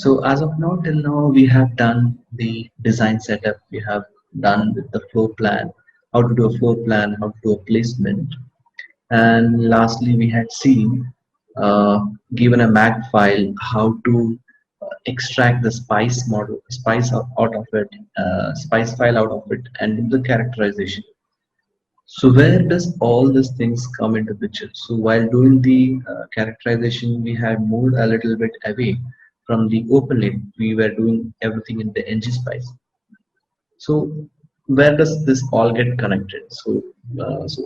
So as of now, till now, we have done the design setup, we have done with the floor plan, how to do a floor plan, how to do a placement, and lastly we had seen, uh, given a mag file, how to extract the spice model, out of it, spice file out of it, and do the characterization. So where does all these things come into picture? So while doing the characterization, we had moved a little bit away from the open lane. We were doing everything in the ngSpice. So where does this all get connected? So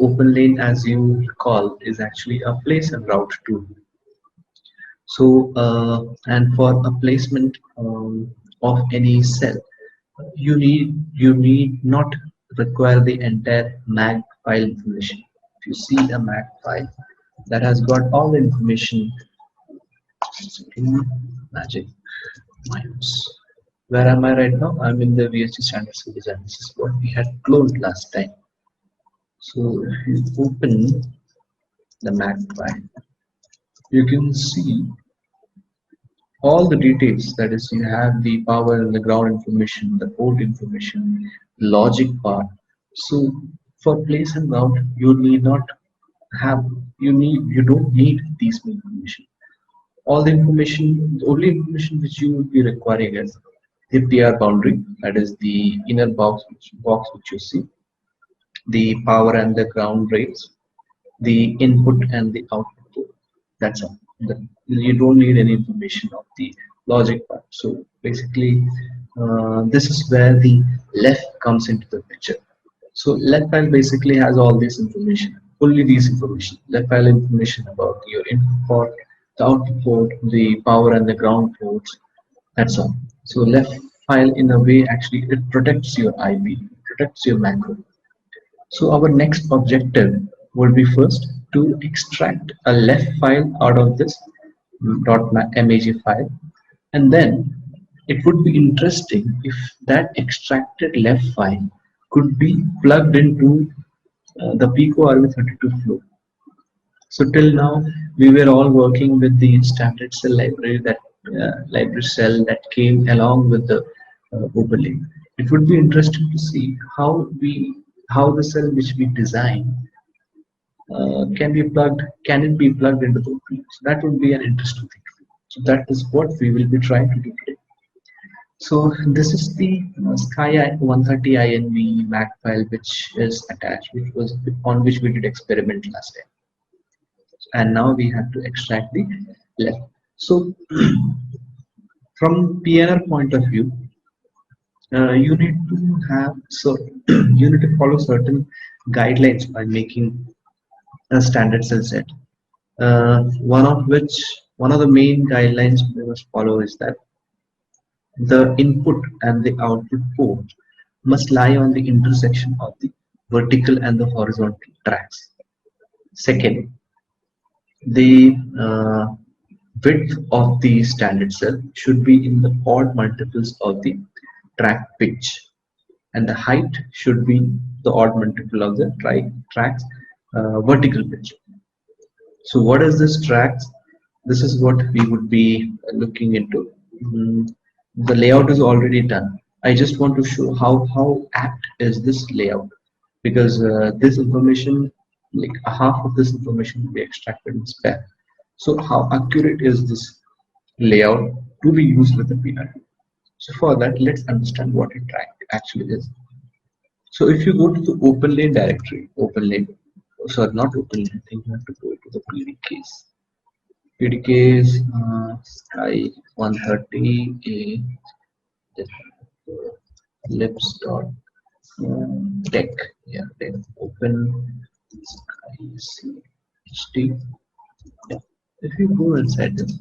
open lane, as you recall, is actually a place and route tool. So and for a placement of any cell, you need not require the entire mag file information. If you see a mag file that has got all the information in magic minus. Where am I right now? I'm in the VHC standard cell design. This is what we had cloned last time. So if you open the mag file, you can see all the details. That is, you have the power and the ground information, the port information, logic part. So for place and route, have you don't need these information. All the information, the only information which you would be requiring is the PR boundary, that is the inner box which you see, the power and the ground rates, the input and the output. That's all. You don't need any information of the logic part. So basically, this is where the left comes into the picture. So left file basically has all this information, only these information. Left file information about your input port, the output port, the power and the ground ports. That's all. So left file in a way actually it protects your IP, protects your macro. So our next objective would be first to extract a left file out of this .mag file, and then it would be interesting if that extracted left file could be plugged into the Pico RV32 flow. So till now we were all working with the standard cell library, that library cell that came along with the overlay. It would be interesting to see how the cell which we design can it be plugged into the overlay. So that would be an interesting thing to do. So that is what we will be trying to do today. So this is the Sky 130 INV Mac file which is attached, which was on which we did experiment last time, and now we have to extract the left. So from PNR point of view, you need to have you need to follow certain guidelines by making a standard cell set. One of the main guidelines we must follow is that the input and the output port must lie on the intersection of the vertical and the horizontal tracks. Second, the width of the standard cell should be in the odd multiples of the track pitch, and the height should be the odd multiple of the track's vertical pitch. So what is this tracks? This is what we would be looking into. The layout is already done. I just want to show how apt is this layout, because this information, like half of this information will be extracted in spare. So how accurate is this layout to be used with the PNR? So for that, let's understand what it actually is. So if you go to the open lane directory, sorry, not open lane, I think you have to go to the PDKs. PDKs Sky 130 lips dot tech. Yeah, then open Sky HT. Yeah. If you go inside this,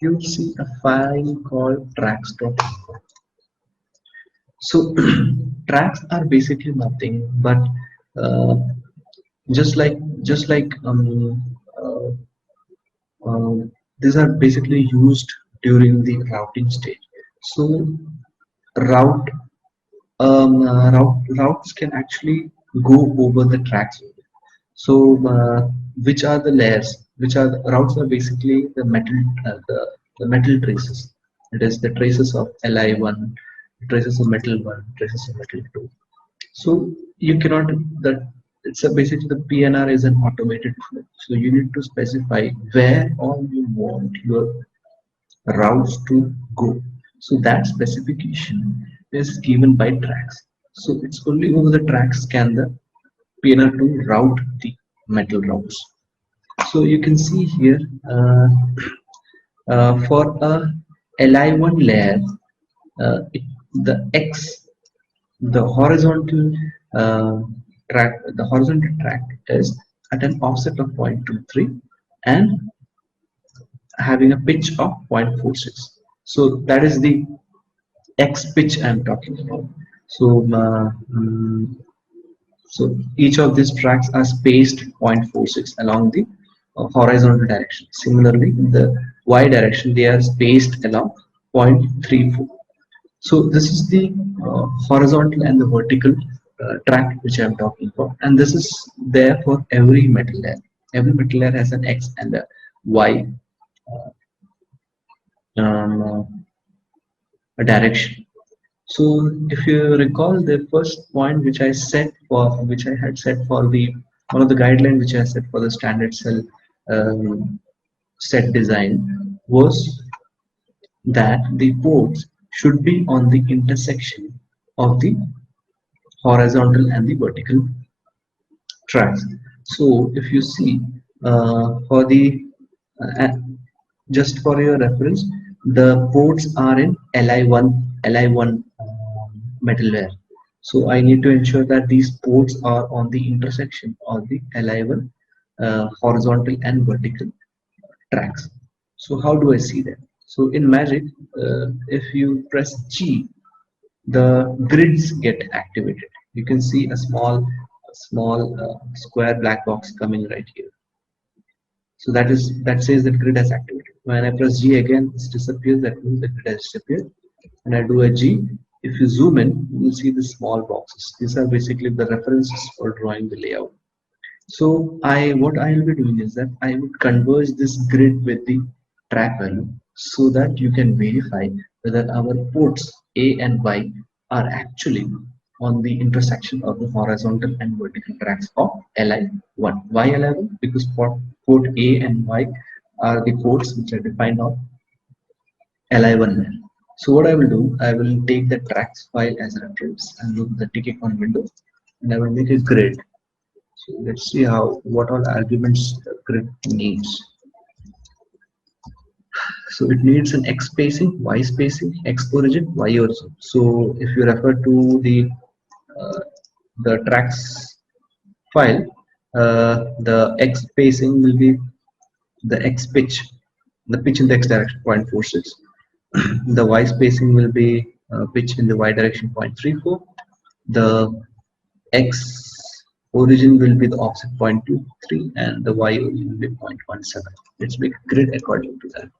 you'll see a file called tracks.info. So tracks are basically nothing but uh, just like these are basically used during the routing stage. So route routes can actually go over the tracks. So which are the layers? Which are the routes are basically the metal traces, It is the traces of Li1, traces of metal 1, traces of metal 2. So you cannot that it's a basically the PNR is an automated flow. So you need to specify where all you want your routes to go. So that specification is given by tracks. So it's only over the tracks can the PNR to route the metal routes. So you can see here for a Li1 layer, the X, the horizontal uh, the horizontal track is at an offset of 0.23 and having a pitch of 0.46. So that is the X pitch I'm talking about. So, so each of these tracks are spaced 0.46 along the horizontal direction. Similarly, in the Y direction, they are spaced along 0.34. So this is the horizontal and the vertical track which I am talking about, and this is there for every metal layer. Every metal layer has an X and a Y a direction. So if you recall the first point which I set for which I had set for the one of the guidelines which I set for the standard cell set design was that the ports should be on the intersection of the horizontal and the vertical tracks. So if you see for the uh, just for your reference, the ports are in Li1 metal layer. So I need to ensure that these ports are on the intersection of the Li1 horizontal and vertical tracks. So how do I see that? So in Magic, if you press G, the grids get activated. You can see a small square black box coming right here. So that says that grid has activated. When I press G again, this disappears. That means the grid has disappeared. When I do a G, if you zoom in, you will see the small boxes. These are basically the references for drawing the layout. So what I will be doing is that I would converge this grid with the track value so that you can verify whether our ports A and Y are actually on the intersection of the horizontal and vertical tracks of Li1. Why Li1? Because port A and Y are the ports which are defined on Li1. So what I will do, I will take the tracks file as a reference and look at the tick icon window, and I will make a grid. So let's see what all arguments the grid needs. So it needs an X spacing, Y spacing, X origin, Y origin. So if you refer to the tracks file, the X spacing will be the X pitch, the pitch in the X direction 0.46. The Y spacing will be pitch in the Y direction 0.34. The X origin will be the offset 0.23 and the Y origin will be 0.17. Let's make a grid according to that.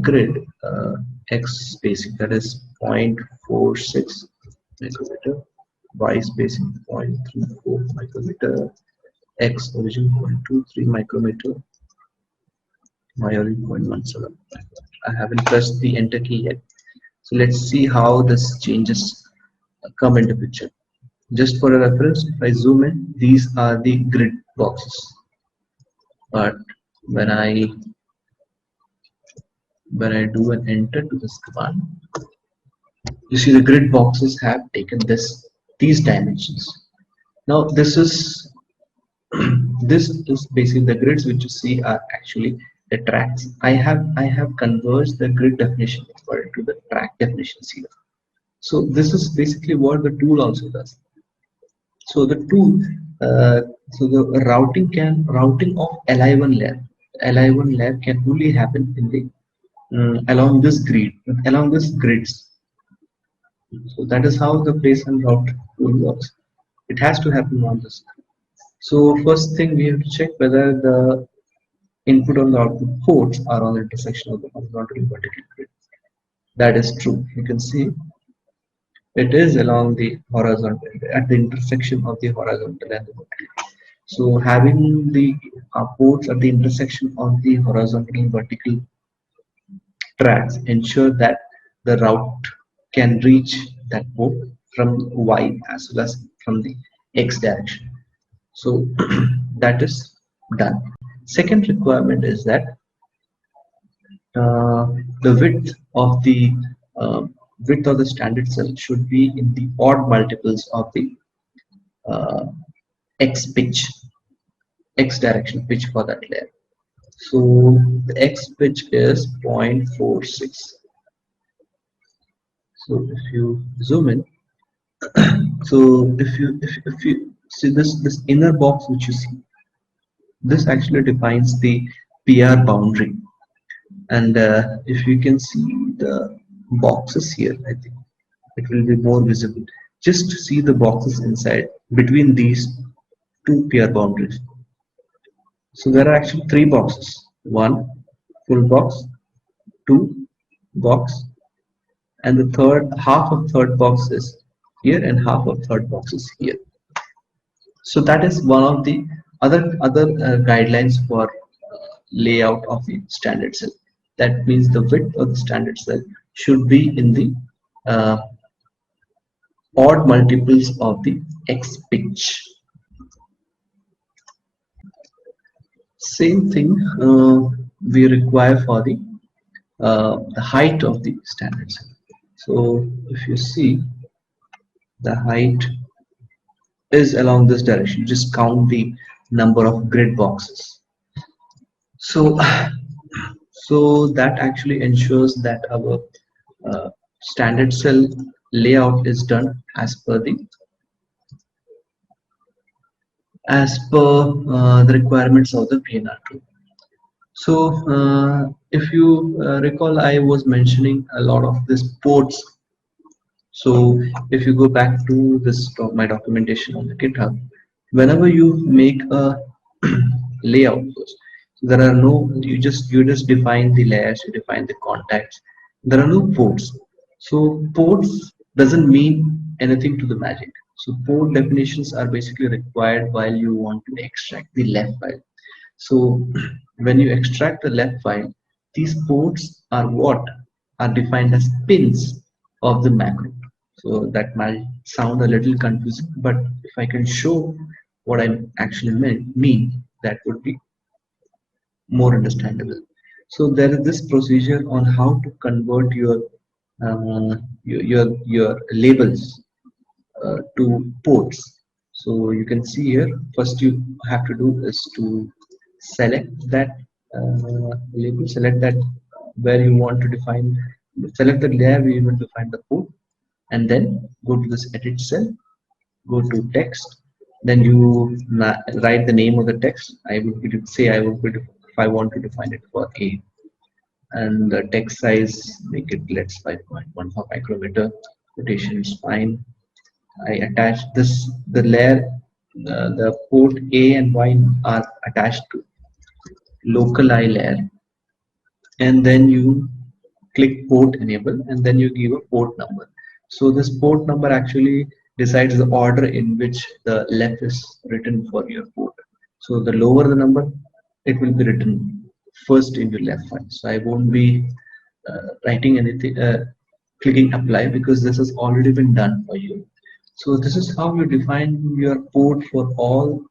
Grid X spacing, that is 0.46 micrometer, Y spacing 0.34 micrometer, X origin 0.23 micrometer, Y origin 0.17. I haven't pressed the enter key yet. So let's see how this changes come into picture. Just for a reference, if I zoom in, these are the grid boxes. But when I do an enter to this command, you see the grid boxes have taken these dimensions. Now this is this is basically the grids which you see are actually the tracks. I have converged the grid definition to the track definitions here. So this is basically what the tool also does. So the tool, so the routing of Li1 layer can only happen in the along this grids. So that is how the place and route tool works. It has to happen on this. So first thing we have to check whether the input and the output ports are on the intersection of the horizontal and vertical grid. That is true. You can see it is along the horizontal at the intersection of the horizontal and the vertical. So having the ports at the intersection of the horizontal and vertical tracks ensure that the route can reach that port from Y as well as from the X direction. So that is done. Second requirement is that uh, the uh, width of the standard cell should be in the odd multiples of the uh, X pitch, X direction pitch for that layer. So the X pitch is 0.46. So if you zoom in, so if you see this inner box which you see, this actually defines the PR boundary. And if you can see the boxes here, I think it will be more visible. Just see the boxes inside between these two PR boundaries. So there are actually three boxes: one full box, two box, and the half of third box is here, and half of third box is here. So that is one of the other guidelines for layout of the standard cell. That means the width of the standard cell should be in the uh, odd multiples of the X pitch. Same thing we require for the height of the standard cell. So if you see, the height is along this direction. Just count the number of grid boxes. So so that actually ensures that our standard cell layout is done as per the requirements of the PNR tool. So if you recall, I was mentioning a lot of these ports. So if you go back to my documentation on the GitHub, whenever you make a layout, there are no, you just define the layers, you define the contacts. There are no ports. So ports doesn't mean anything to the magic. So port definitions are basically required while you want to extract the left file. So when you extract the left file, these ports are what are defined as pins of the macro. So that might sound a little confusing, but if I can show what I actually mean, that would be more understandable. So there is this procedure on how to convert your labels to ports. So you can see here, first you have to do is to select that label, select that where you want to define, select the layer where you want to define the port, and then go to this edit cell, go to text, then you write the name of the text. I would say if I want to define it for A, and the text size, make it let's 5.15 micrometer. Rotation is fine. I attach the layer, the port A and Y are attached to local I layer, and then you click port enable, and then you give a port number. So this port number actually decides the order in which the left is written for your port. So the lower the number, it will be written first in your left file. So I won't be writing anything, clicking apply, because this has already been done for you. So this is how you define your port for all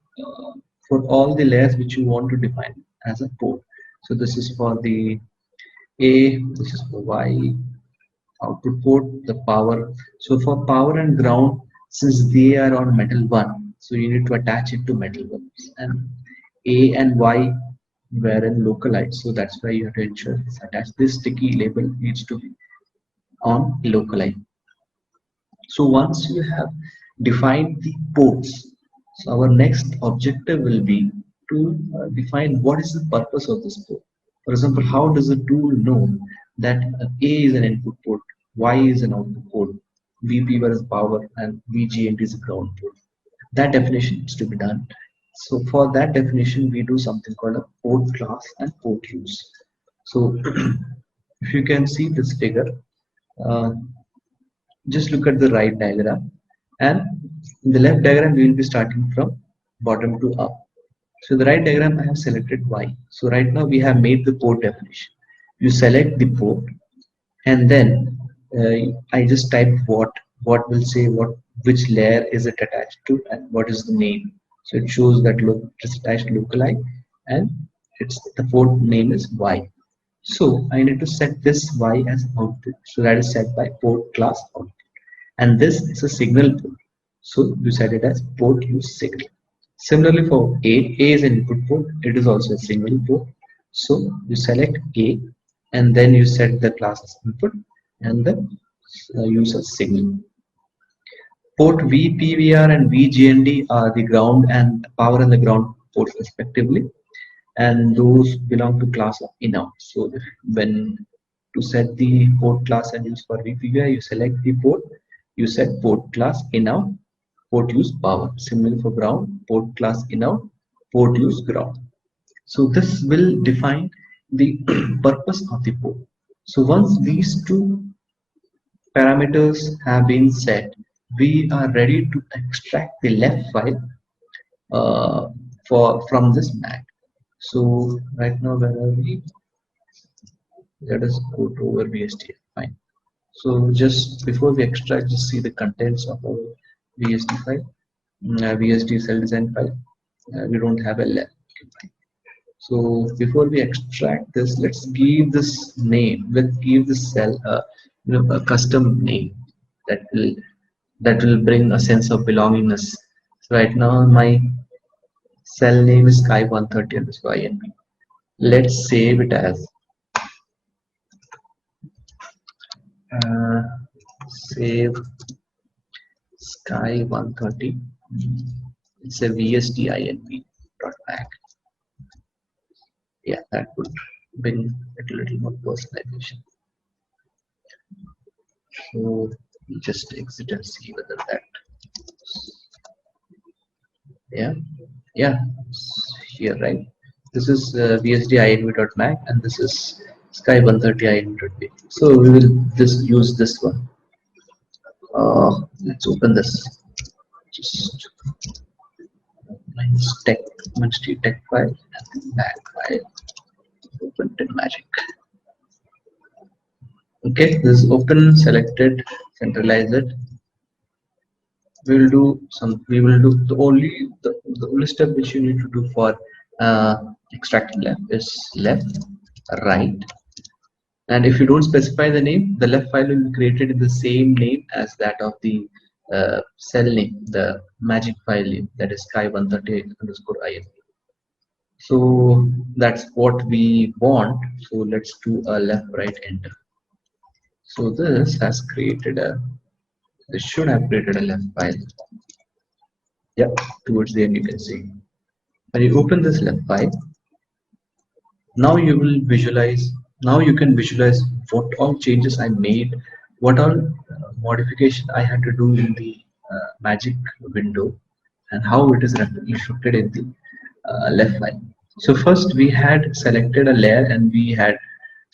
the layers which you want to define as a port. So this is for the A, this is for Y, output port, the power. So for power and ground, since they are on metal 1, so you need to attach it to metal 1, and A and Y were in localized, so that's why you have to ensure it's attached. This sticky label needs to be on localized. So once you have defined the ports, so our next objective will be to define what is the purpose of this port. For example, how does the tool know that A is an input port, Y is an output port, VP is power, and VGNT is a ground port? That definition needs to be done. So for that definition, we do something called a port class and port use. So if you can see this figure, uh, just look at the right diagram, and in the left diagram we will be starting from bottom to up. So the right diagram I have selected Y. So right now we have made the port definition. You select the port, and then I just type what will say what which layer is it attached to and what is the name. So it shows that look it's attached to locali and it's the port name is Y. So I need to set this Y as output. So that is set by port class output. And this is a signal port. So you set it as port use signal. Similarly for A is an input port. It is also a signal port. So you select A and then you set the class as input and the user signal. Port VPVR and VGND are the ground and power and the ground ports respectively, and those belong to class of inout. So when to set the port class and use for VPVR, you select the port, you set port class inout, port use power. Similarly for ground, port class inout, port use ground. So this will define the purpose of the port. So once these two parameters have been set, we are ready to extract the left file from this Mac. So right now where are we? Let us go to our VST. Fine. So just before we extract, just see the contents of our VST file, VST cell design file. We don't have a left. So before we extract this, let's give this name. Let's give this cell a custom name that will bring a sense of belongingness. So right now my cell name is Sky130 underscore INP. Let's save it as uh, save Sky130. It's a VSDINP.back. Yeah, that would bring it a little more personalization. So just exit and see whether that. Yeah, here, right? This is VSDINV.Mac and this is Sky130INV.B. So we will just use this one. Let's open this. Just text file and Mac file. Open in Magic. Okay, this is open, selected, centralize it. We will do the only step which you need to do for extracting left is left, right, and if you don't specify the name, the left file will be created in the same name as that of the cell name, the magic file name, that is Sky130 underscore INP. So that's what we want. So let's do a left right enter. So this has created this should have created a left file. Yep, towards the end you can see. When you open this left file, now you will visualize. Now you can visualize what all changes I made, what all modification I had to do in the Magic window, and how it is reflected in the left file. So first we had selected a layer and we had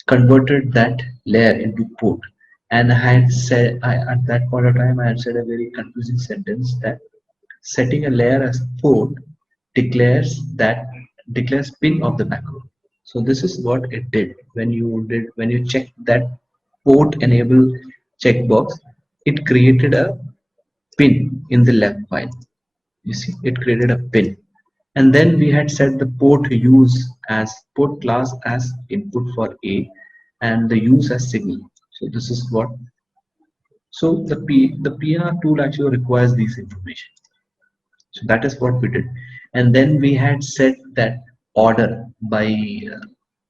converted that layer into port. And I had said, at that point of time, I had said a very confusing sentence that setting a layer as port declares pin of the macro. So this is what it did when you check that port enable checkbox. It created a pin in the left file. You see, it created a pin, and then we had set the port use as port class as input for A, and the use as signal. So this is what. So the PNR tool actually requires these information. So that is what we did, and then we had set that order by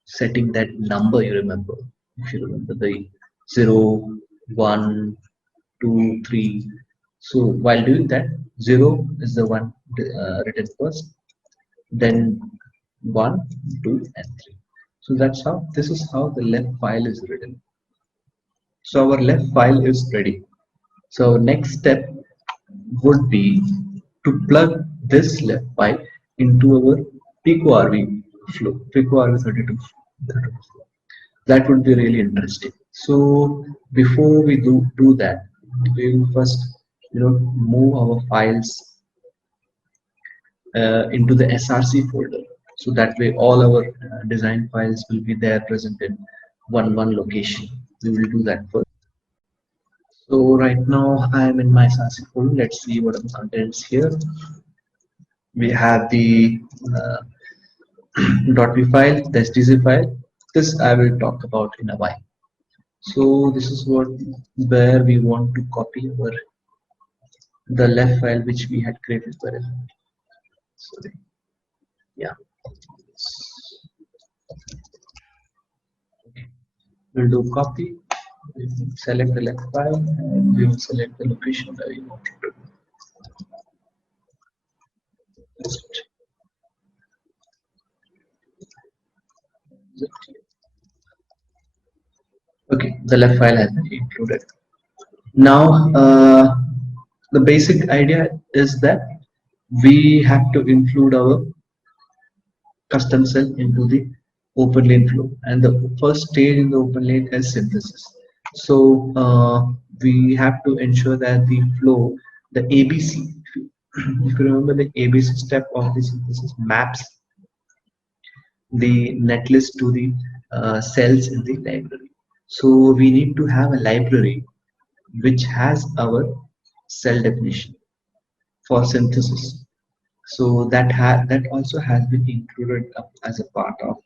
setting that number. You remember, if you remember the 0, 1, 2, 3. So while doing that, 0 is the one written first, then 1, 2, and 3. So this is how the left file is written. So our left file is ready. So next step would be to plug this left file into our PicoRV flow, PicoRV32 flow. That would be really interesting. So before we do that, we will first move our files into the SRC folder. So that way all our design files will be there present in one location. We will do that first. So right now I am in my SASI folder. Let's see what are the contents here. We have the .v file, the SDZ file. This I will talk about in a while. So this is what where we want to copy our the left file which we had created for it. Sorry. Yeah. Okay. We'll do copy. We'll select the left file and we will select the location where we want it to just okay, the left file has been included. Now the basic idea is that we have to include our custom cell into the OpenLane flow, and the first stage in the OpenLane is synthesis. So we have to ensure that the flow, the ABC, if you remember the ABC step of the synthesis maps the netlist to the cells in the library. So we need to have a library which has our cell definition for synthesis. So that also has been included as a part of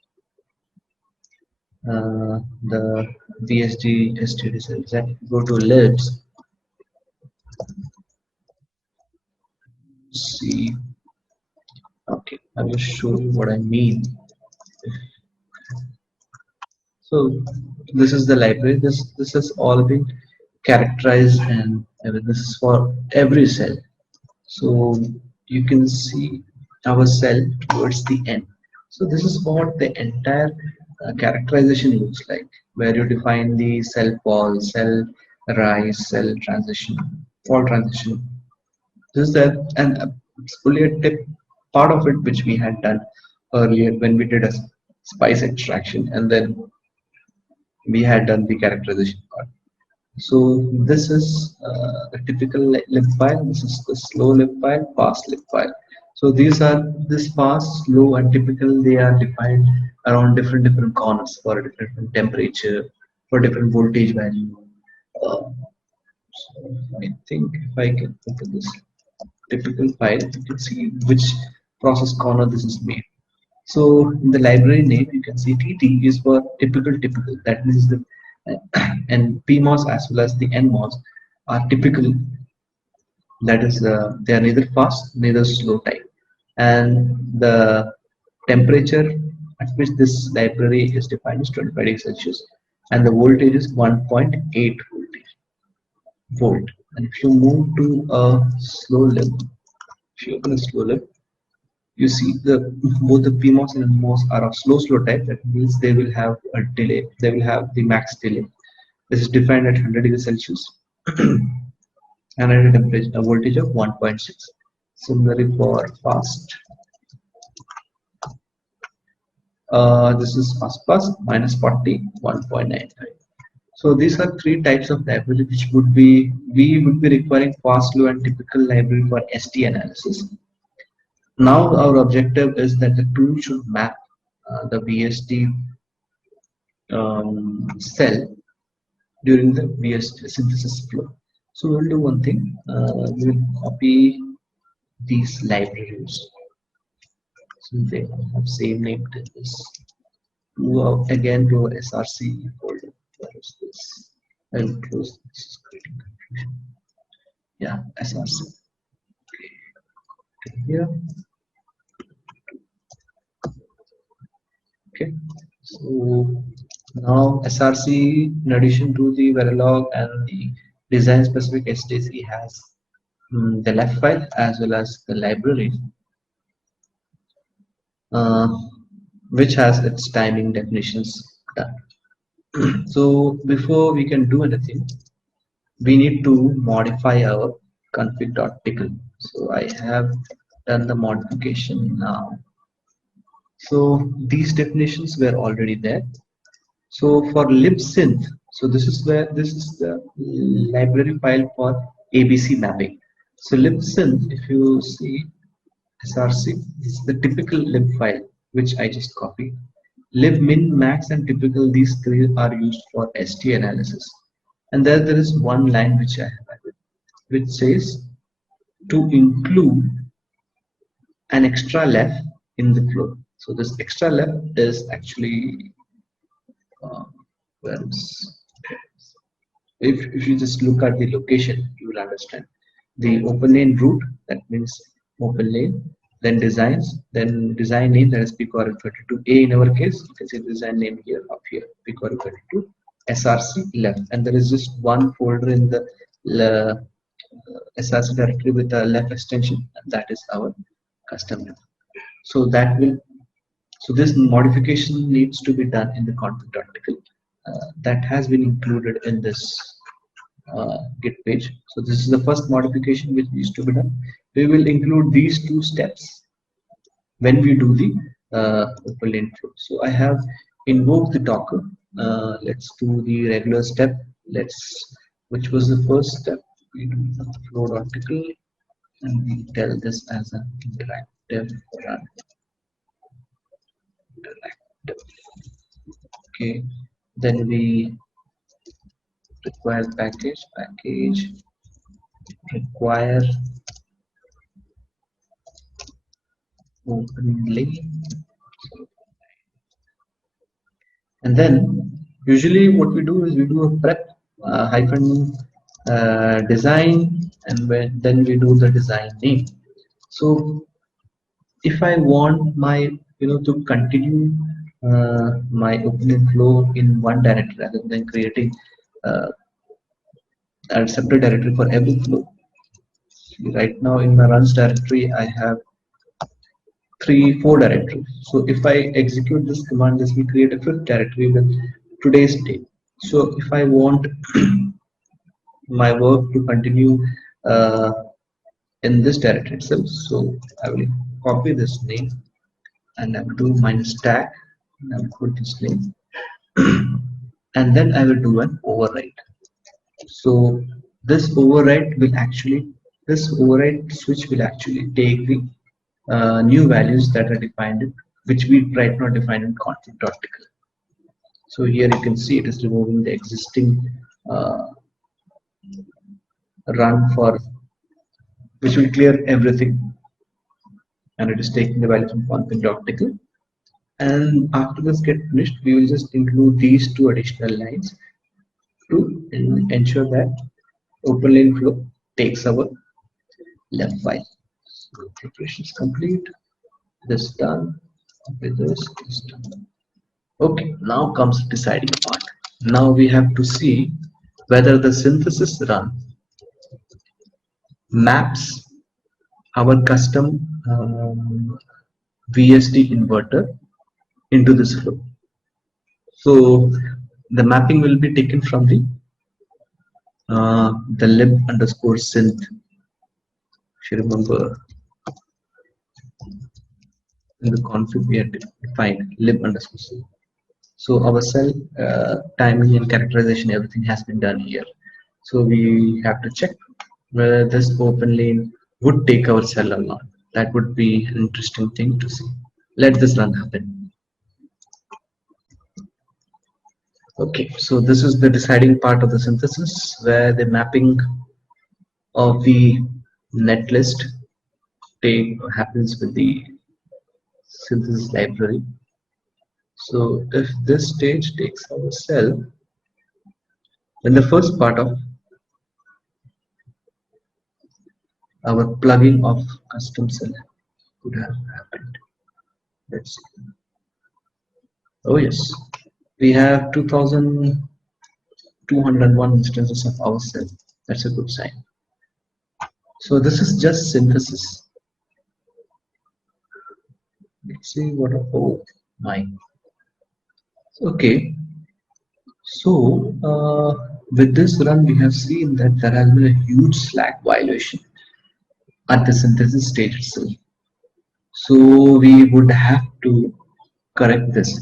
the VSG STD cells. That go to libs. See, okay, I will show you what I mean. So this is the library. This has all been characterized, and this is for every cell. So you can see our cell towards the end. So this is what the entire characterization looks like, where you define the cell fall, cell rise, cell transition, fall transition. This is that, and it's only a tip part of it which we had done earlier when we did a spice extraction, and then we had done the characterization part. So this is a typical lib file. This is the slow lib file, fast lib file. So these are this fast, slow, and typical. They are defined around different corners for a different temperature, for different voltage value. So I think if I can open this typical file, you can see which process corner this is made. So in the library name, you can see TT is for typical. That means the and PMOS as well as the NMOS are typical. That is, they are neither fast neither slow type. And the temperature at which this library is defined is 25 degrees Celsius, and the voltage is 1.8 volt. And if you move to a slow lib, if you open a slow lib, you see the both the PMOS and NMOS are of slow type. That means they will have a delay. They will have the max delay. This is defined at 100 degrees Celsius and at a temperature, a voltage of 1.6. Similarly for fast, this is fast plus minus 40, 1.95. So these are three types of library which we would be requiring fast, slow, and typical library for ST analysis. Now our objective is that the tool should map the VSD cell during the VSD synthesis flow. So we'll do one thing. We will copy these libraries. So they have same name to this. Again to SRC folder. Where is this? I will close this. Is creating confusion. Yeah, SRC. Okay. Here. Okay. So now SRC, in addition to the Verilog and the design specific STC, has the left file as well as the library, which has its timing definitions done. So before we can do anything, we need to modify our config.pickle. So I have done the modification now. So these definitions were already there. So for libsynth, so this is the library file for ABC mapping. So libsynth, if you see SRC, is the typical lib file which I just copied. Lib, min, max, and typical, these three are used for ST analysis. and there is one line which I have added, which says to include an extra left in the flow. So this extra left is actually uh, where is, if you just look at the location, you will understand. The open lane route, that means open lane, then designs, then design name, that is PQRF 32A in our case. You can see design name here, up here, PQRF 32, SRC left, and there is just one folder in the SRC directory with a left extension, and that is our custom left. So that will, so this modification needs to be done in the config.tcl. That has been included in this Git page. So this is the first modification which needs to be done. We will include these two steps when we do the open lane flow. So I have invoked the Docker. Let's do the regular step. Which was the first step? We do the flow.tcl and we tell this as an interactive run. Interactive. Okay. Then we require package require open lane, and then usually what we do is we do a prep hyphen design, and then we do the design name. So if I want my to continue my open flow in one directory rather than creating uh, a separate directory for every flow. Right now in my runs directory I have 4 directories. So if I execute this command, this will create a 5th directory with today's date. So if I want my work to continue in this directory itself, so I will copy this name and I will do -tag and I will put this name and then I will do an override. So this override switch will actually take the new values that are defined, which we right now define in config.tcl. So here you can see it is removing the existing uh, run for which will clear everything, and it is taking the value from config.tcl. And after this get finished, we will just include these 2 additional lines to ensure that open lane flow takes our left file. So preparation is complete. This done. With this done. Okay, now comes the deciding part. Now we have to see whether the synthesis run maps our custom VSD inverter into this flow. So the mapping will be taken from the lib_synth. If you remember, in the config we had defined lib_synth. So our cell timing and characterization, everything has been done here. So we have to check whether this open lane would take our cell or not. That would be an interesting thing to see. Let this run happen. Okay, so this is the deciding part of the synthesis where the mapping of the netlist happens with the synthesis library. So if this stage takes our cell, then the first part of our plugging of custom cell could have happened. Let's see. Oh yes, we have 2201 instances of our cell. That's a good sign. So this is just synthesis. Let's see what. Oh my. Okay. So with this run, we have seen that there has been a huge slack violation at the synthesis stage itself. So we would have to correct this.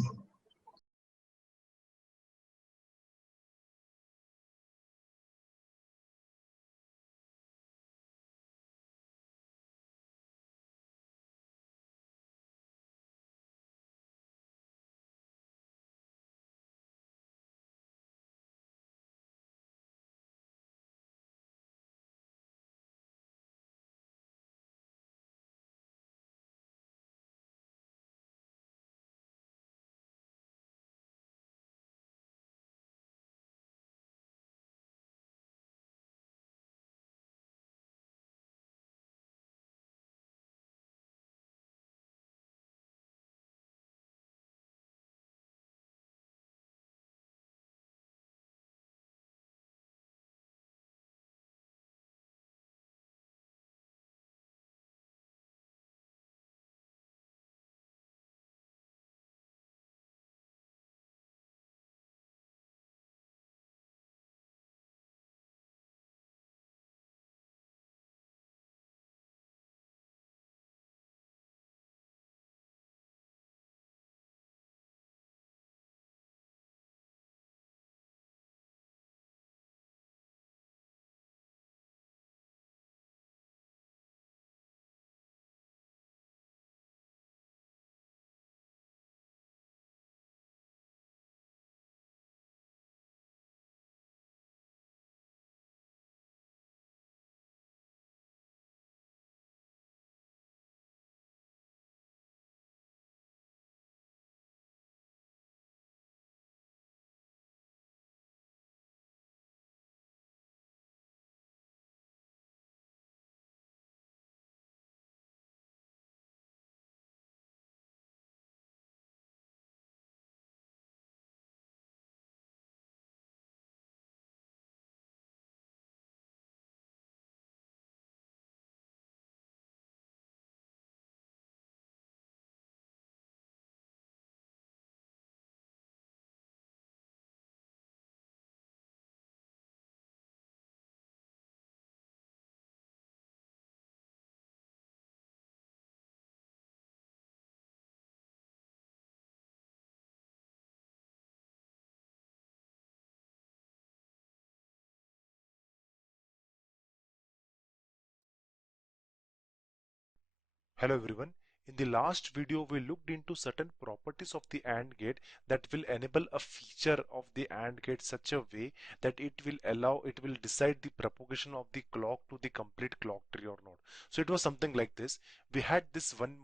Hello everyone. In the last video, we looked into certain properties of the AND gate that will enable a feature of the AND gate such a way that it will decide the propagation of the clock to the complete clock tree or not. So it was something like this. We had this one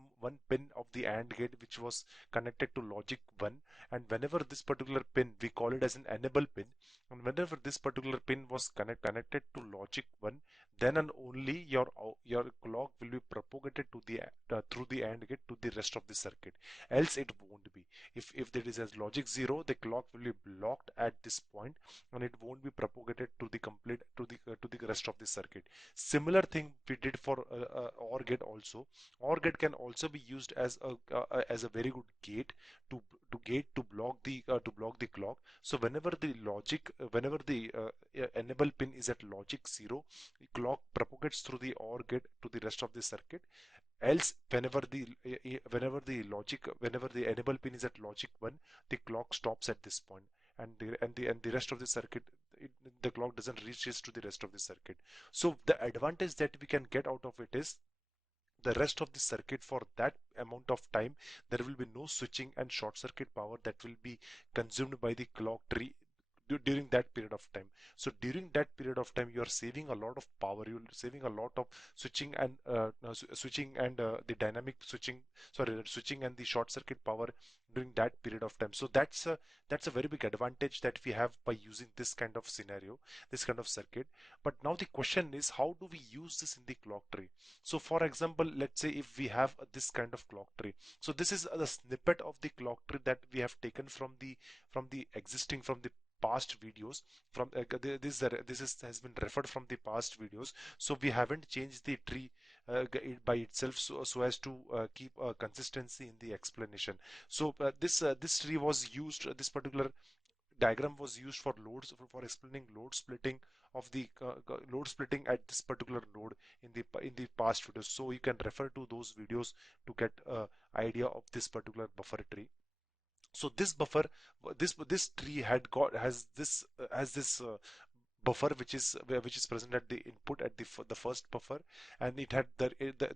pin of the AND gate which was connected to logic 1, and whenever this particular pin, we call it as an enable pin, and whenever this particular pin was connected to logic 1, then and only your clock will be propagated to the through the AND gate to the rest of the circuit, else it won't be. If there is as logic 0, the clock will be blocked at this point and it won't be propagated to the complete to the rest of the circuit. Similar thing we did for OR gate also. OR gate can also be used as a very good gate to block the clock. So whenever the enable pin is at logic 0, the clock propagates through the OR gate to the rest of the circuit. Else whenever the enable pin is at logic 1, the clock stops at this point, and the rest of the circuit, the clock doesn't reach to the rest of the circuit. So the advantage that we can get out of it is the rest of the circuit, for that amount of time there will be no switching and short circuit power that will be consumed by the clock tree during that period of time. So during that period of time, you are saving a lot of power, you're saving a lot of switching and the dynamic switching, sorry, switching and the short circuit power during that period of time. So that's a very big advantage that we have by using this kind of scenario, this kind of circuit. But now the question is, how do we use this in the clock tree? So for example, let's say if we have this kind of clock tree, so this is the snippet of the clock tree that we have taken from the past videos. From has been referred from the past videos, so we haven't changed the tree by itself, so as to keep consistency in the explanation. So this tree was used, this particular diagram was used for for explaining load splitting of the load splitting at this particular node in the past videos. So you can refer to those videos to get idea of this particular buffer tree. So this buffer, this tree has this buffer which is present at the input at the first buffer, and it had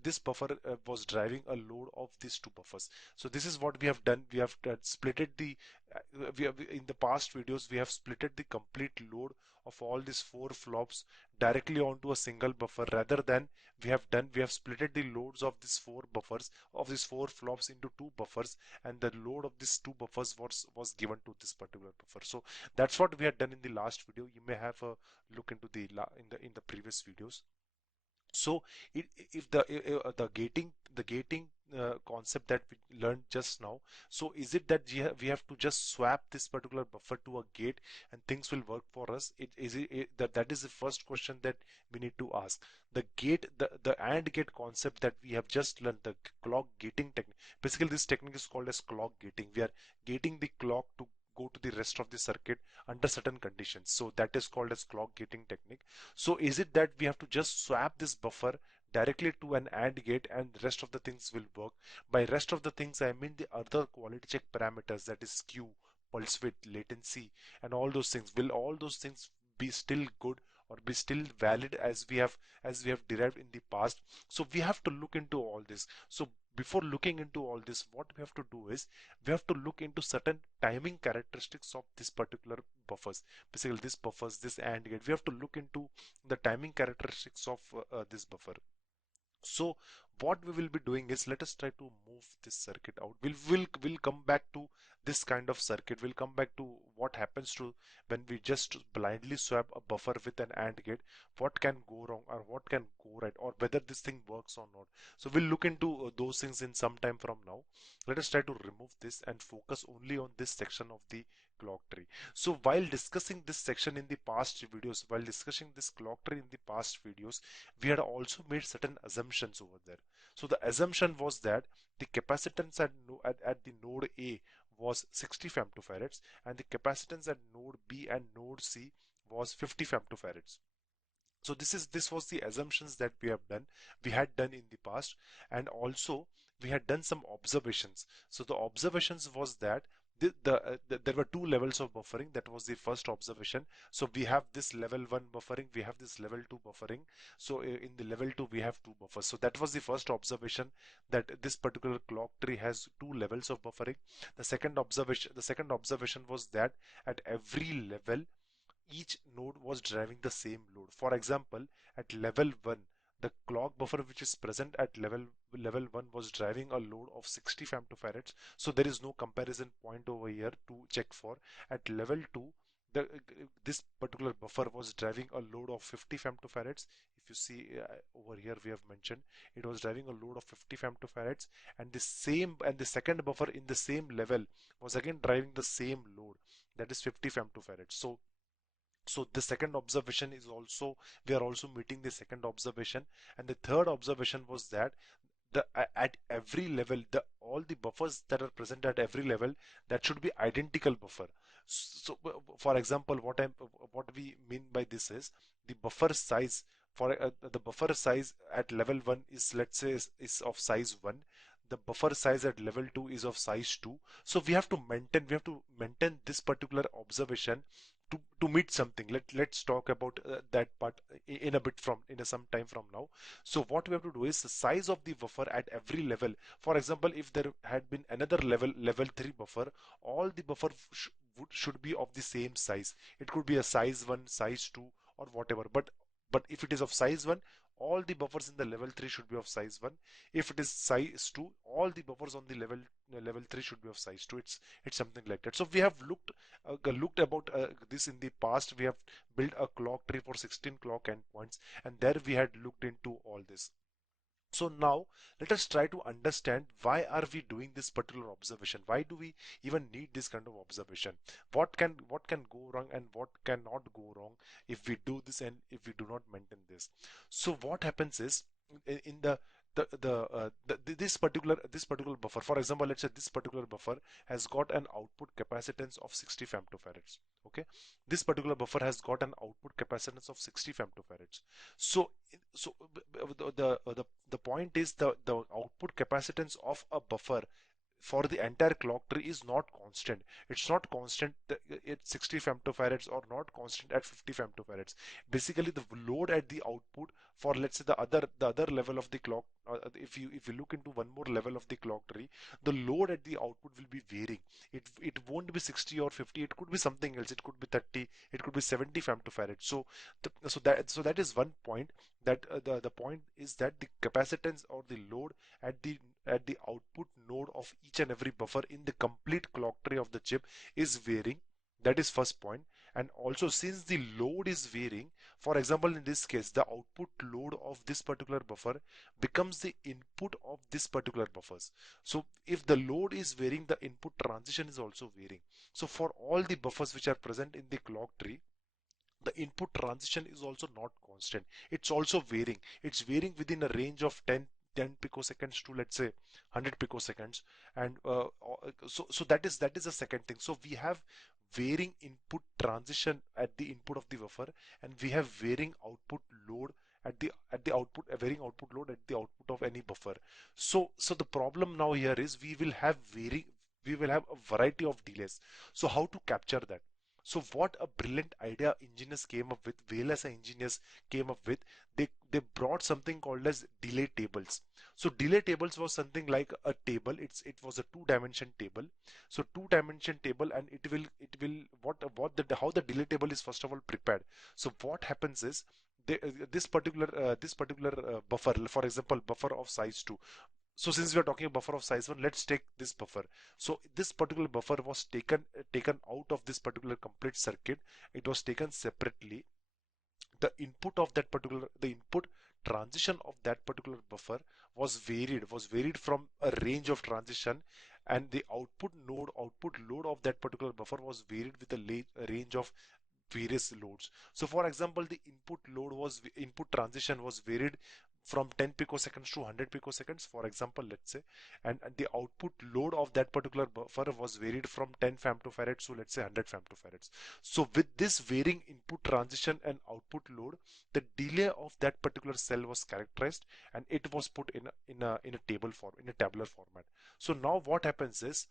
this buffer was driving a load of these two buffers. So this is what we have done. We have splitted the we have in the past videos we have splitted the complete load of all these four flops directly onto a single buffer, rather than we have splitted the loads of these four buffers, of these four flops, into two buffers, and the load of these two buffers was given to this particular buffer. So that's what we had done in the last video. You may have a look into in the previous videos. So if the gating concept that we learned just now, so is it that we have to just swap this particular buffer to a gate and things will work for us? That is the first question that we need to ask. The AND gate concept that we have just learned, the clock gating technique, basically this technique is called as clock gating. We are gating the clock to go to the rest of the circuit under certain conditions, so that is called as clock gating technique. So is it that we have to just swap this buffer directly to an AND gate and the rest of the things will work? By rest of the things, I mean the other quality check parameters, that is skew, pulse width, latency, and all those things. Will all those things be still good or be still valid as we have derived in the past? So we have to look into all this. So before looking into all this, what we have to do is we have to look into certain timing characteristics of this particular buffers. Basically this buffers, this AND gate, we have to look into the timing characteristics of this buffer. So what we will be doing is, let us try to move this circuit out. We'll come back to this kind of circuit. We'll come back to what happens to when we just blindly swap a buffer with an AND gate. What can go wrong or what can go right, or whether this thing works or not. So we'll look into those things in some time from now. Let us try to remove this and focus only on this section of the clock tree. So while discussing this section in the past videos, while discussing this clock tree in the past videos, we had also made certain assumptions over there. So the assumption was that the capacitance at the node A was 60 femtofarads, and the capacitance at node B and node C was 50 femtofarads. So this was the assumptions that we had done in the past, and also we had done some observations. So the observations was that there were two levels of buffering. That was the first observation. So we have this level 1 buffering, we have this level 2 buffering. So in the level 2 we have two buffers. So that was the first observation, that this particular clock tree has two levels of buffering. The second observation was that at every level each node was driving the same load. For example, at level 1, the clock buffer which is present at level 1 was driving a load of 60 femtofarads. So there is no comparison point over here to check for. At level 2, this particular buffer was driving a load of 50 femtofarads. If you see over here, we have mentioned it was driving a load of 50 femtofarads, and the second buffer in the same level was again driving the same load, that is 50 femtofarads. So the second observation is also, we are also meeting the second observation. And the third observation was that at every level, all the buffers that are present at every level, that should be identical buffer. So for example, what we mean by this is the buffer size. For the buffer size at level 1 is, let's say, is of size 1. The buffer size at level 2 is of size 2. So we have to maintain this particular observation to meet something. Let's talk about that part in a bit, from in a some time from now. So what we have to do is the size of the buffer at every level. For example, if there had been another level 3 buffer, all the buffer should be of the same size. It could be a size 1, size 2, or whatever. But if it is of size 1, all the buffers in the level 3 should be of size 1. If it is size 2, all the buffers on the level 3 should be of size 2. It's something like that. So we have looked about this in the past. We have built a clock tree for 16 clock endpoints, and there we had looked into all this. So now let us try to understand, why are we doing this particular observation? Why do we even need this kind of observation? What can go wrong and what cannot go wrong if we do this and if we do not maintain this? So what happens is, in this particular buffer, for example, let's say this particular buffer has got an output capacitance of 60 femtofarads. Okay, this particular buffer has got an output capacitance of 60 femtofarads. So the point is, the output capacitance of a buffer for the entire clock tree is not constant. It's not constant at 60 femtofarads, or not constant at 50 femtofarads. Basically, the load at the output for, let's say, the other level of the clock, if you look into one more level of the clock tree, the load at the output will be varying. It won't be 60 or 50. It could be something else. It could be 30. It could be 70 femtofarads. So that is one point. That the point is that the capacitance or the load at the output node of each and every buffer in the complete clock tree of the chip is varying. That is first point. And also, since the load is varying, for example, in this case, the output load of this particular buffer becomes the input of this particular buffers. So if the load is varying, the input transition is also varying. So for all the buffers which are present in the clock tree, the input transition is also not constant. It's also varying. It's varying within a range of 10 picoseconds to, let's say, 100 picoseconds. And so that is the second thing. So we have varying input transition at the input of the buffer, and we have varying output load at the output, a varying output load at the output of any buffer. So the problem now here is, we will have a variety of delays. So how to capture that? So what a brilliant idea engineers came up with, VLSI engineers came up with. They brought something called as delay tables. So delay tables was something like a table. It was a two-dimension table. So two-dimension table, and it will how the delay table is first of all prepared. So what happens is, this particular buffer, for example, buffer of size 2. So since we are talking buffer of size 1, let's take this buffer. So this particular buffer was taken out of this particular complete circuit. It was taken separately. The input transition of that particular buffer was varied from a range of transition, and the output load of that particular buffer was varied with a range of various loads. So for example, the input transition was varied from 10 picoseconds to 100 picoseconds, for example, let's say. And the output load of that particular buffer was varied from 10 femtofarads to, let's say, 100 femtofarads. So with this varying input transition and output load, the delay of that particular cell was characterized, and it was put in a table form, in a tabular format. So now what happens is,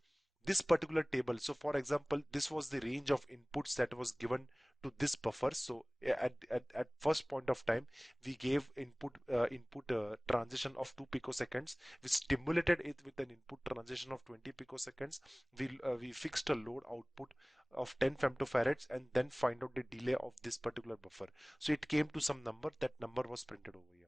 this particular table, so for example, this was the range of inputs that was given to this buffer. So at first point of time, we gave input transition of 2 picoseconds. We stimulated it with an input transition of 20 picoseconds. We fixed a load output of 10 femtofarads and then find out the delay of this particular buffer. So it came to some number. That number was printed over here.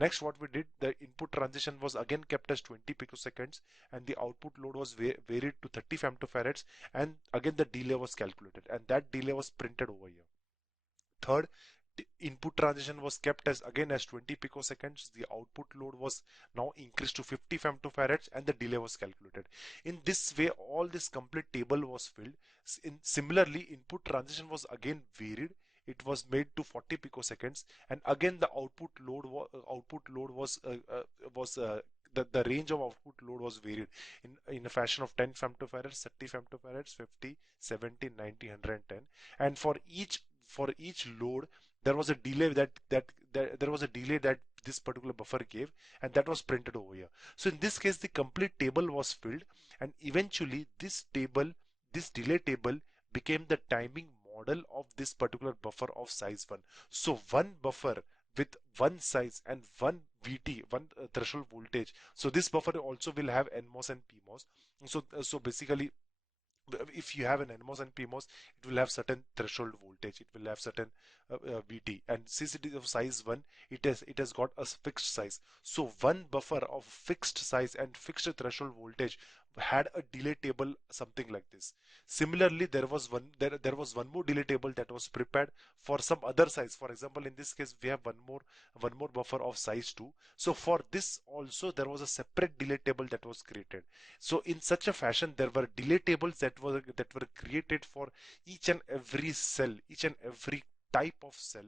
Next, what we did, the input transition was again kept as 20 picoseconds and the output load was varied to 30 femtofarads, and again the delay was calculated and that delay was printed over here. Third, the input transition was kept as again as 20 picoseconds. The output load was now increased to 50 femtofarads and the delay was calculated. In this way, all this complete table was filled. Similarly, input transition was again varied. It was made to 40 picoseconds, and again the output load was the range of output load was varied in a fashion of 10 femtofarads, 30 femtofarads, 50, 70, 90, 110, and for each load there was a delay that there was a delay that this particular buffer gave, and that was printed over here. So in this case, the complete table was filled, and eventually this delay table became the timing model of this particular buffer of size 1. So one buffer with one size and one VT, one threshold voltage. So this buffer also will have NMOS and PMOS. So basically, if you have an NMOS and PMOS, it will have certain threshold voltage, it will have certain VT, and since it is of size 1, it has got a fixed size. So one buffer of fixed size and fixed threshold voltage had a delay table something like this. Similarly, there was one more delay table that was prepared for some other size. For example, in this case we have one more buffer of size 2. So for this also there was a separate delay table that was created. So in such a fashion, there were delay tables that were created for each and every cell, each and every type of cell,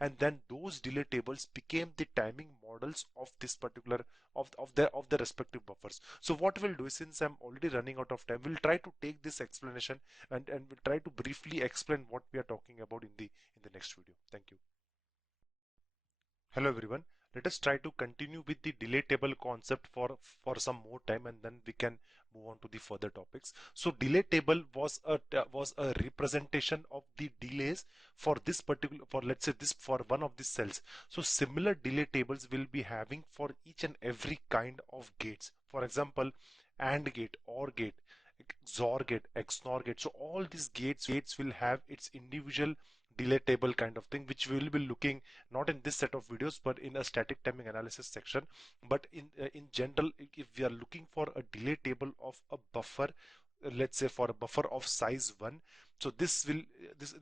and then those delay tables became the timing models of this particular of the respective buffers. So what we'll do is, since I'm already running out of time, we'll try to take this explanation and we'll try to briefly explain what we are talking about in the next video. Thank you. Hello everyone. Let us try to continue with the delay table concept for some more time, and then we can move on to the further topics. So delay table was a representation of the delays for this particular, for let's say this, for one of these cells. So similar delay tables will be having for each and every kind of gates. For example, AND gate, OR gate, XOR gate, XNOR gate. So all these gates will have its individual delay table kind of thing, which we will be looking not in this set of videos but in a static timing analysis section. But in general, if we are looking for a delay table of a buffer, let's say for a buffer of size 1, so this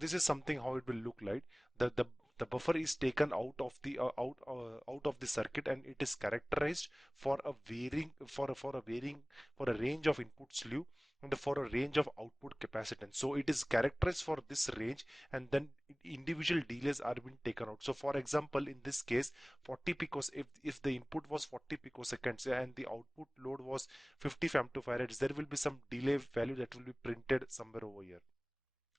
is something how it will look like. The buffer is taken out of the circuit, and it is characterized for a varying for a range of input slew and for a range of output capacitance. So it is characterized for this range, and then individual delays are being taken out. So for example, in this case, 40 picos, if the input was 40 picoseconds and the output load was 50 femtofarads, there will be some delay value that will be printed somewhere over here.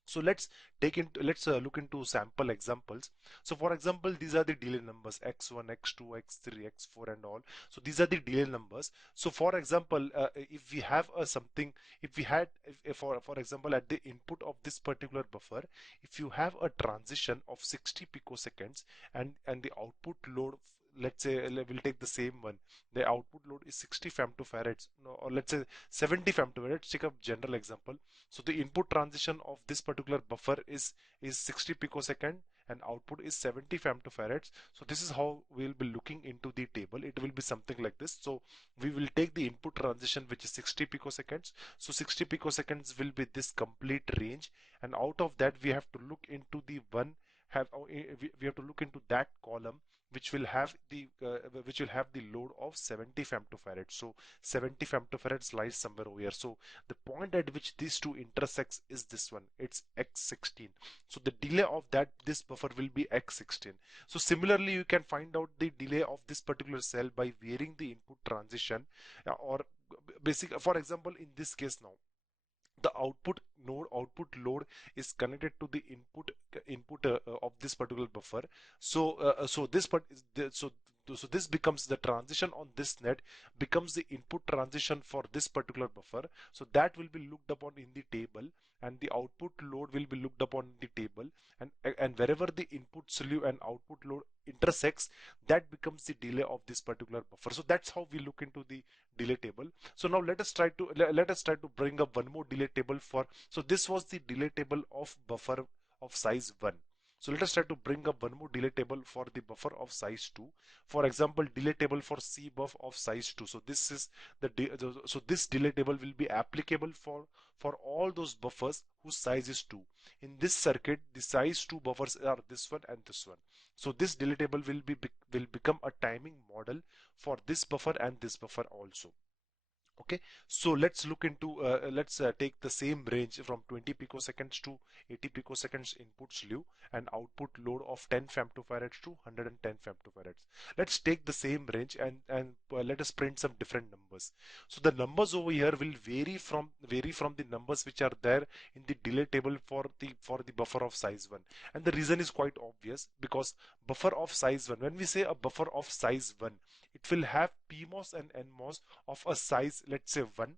So let's look into sample examples. So for example, these are the delay numbers x1, x2, x3, x4 and all. So these are the delay numbers. So for example, if we have a something, if we had if for example, at the input of this particular buffer, if you have a transition of 60 picoseconds and the output load, let's say we'll take the same one, the output load is 60 femtofarads, no, or let's say 70 femtofarads. Take a general example. So the input transition of this particular buffer is 60 picosecond and output is 70 femtofarads. So this is how we'll be looking into the table. It will be something like this. So we will take the input transition, which is 60 picoseconds. So 60 picoseconds will be this complete range, and out of that we have to look into the one have we have to look into that column which will have the load of 70 femtofarads. So 70 femtofarads lies somewhere over here. So the point at which these two intersects is this one, it's x16. So the delay of this buffer will be x16. So similarly, you can find out the delay of this particular cell by varying the input transition, or basic, for example, in this case now, the output load is connected to the input of this particular buffer. So so this part is so so this becomes the transition on this net becomes the input transition for this particular buffer. So that will be looked upon in the table, and the output load will be looked upon in the table, and wherever the input slew and output load intersects, that becomes the delay of this particular buffer. So that's how we look into the delay table. So now let us try to bring up one more delay table for. So this was the delay table of buffer of size 1. So let us try to bring up one more delay table for the buffer of size 2. For example, delay table for cbuff of size 2. So this is so this delay table will be applicable for all those buffers whose size is 2. In this circuit, the size 2 buffers are this one and this one. So this delay table will become a timing model for this buffer and this buffer also. Okay, so let's look into let's take the same range from 20 picoseconds to 80 picoseconds input slew and output load of 10 femtofarads to 110 femtofarads. Let's take the same range and let us print some different numbers. So the numbers over here will vary from the numbers which are there in the delay table for the buffer of size 1, and the reason is quite obvious, because buffer of size 1, when we say a buffer of size 1, it will have PMOS and NMOS of a size, let's say 1,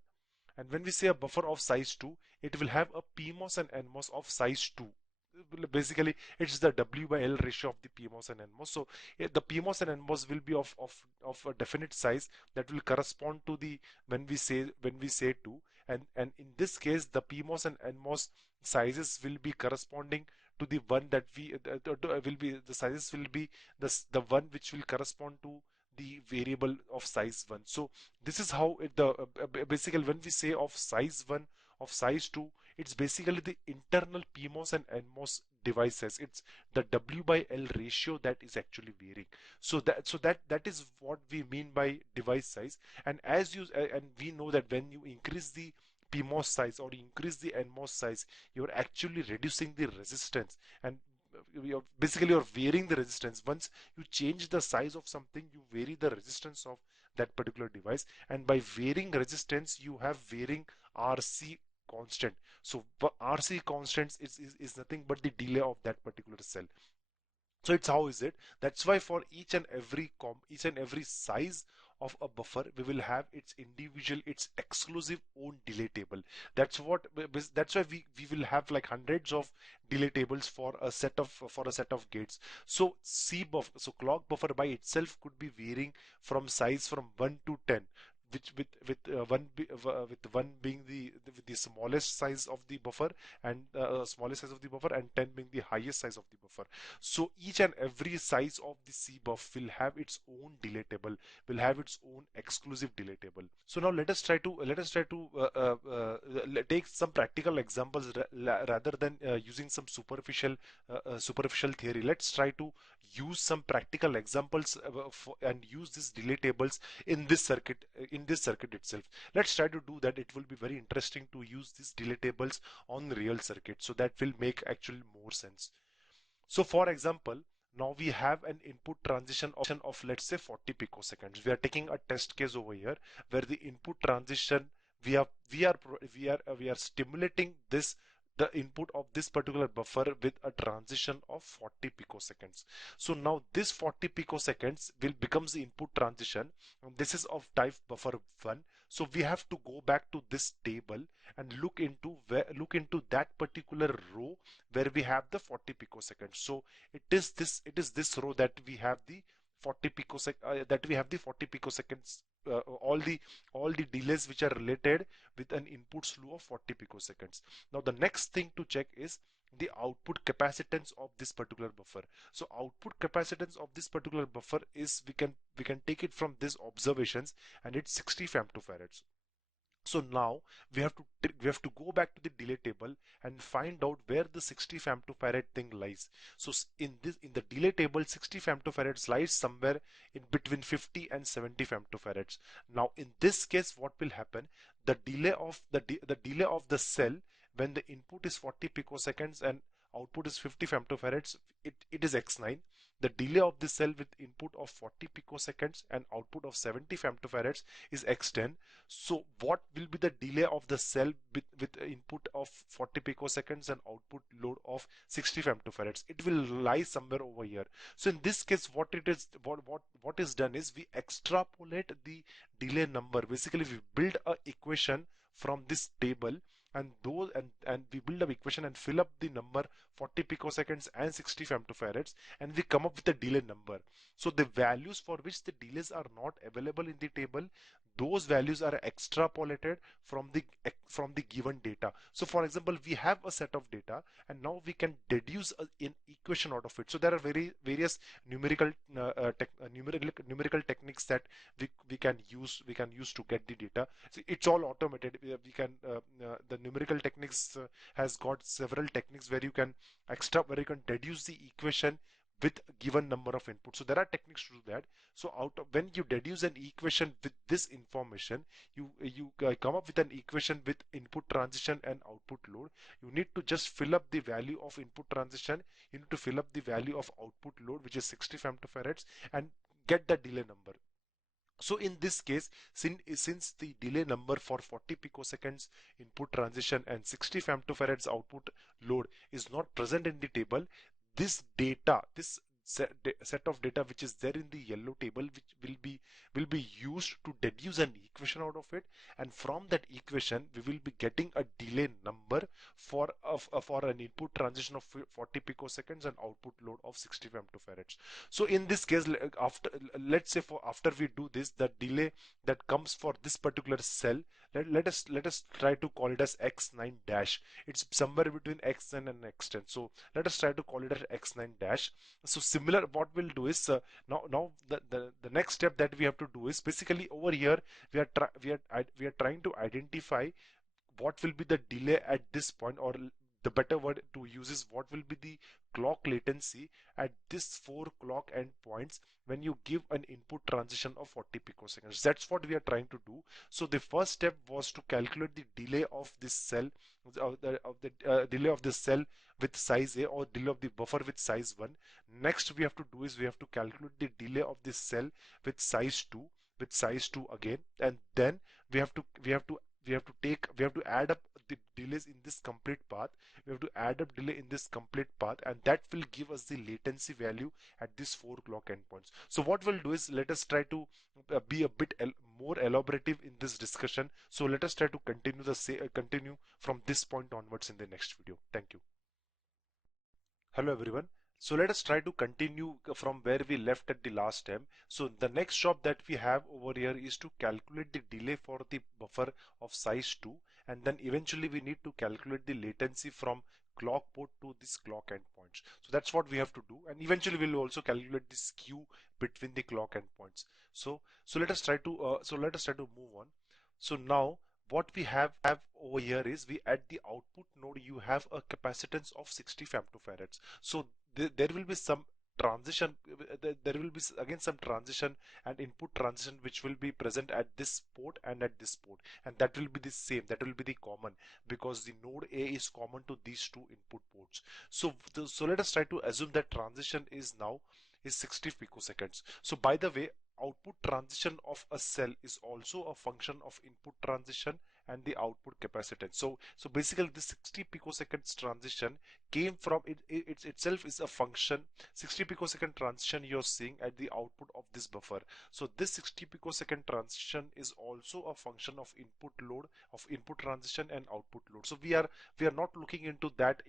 and when we say a buffer of size 2, it will have a PMOS and NMOS of size 2. Basically, it's the W by L ratio of the PMOS and NMOS. So the PMOS and NMOS will be of a definite size that will correspond to the when we say 2, and in this case the PMOS and NMOS sizes will be corresponding to the one that we will be the sizes will be the one which will correspond to the variable of size 1. So this is how basically when we say of size 1, of size 2, it's basically the internal PMOS and NMOS devices. It's the W by L ratio that is actually varying. So that is what we mean by device size. And and we know that when you increase the PMOS size or increase the NMOS size, you're actually reducing the resistance, and basically you're varying the resistance. Once you change the size of something, you vary the resistance of that particular device, and by varying resistance you have varying RC constant. So RC constants is nothing but the delay of that particular cell. So it's how is it? That's why for each and every size of a buffer, we will have its individual, its exclusive own delay table. That's why we will have like hundreds of delay tables for a set of gates. So clock buffer by itself could be varying from size from 1 to 10, which with one being the smallest size of the buffer, and smallest size of the buffer, and 10 being the highest size of the buffer. So each and every size of the cbuff will have its own delay table, will have its own exclusive delay table. So now let us try to take some practical examples rather than using some superficial theory. Let's try to use some practical examples and use these delay tables in this circuit itself. Let's try to do that. It will be very interesting to use these delay tables on the real circuit, so that will make actually more sense. So for example, now we have an input transition of let's say 40 picoseconds. We are taking a test case over here where the input transition we are stimulating the input of this particular buffer with a transition of 40 picoseconds. So now this 40 picoseconds will becomes the input transition, and this is of type buffer 1. So we have to go back to this table and look into that particular row where we have the 40 picoseconds. So it is this row that we have the 40 picoseconds, all the delays which are related with an input slew of 40 picoseconds. Now the next thing to check is the output capacitance of this particular buffer. So output capacitance of this particular buffer is, we can take it from these observations, and it's 60 femtofarads. So now we have to go back to the delay table and find out where the 60 femtofarad thing lies. So in the delay table, 60 femtofarads lies somewhere in between 50 and 70 femtofarads. Now in this case, what will happen? The delay of the cell when the input is 40 picoseconds and output is 50 femtofarads, it is x9. the delay of this cell with input of 40 picoseconds and output of 70 femtofarads is x10. So what will be the delay of the cell with input of 40 picoseconds and output load of 60 femtofarads? It will lie somewhere over here. So in this case, what is done is we extrapolate the delay number. Basically, we build a equation from this table, and we build up equation and fill up the number 40 picoseconds and 60 femtofarads, and we come up with a delay number. So the values for which the delays are not available in the table, those values are extrapolated from the given data. So for example, we have a set of data, and now we can deduce an equation out of it. So there are various numerical techniques that we can use to get the data. So it's all automated. We can the numerical techniques has got several techniques where you can deduce the equation with a given number of inputs. So there are techniques to do that. So when you deduce an equation with this information, you come up with an equation with input transition and output load. You need to just fill up the value of input transition. You need to fill up the value of output load, which is 60 femtofarads, and get the delay number. So in this case, since the delay number for 40 picoseconds input transition and 60 femtofarads output load is not present in the table, this data, this set of data which is there in the yellow table, which will be used to deduce an equation out of it, and from that equation we will be getting a delay number for an input transition of 40 picoseconds and output load of 60 femtofarads. So in this case, let's say after we do this, the delay that comes for this particular cell, let us try to call it as x9 dash. It's somewhere between x9 and x10. So let us try to call it as x9 dash. So similar, what we'll do is now the next step that we have to do is basically over here we are trying to identify what will be the delay at this point, or the better word to use is what will be the clock latency at this 4 clock endpoints when you give an input transition of 40 picoseconds. That's what we are trying to do. So the first step was to calculate the delay of this cell, delay of this cell with size A, or delay of the buffer with size 1. Next we have to do is we have to calculate the delay of this cell with size 2, again, and then we have to add up the delays in this complete path. We have to add up delay in this complete path, and that will give us the latency value at this 4 clock endpoints. So what we'll do is let us try to be a bit more elaborative in this discussion. So let us try to continue from this point onwards in the next video. Thank you. Hello everyone. So let us try to continue from where we left at the last time. So the next job that we have over here is to calculate the delay for the buffer of size 2, and then eventually we need to calculate the latency from clock port to this clock endpoints. So that's what we have to do, and eventually we'll also calculate the skew between the clock endpoints. So let us try to move on. So now what we have over here is, we at the output node you have a capacitance of 60 femtofarads. So there will be some transition, there will be again some transition and input transition which will be present at this port and at this port, and that will be the same, that will be the common, because the node A is common to these two input ports. So let us try to assume that transition is 60 picoseconds. So by the way, output transition of a cell is also a function of input transition and the output capacitance. So basically the 60 picoseconds transition came from it itself is a function. 60 picosecond transition you're seeing at the output of this buffer. So this 60 picosecond transition is also a function of input load, of input transition and output load. So we are not looking into that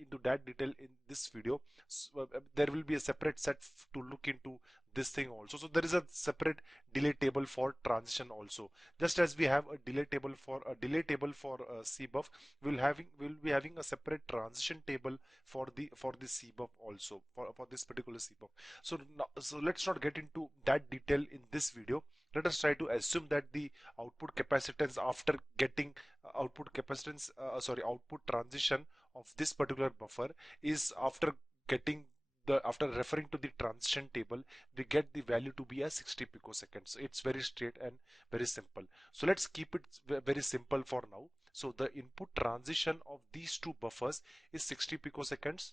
detail in this video. So, there will be a separate set to look into this thing also. So there is a separate delay table for transition also. Just as we have a delay table for CBUF, we'll be having a separate transition table for the CBUF also, for this particular CBUF. So let's not get into that detail in this video. Let us try to assume that the output capacitance after getting output transition of this particular buffer is after referring to the transition table, we get the value to be as 60 picoseconds. So it's very straight and very simple. So let's keep it very simple for now. So the input transition of these two buffers is 60 picoseconds,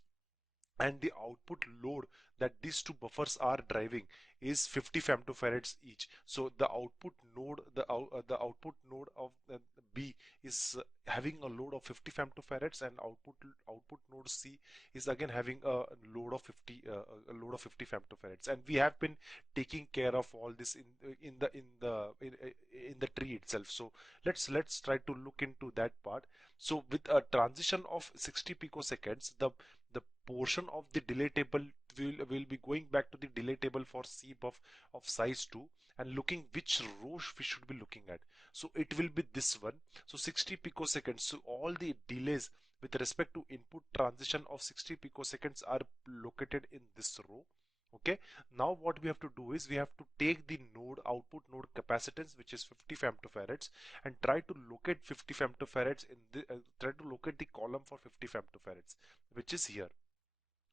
and the output load that these two buffers are driving is 50 femtofarads each. So the output node, the output node of B is having a load of 50 femtofarads, and output node C is again having a load of 50 a load of 50 femtofarads. And we have been taking care of all this in the tree itself. So let's try to look into that part. So with a transition of 60 picoseconds, the portion of the delay table will be going back to the delay table for cbuff of size 2 and looking which row we should be looking at. So it will be this one. So 60 picoseconds. So all the delays with respect to input transition of 60 picoseconds are located in this row. Okay, now what we have to do is we have to take the node output node capacitance, which is 50 femtofarads, and try to locate 50 femtofarads in the try to locate the column for 50 femtofarads, which is here.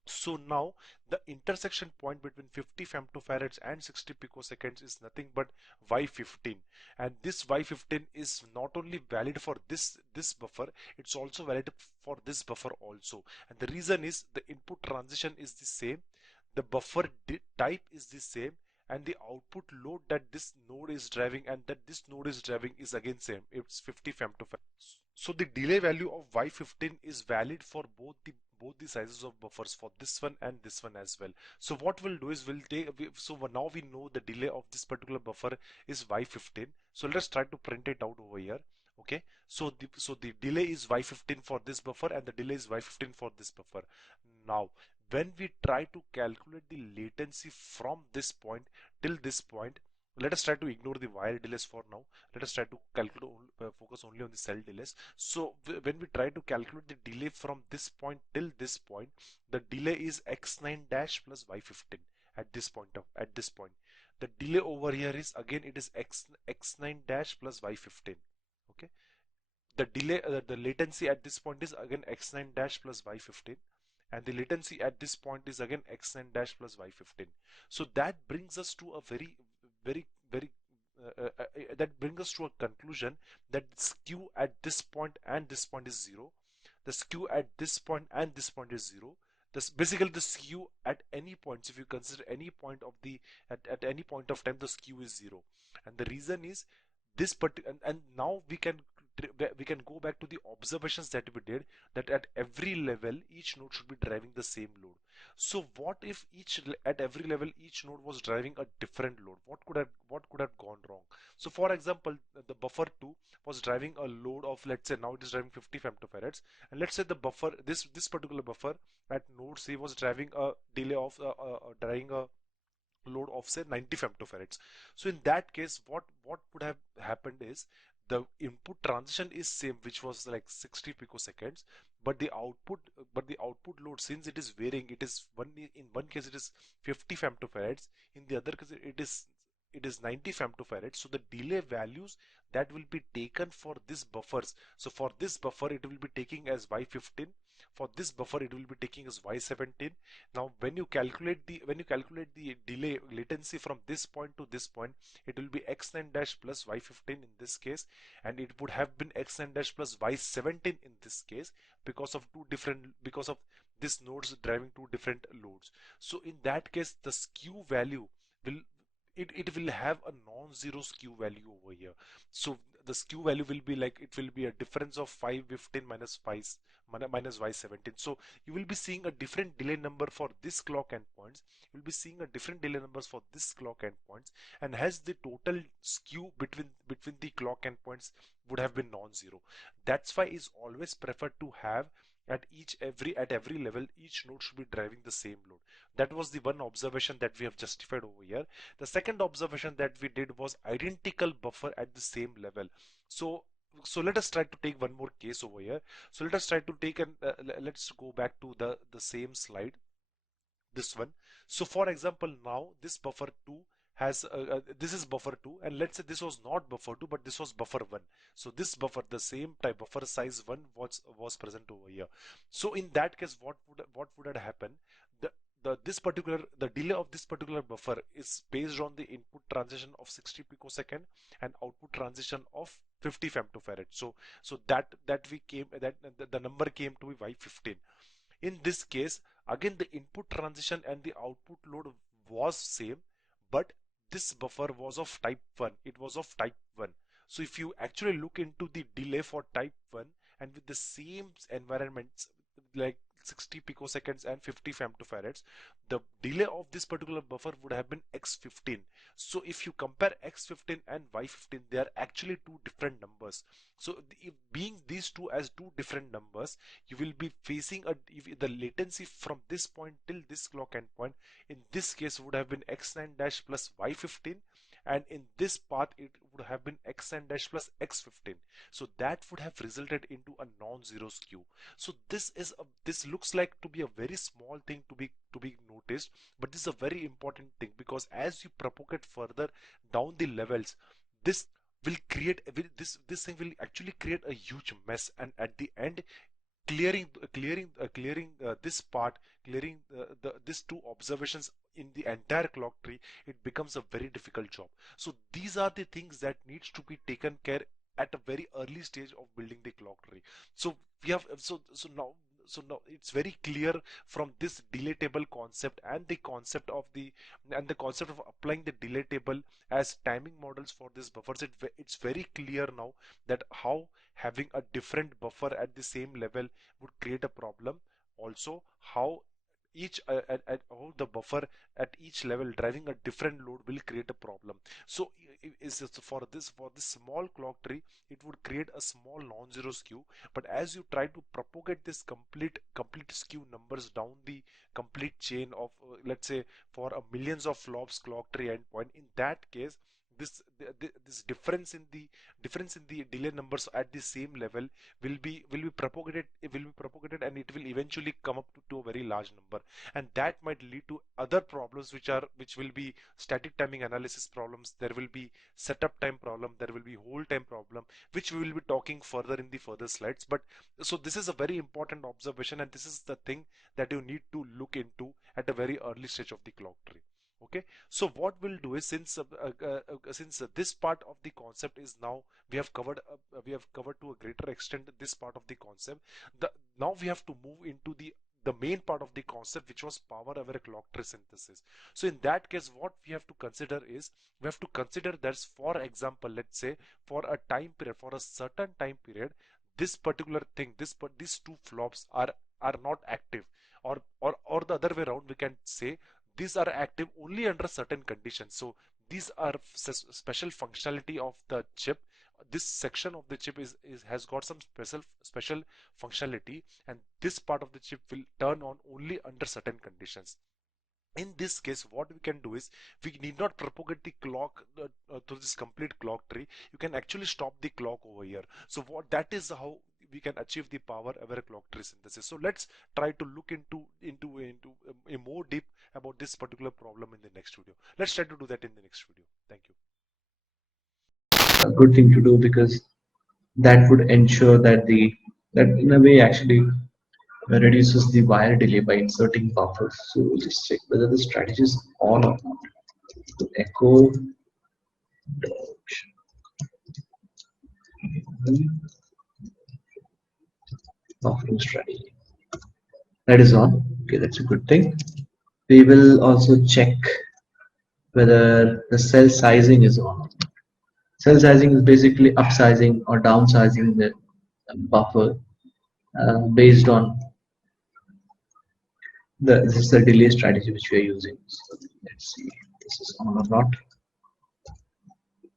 So now the intersection point between 50 femtofarads and 60 picoseconds is nothing but Y15, and this Y15 is not only valid for this buffer, it's also valid for this buffer also. And the reason is the input transition is the same, the buffer type is the same, and the output load that this node is driving and that this node is driving is again same. It's 50 femtofarads. So the delay value of Y15 is valid for both the sizes of buffers, for this one and this one as well. So what we'll do is so now we know the delay of this particular buffer is Y15. So let's try to print it out over here. Okay, so the delay is Y15 for this buffer and the delay is Y15 for this buffer. Now when we try to calculate the latency from this point till this point, let us try to ignore the wire delays for now. Let us try to calculate focus only on the cell delays. So when we try to calculate the delay from this point till this point, the delay is x9 dash plus y15 at this point. The delay over here is again it is x9 dash plus y15. Okay, the delay the latency at this point is again x9 dash plus y15, and the latency at this point is again x9 dash plus y15. So that brings us to a very that brings us to a conclusion that skew at this point and this point is 0. The skew at this point and this point is 0. This basically the skew at any point, if you consider any point of the at any point of time, the skew is 0. And the reason is this particular, and now we can go back to the observations that we did, that at every level each node should be driving the same load. So what if at every level each node was driving a different load? What could have gone wrong? So for example, the buffer 2 was driving a load of, let's say now it is driving 50 femtofarads, and let's say the buffer this particular buffer at node C was driving a delay of driving a load of say 90 femtofarads. So in that case, what would have happened is the input transition is same, which was like 60 picoseconds, but the output load, since it is varying, it is in one case it is 50 femtofarads, in the other case it is 90 femtofarads. So the delay values that will be taken for this buffers, so for this buffer it will be taking as y15, for this buffer it will be taking as y17. Now when you calculate the delay latency from this point to this point, it will be x9 dash plus y15 in this case, and it would have been x9 dash plus y17 in this case, because of this nodes driving two different loads. So in that case the skew value will it will have a non-zero skew value over here. So the skew value will be like, it will be a difference of 515 minus y17. So you will be seeing a different delay number for this clock endpoints. You will be seeing a different delay numbers for this clock endpoints, and hence the total skew between the clock endpoints would have been non-zero. That's why it's always preferred to have at every level each node should be driving the same load. That was the one observation that we have justified over here. The second observation that we did was identical buffer at the same level. So let us try to take one more case over here. So let us try to take let's go back to the same slide, this one. So for example, now this buffer 2 has this is buffer 2, and let's say this was not buffer 2 but this was buffer 1. So this buffer, the same type buffer size 1 was present over here. So in that case, what would have happened? The delay of this particular buffer is based on the input transition of 60 picosecond and output transition of 50 femtofarad. So that the number came to be y15. In this case, Again, the input transition and the output load was same, but this buffer was of type 1. It was of type 1. So if you actually look into the delay for type 1 and with the same environments like 60 picoseconds and 50 femtofarads, the delay of this particular buffer would have been x15. So if you compare x15 and y15, they are actually two different numbers. So if being these two as two different numbers, you will be facing the latency from this point till this clock endpoint in this case would have been x9 dash plus y15, and in this path it would have been xn dash plus x15. So that would have resulted into a non-zero skew. So this looks like to be a very small thing to be noticed, but this is a very important thing, because as you propagate further down the levels, this this thing will actually create a huge mess, and at the end, clearing this part, clearing these two observations in the entire clock tree, it becomes a very difficult job. So these are the things that needs to be taken care at a very early stage of building the clock tree. So we have so now it's very clear from this delay table concept and the concept of applying the delay table as timing models for these buffers. It's very clear now that how having a different buffer at the same level would create a problem. Also, how how the buffer at each level driving a different load will create a problem. So for this small clock tree, it would create a small non-zero skew. But as you try to propagate this complete skew numbers down the complete chain of let's say for a millions of flops clock tree endpoint, in that case this difference in the delay numbers at the same level will be propagated and it will eventually come up to a very large number, and that might lead to other problems which will be static timing analysis problems. There will be setup time problem, there will be hold time problem, which we will be talking further in the further slides. But so this is a very important observation, and this is the thing that you need to look into at a very early stage of the clock tree. Okay, so what we'll do is, since this part of the concept is now we have covered to a greater extent this part of the concept. Now we have to move into the main part of the concept, which was power aware clock tree synthesis. So in that case, what we have to consider is, we have to consider that, for example, let's say for a time period, for a certain time period, this particular thing, these two flops are not active, or the other way around, we can say these are active only under certain conditions. So these are special functionality of the chip. This section of the chip has got some special functionality, and this part of the chip will turn on only under certain conditions. In this case, what we can do is, we need not propagate the clock to this complete clock tree. You can actually stop the clock over here. So what that is how we can achieve the power aware clock tree synthesis. So let's try to look into a more deep about this particular problem in the next video. Let's try to do that in the next video. Thank you. A good thing to do, because that would ensure that that in a way actually reduces the wire delay by inserting buffers. So we'll just check whether the strategy is on or not. So echo buffering strategy, that is on. Okay, that's a good thing. We will also check whether the cell sizing is on. Cell sizing is basically upsizing or downsizing the buffer based on this is the delay strategy which we are using. So let's see, this is on or not.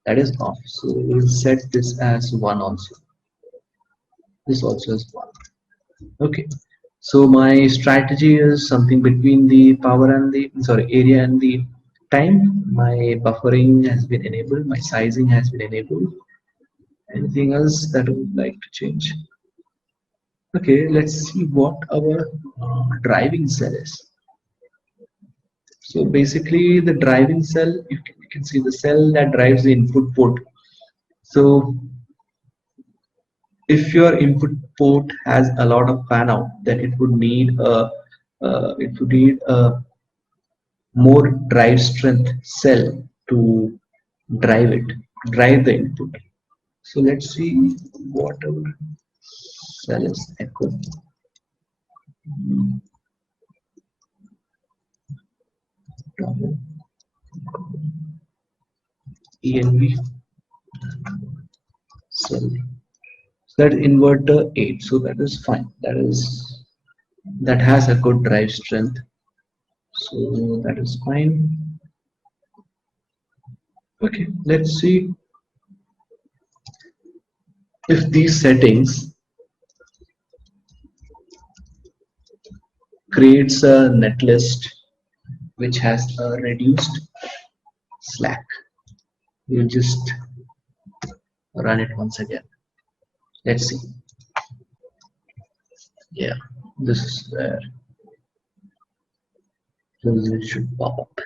That is off. So we'll set this as 1 also. This also is 1. Okay. So my strategy is something between the power and the area and the time. My buffering has been enabled. My sizing has been enabled. Anything else that I would like to change? Okay, let's see what our driving cell is. So basically, the driving cell, you can see the cell that drives the input port. So if your input port has a lot of fan out, then it would need a more drive strength cell to drive the input. So let's see what our cell is. Echo. env cell. So that inverter 8, so that is fine. That has a good drive strength, so that is fine. Okay, let's see if these settings creates a netlist which has a reduced slack. You just run it once again. Let's see. Yeah, this is where it should pop up.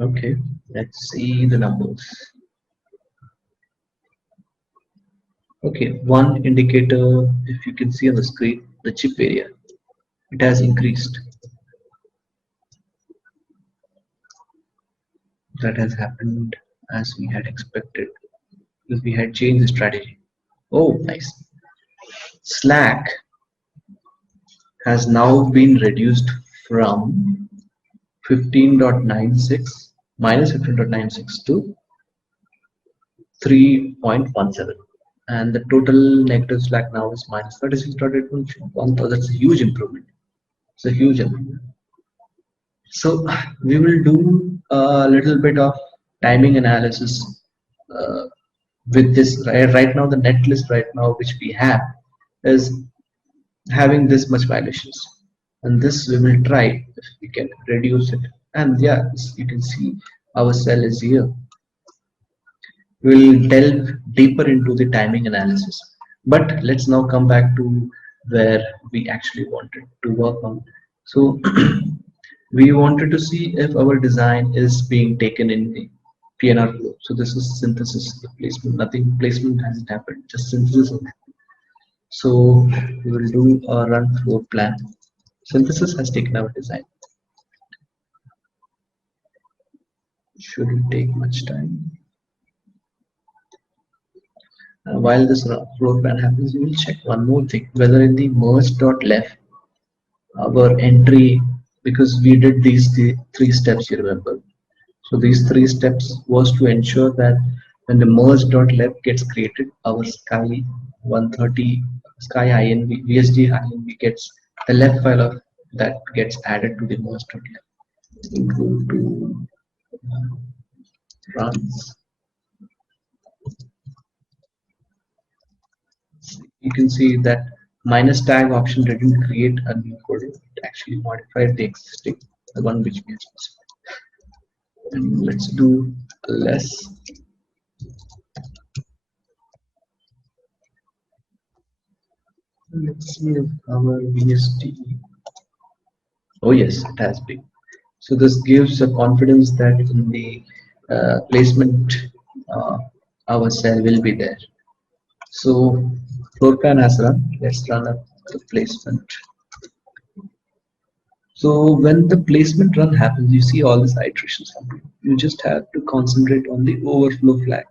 Okay, let's see the numbers. Okay, one indicator, if you can see on the screen, the chip area, it has increased. That has happened as we had expected because we had changed the strategy. Oh, nice. Slack has now been reduced from 15.96 minus 15.96 to 3.17, and the total negative slack now is minus 36.81. That's a huge improvement. It's a huge improvement. So we will do a little bit of timing analysis uh, with this. Right now, the net list right now which we have is having this much violations, and this we will try if we can reduce it. And yeah, you can see our cell is here. We'll delve deeper into the timing analysis, but let's now come back to where we actually wanted to work on. So we wanted to see if our design is being taken in the PNR flow. So this is synthesis, the placement. Nothing placement hasn't happened, just synthesis has happened. So we will do a run floor plan. Synthesis has taken our design. Shouldn't take much time. While this floor plan happens, we will check one more thing, whether in the merge.left our entry, because we did these three steps, you remember. So these three steps was to ensure that when the merge.left gets created, our Sky 130 Sky INV VSD INV gets the left file of that gets added to the merge.left. Go to runs. You can see that minus tag option didn't create a new folder. It actually modified the existing, the one which we have specified. And let's do less. Let's see if our VSD. Oh yes, it has been. So this gives a confidence that in the placement, our cell will be there. So floor plan has run. Let's run up the placement. So when the placement run happens, you see all these iterations happening. You just have to concentrate on the overflow flag.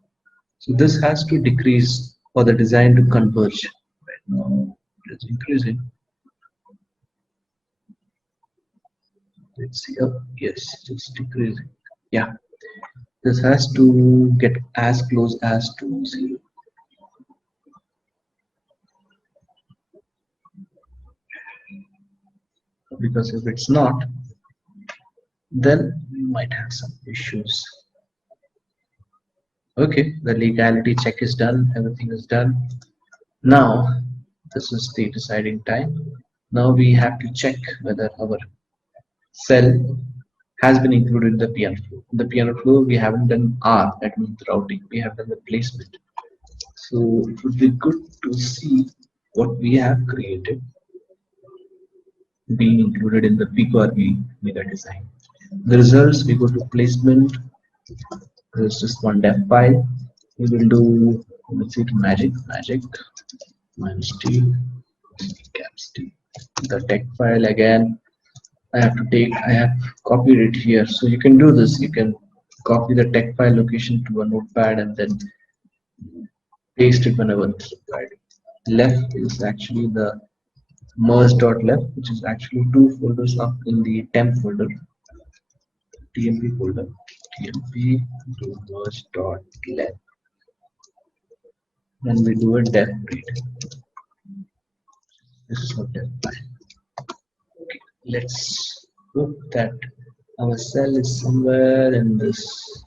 So this has to decrease for the design to converge. Right now it's increasing. Let's see. Oh, yes, it's decreasing. Yeah, this has to get as close as to 0. Because if it's not, then we might have some issues. Okay, the legality check is done, everything is done. Now this is the deciding time. Now we have to check whether our cell has been included in the PNR flow. In the PNR flow, we haven't done R, that means routing, we have done the placement. So it would be good to see what we have created being included in the PicoRV mega design. The results, we go to placement. There's just one dev file. We will do, let's see, magic. minus t caps t. The text file again. I have copied it here. So you can do this. You can copy the text file location to a notepad and then paste it whenever it's required. Left is actually the merge.left, which is actually two folders up in the temp folder, tmp folder, tmp do merge.left, and we do a def read. This is our def file. Okay, let's hope that our cell is somewhere in this.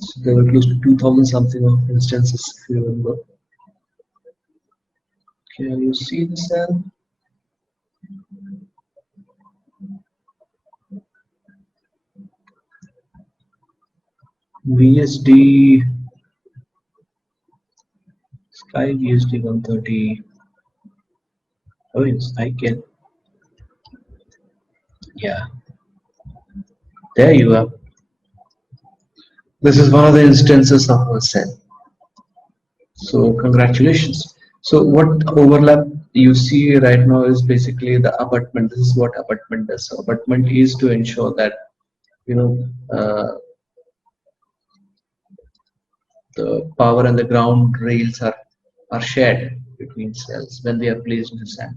So there were close to 2000 something of instances, if you remember. Can you see the cell? VSD Sky VSD 130. Oh yes, I can. Yeah, there you are. This is one of the instances of a cell. So congratulations. So what overlap you see right now is basically the abutment. This is what abutment does. So abutment is to ensure that you know the power and the ground rails are shared between cells when they are placed in the sand.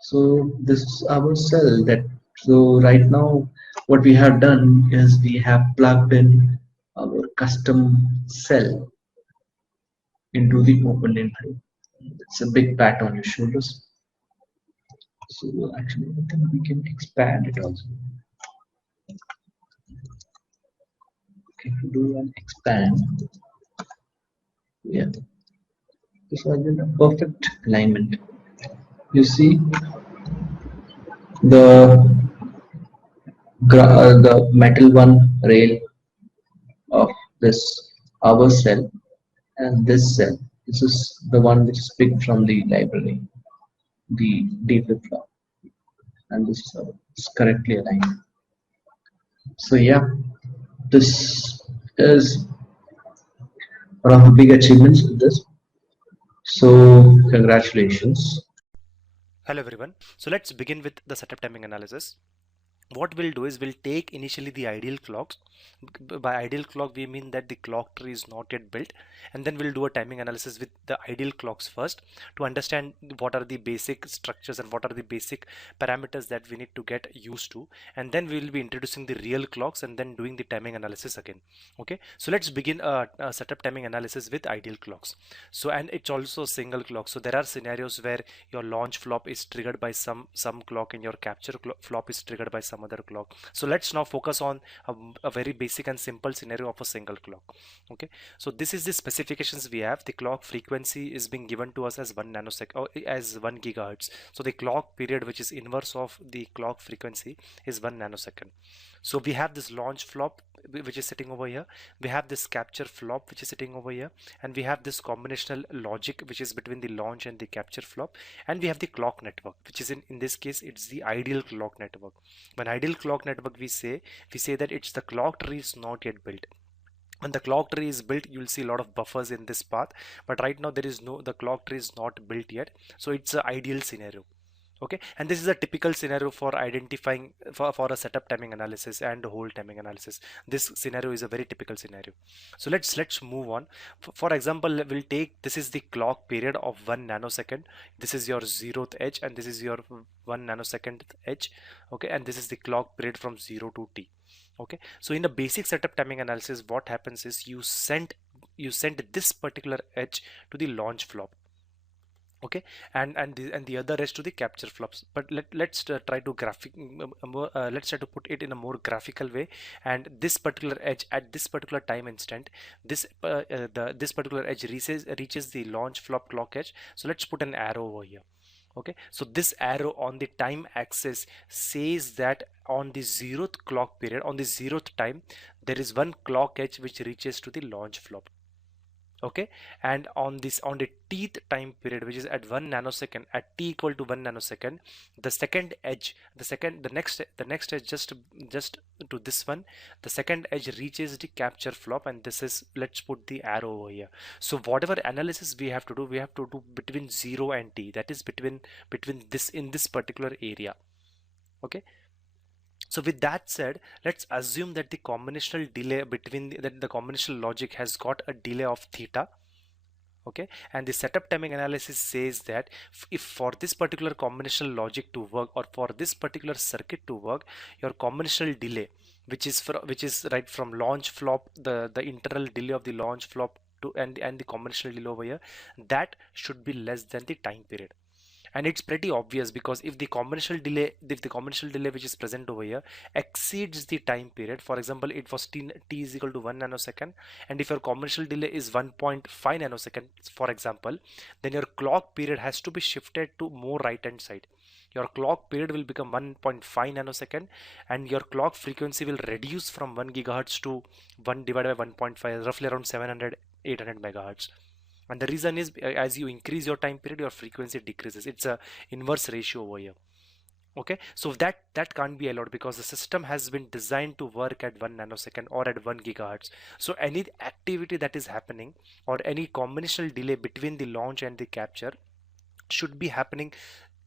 So this is our cell that. So right now what we have done is we have plugged in our custom cell into the open flow. It's a big pat on your shoulders. So actually, I think we can expand it also. Okay, if you do an expand, yeah, this was in a perfect alignment. You see the the metal one rail of this our cell and this cell. This is the one which is picked from the library, the D flip flop, and this is correctly aligned. So yeah, this is one of the big achievements with this. So congratulations. Hello everyone. So let's begin with the setup timing analysis. What we'll do is we'll take initially the ideal clocks. By ideal clock we mean that the clock tree is not yet built, and then we'll do a timing analysis with the ideal clocks first to understand what are the basic structures and what are the basic parameters that we need to get used to, and then we will be introducing the real clocks and then doing the timing analysis again. Okay, so let's begin a setup timing analysis with ideal clocks. So, and it's also single clock, so there are scenarios where your launch flop is triggered by some clock and your capture flop is triggered by some other clock. So let's now focus on a very basic and simple scenario of a single clock. Okay, so this is the specifications we have. The clock frequency is being given to us as 1 nanosecond or as 1 gigahertz. So the clock period, which is inverse of the clock frequency, is 1 nanosecond. So we have this launch flop which is sitting over here, we have this capture flop which is sitting over here, and we have this combinational logic which is between the launch and the capture flop, and we have the clock network, which is in this case it's the ideal clock network. When ideal clock network we say that it's the clock tree is not yet built. When the clock tree is built, you'll see a lot of buffers in this path, but right now there is no, the clock tree is not built yet, so it's an ideal scenario. Okay, and this is a typical scenario for identifying for a setup timing analysis and hold timing analysis. This scenario is a very typical scenario. So let's move on. For example, we'll take, this is the clock period of 1 nanosecond, this is your 0th edge, and this is your 1 nanosecond edge. Okay, and this is the clock period from 0 to t. Okay, so in the basic setup timing analysis, what happens is you send this particular edge to the launch flop. Okay, and the other edge to the capture flops. But let's try to let's try to put it in a more graphical way. And this particular edge at this particular time instant, this particular edge reaches the launch flop clock edge. So let's put an arrow over here. Okay, so this arrow on the time axis says that on the 0th clock period, on the 0th time, there is one clock edge which reaches to the launch flop. Okay, and on the tth time period, which is at 1 nanosecond, at t equal to 1 nanosecond, the second edge, the next edge, just to this one, the second edge reaches the capture flop, and this is, let's put the arrow over here. So whatever analysis we have to do, between 0 and t, that is between this, in this particular area. Okay, so with that said, let's assume that the combinational delay between that the combinational logic has got a delay of theta. Okay, and the setup timing analysis says that if for this particular combinational logic to work, or for this particular circuit to work, your combinational delay, which is right from launch flop, the internal delay of the launch flop to and the combinational delay over here, that should be less than the time period. And it's pretty obvious, because if the combinational delay which is present over here exceeds the time period, for example it was t is equal to 1 nanosecond, and if your combinational delay is 1.5 nanosecond, for example, then your clock period has to be shifted to more right hand side. Your clock period will become 1.5 nanosecond, and your clock frequency will reduce from 1 gigahertz to 1 divided by 1.5, roughly around 700-800 megahertz. And the reason is, as you increase your time period, your frequency decreases. It's a inverse ratio over here. Okay, so that can't be allowed, because the system has been designed to work at 1 nanosecond or at 1 gigahertz. So any activity that is happening, or any combinational delay between the launch and the capture, should be happening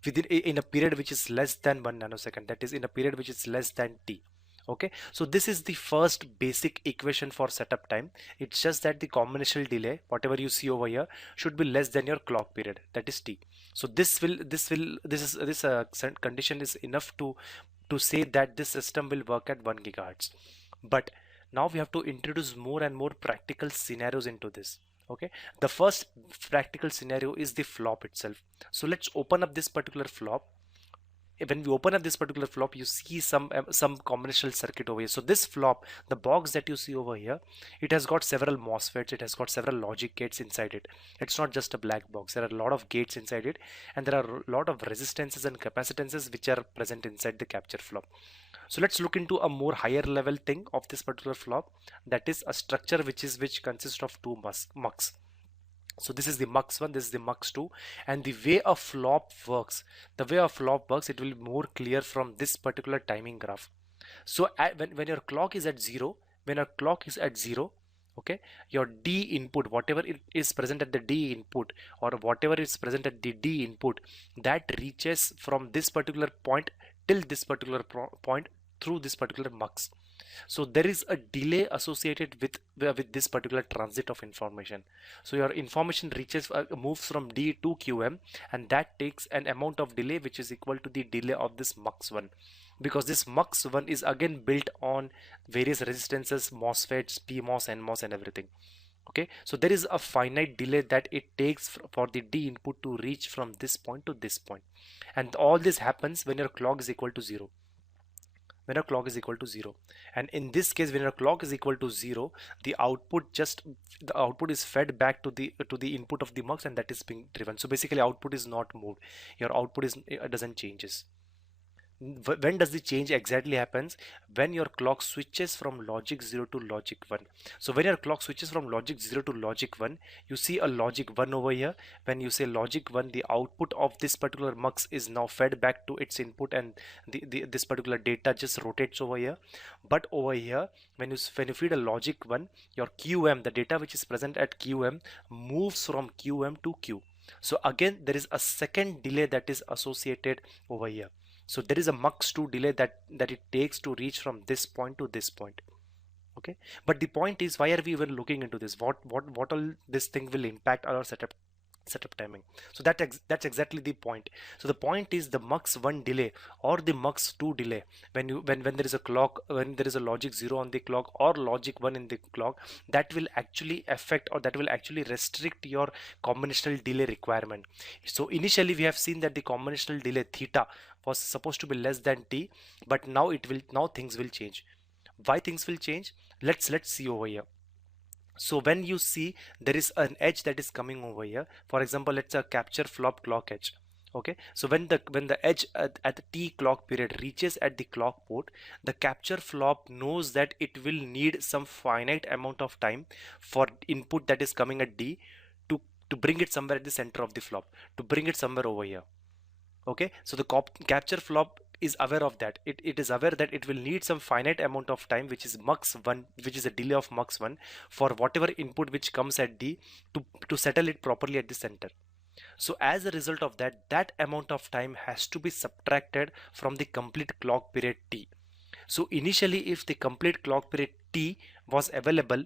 in a period which is less than 1 nanosecond, that is in a period which is less than t. Okay, so this is the first basic equation for setup time. It's just that the combinational delay, whatever you see over here, should be less than your clock period, that is t. So this condition is enough to say that this system will work at 1 gigahertz. But now we have to introduce more and more practical scenarios into this. Okay, the first practical scenario is the flop itself. So let's open up this particular flop. When we open up this particular flop, you see some combinational circuit over here. So this flop, the box that you see over here, it has got several MOSFETs, it has got several logic gates inside it. It's not just a black box. There are a lot of gates inside it, and there are a lot of resistances and capacitances which are present inside the capture flop. So let's look into a more higher level thing of this particular flop, that is a structure which consists of two MUX. So this is the MUX1, this is the MUX2, and the way a flop works, it will be more clear from this particular timing graph. So when your clock is at zero, okay, your D input, whatever it is present at the D input, or whatever is present at the D input, that reaches from this particular point till this particular point through this particular MUX. So there is a delay associated with this particular transit of information. So your information moves from D to QM, and that takes an amount of delay which is equal to the delay of this MUX1, because this MUX1 is again built on various resistances, MOSFETs, PMOS, NMOS, and everything. Okay, so there is a finite delay that it takes for the D input to reach from this point to this point, and all this happens when your clock is equal to 0. And in this case, when your clock is equal to 0, the output is fed back to the input of the MUX, and that is being driven. So basically output is not moved, your output doesn't changes. When does the change exactly happens? When your clock switches from logic 0 to logic 1. So when your clock switches from logic 0 to logic 1, you see a logic 1 over here. When you say logic 1, the output of this particular MUX is now fed back to its input, and this particular data just rotates over here. But over here, when you feed a logic 1, your QM, the data which is present at QM, moves from QM to Q. So again, there is a second delay that is associated over here. So there is a MUX2 delay that it takes to reach from this point to this point. Okay, but the point is, why are we even looking into this? What all this thing will impact our setup timing? So that's exactly the point. So the point is the MUX1 delay or the MUX2 delay, when there is a clock, when there is a logic 0 on the clock or logic 1 in the clock, that will actually affect, or that will actually restrict your combinational delay requirement. So initially we have seen that the combinational delay theta was supposed to be less than t, but now things will change. Why things will change? Let's see over here. So when you see there is an edge that is coming over here, for example, let's capture flop clock edge. Okay, so when the edge at the t clock period reaches at the clock port, the capture flop knows that it will need some finite amount of time for input that is coming at d to bring it somewhere at the center of the flop, to bring it somewhere over here. Okay, so the capture flop is aware of that. It is aware that it will need some finite amount of time, which is mux1, which is a delay of mux1, for whatever input which comes at d to settle it properly at the center. So as a result of that, that amount of time has to be subtracted from the complete clock period t. So initially, if the complete clock period t was available,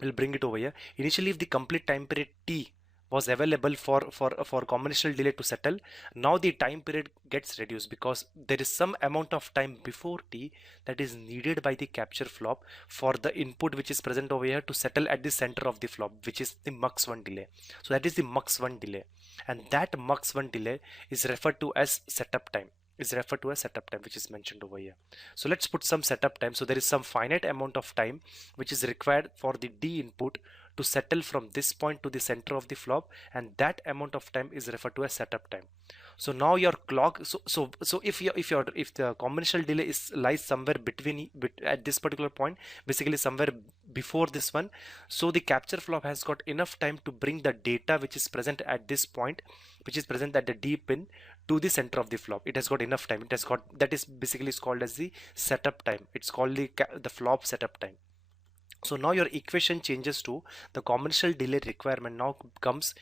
we'll bring it over here. Initially, if the complete time period t was available for combinational delay to settle, now the time period gets reduced because there is some amount of time before t that is needed by the capture flop for the input which is present over here to settle at the center of the flop, which is the mux1 delay. So that is the mux1 delay, and that mux1 delay is referred to as setup time, which is mentioned over here. So let's put some setup time. So there is some finite amount of time which is required for the d input to settle from this point to the center of the flop, and that amount of time is referred to as setup time. So now your clock, so if the combinational delay lies somewhere at this particular point, basically somewhere before this one, so the capture flop has got enough time to bring the data which is present at this point, which is present at the d pin, to the center of the flop. It has got enough time. It has got, that is basically is called as the setup time. It's called the flop setup time. So now your equation changes to the combinational delay requirement now comes,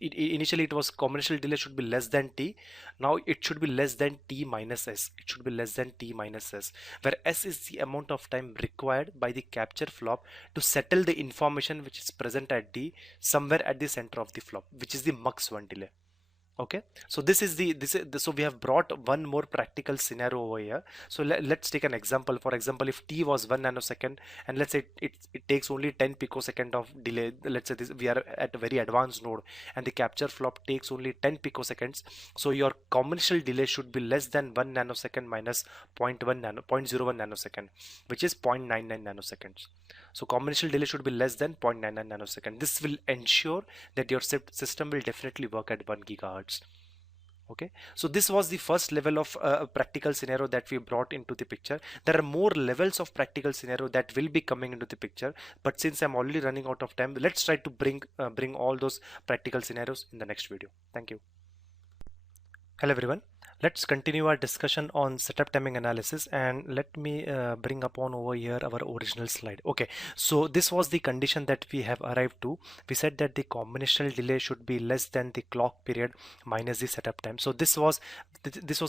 initially it was combinational delay should be less than t, now it should be less than t minus s. It should be less than t minus s, where s is the amount of time required by the capture flop to settle the information which is present at d somewhere at the center of the flop, which is the mux1 delay. Okay, so so we have brought one more practical scenario over here. So let's take an example. For example, if t was 1 nanosecond and let's say it takes only 10 picosecond of delay, let's say we are at a very advanced node and the capture flop takes only 10 picoseconds, so your combinational delay should be less than 1 nanosecond minus 0.01 nanosecond, which is 0.99 nanoseconds. So combinational delay should be less than 0.99 nanosecond. This will ensure that your system will definitely work at 1 gigahertz. Okay, so this was the first level of practical scenario that we brought into the picture. There are more levels of practical scenario that will be coming into the picture, but since I'm already running out of time, let's try to bring all those practical scenarios in the next video. Thank you. Hello everyone, let's continue our discussion on setup timing analysis, and let me bring upon over here our original slide. Okay, so this was the condition that we have arrived to. We said that the combinational delay should be less than the clock period minus the setup time. So this was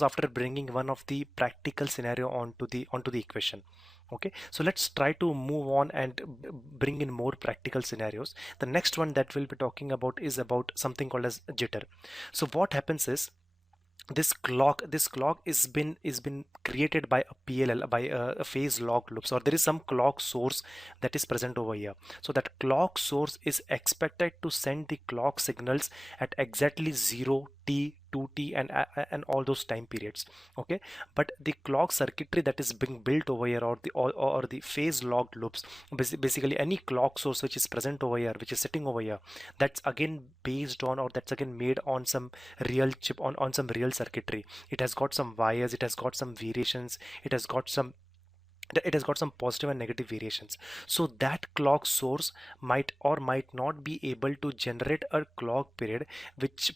after bringing one of the practical scenario onto the equation. Okay, so let's try to move on and bring in more practical scenarios. The next one that we'll be talking about is about something called as jitter. So what happens is, this clock is been created by a PLL, by a phase log loops, or there is some clock source that is present over here. So that clock source is expected to send the clock signals at exactly 0, t, 2t, and all those time periods. Okay, but the clock circuitry that is being built over here, or the phase log loops, basically any clock source which is present over here, which is sitting over here, that's again based on, or that's again made on some real chip, on some real circuitry. It has got some wires, it has got some variations, it has got some positive and negative variations. So that clock source might or might not be able to generate a clock period which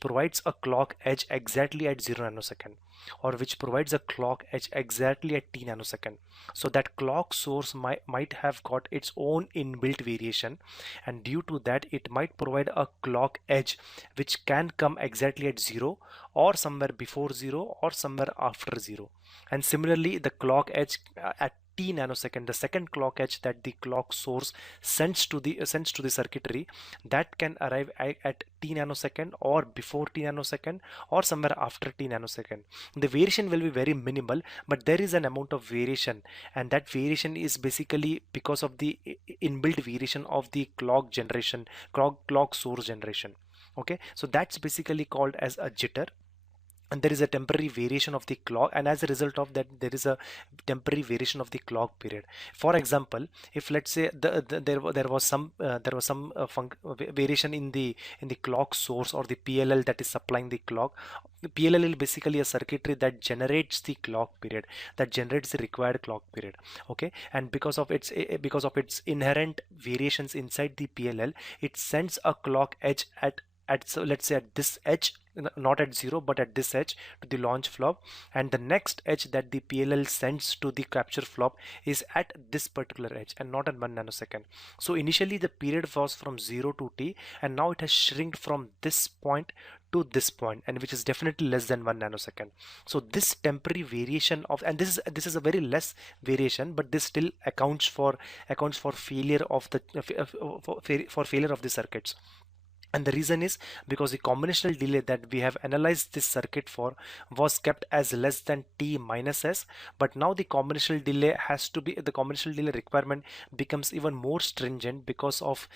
provides a clock edge exactly at 0 nanosecond, or which provides a clock edge exactly at t nanosecond. So that clock source might have got its own inbuilt variation, and due to that it might provide a clock edge which can come exactly at 0, or somewhere before 0, or somewhere after 0. And similarly, the clock edge at t nanosecond, the second clock edge that the clock source sends to the circuitry, that can arrive at t nanosecond, or before t nanosecond, or somewhere after t nanosecond. The variation will be very minimal, but there is an amount of variation, and that variation is basically because of the inbuilt variation of the clock source generation. Okay, so that's basically called as a jitter. and there is a temporary variation of the clock, and as a result of that there is a temporary variation of the clock period. For example, if let's say there was some variation in the clock source or the PLL that is supplying the clock. The PLL is basically a circuitry that generates the clock period, that generates the required clock period. Okay, and because of its inherent variations inside the PLL, it sends a clock edge so let's say at this edge, not at 0 but at this edge, to the launch flop, and the next edge that the PLL sends to the capture flop is at this particular edge and not at 1 nanosecond. So initially the period was from 0 to t, and now it has shrinked from this point to this point, and which is definitely less than 1 nanosecond. So this temporary variation of, and this is a very less variation, but this still accounts for failure of the for failure of the circuits. And the reason is because the combinational delay that we have analyzed this circuit for was kept as less than t minus s, but now the combinational delay requirement becomes even more stringent because of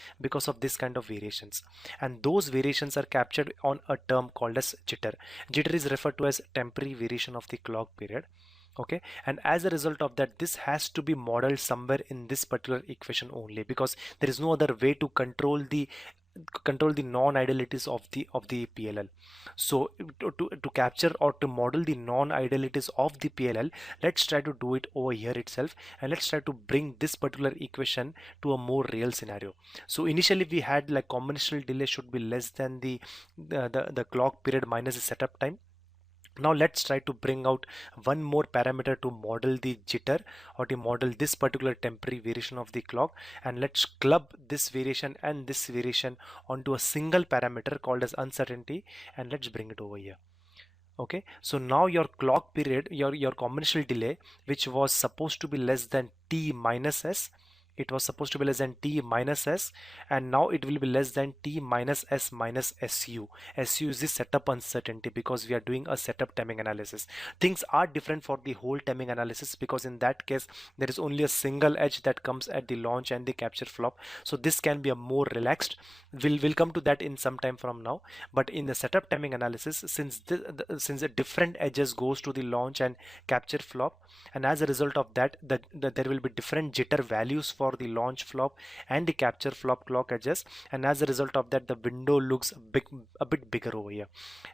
this kind of variations, and those variations are captured on a term called as jitter. Jitter is referred to as temporary variation of the clock period. Okay, and as a result of that, this has to be modeled somewhere in this particular equation only, because there is no other way to control the non-idealities of the PLL. So to capture or to model the non-idealities of the PLL, let's try to do it over here itself, and let's try to bring this particular equation to a more real scenario. So initially we had like combinational delay should be less than the clock period minus the setup time. Now let's try to bring out one more parameter to model the jitter, or to model this particular temporary variation of the clock, and let's club this variation and this variation onto a single parameter called as uncertainty, and let's bring it over here. Okay, so now your clock period, your combinational delay, which was supposed to be less than t minus s, it was supposed to be less than t minus s, and now it will be less than t minus s minus su. Su is the setup uncertainty, because we are doing a setup timing analysis. Things are different for the whole timing analysis, because in that case there is only a single edge that comes at the launch and the capture flop, so this can be a more relaxed. We'll come to that in some time from now. But in the setup timing analysis, since the different edges goes to the launch and capture flop, and as a result of that, there will be different jitter values for the launch flop and the capture flop clock edges, and as a result of that the window looks a bit bigger over here,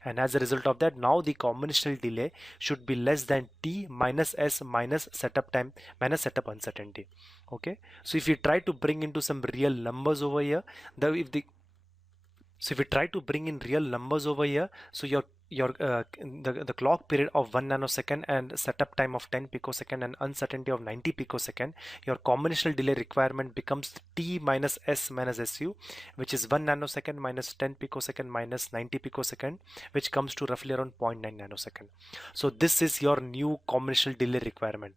and as a result of that now the combinational delay should be less than t minus s minus setup time minus setup uncertainty. Okay, so if you try to bring into some real numbers over here, so if we try to bring in real numbers over here, so the clock period of 1 nanosecond and setup time of 10 picosecond and uncertainty of 90 picosecond, your combinational delay requirement becomes t minus s minus su, which is 1 nanosecond minus 10 picosecond minus 90 picosecond, which comes to roughly around 0.9 nanosecond. So this is your new combinational delay requirement.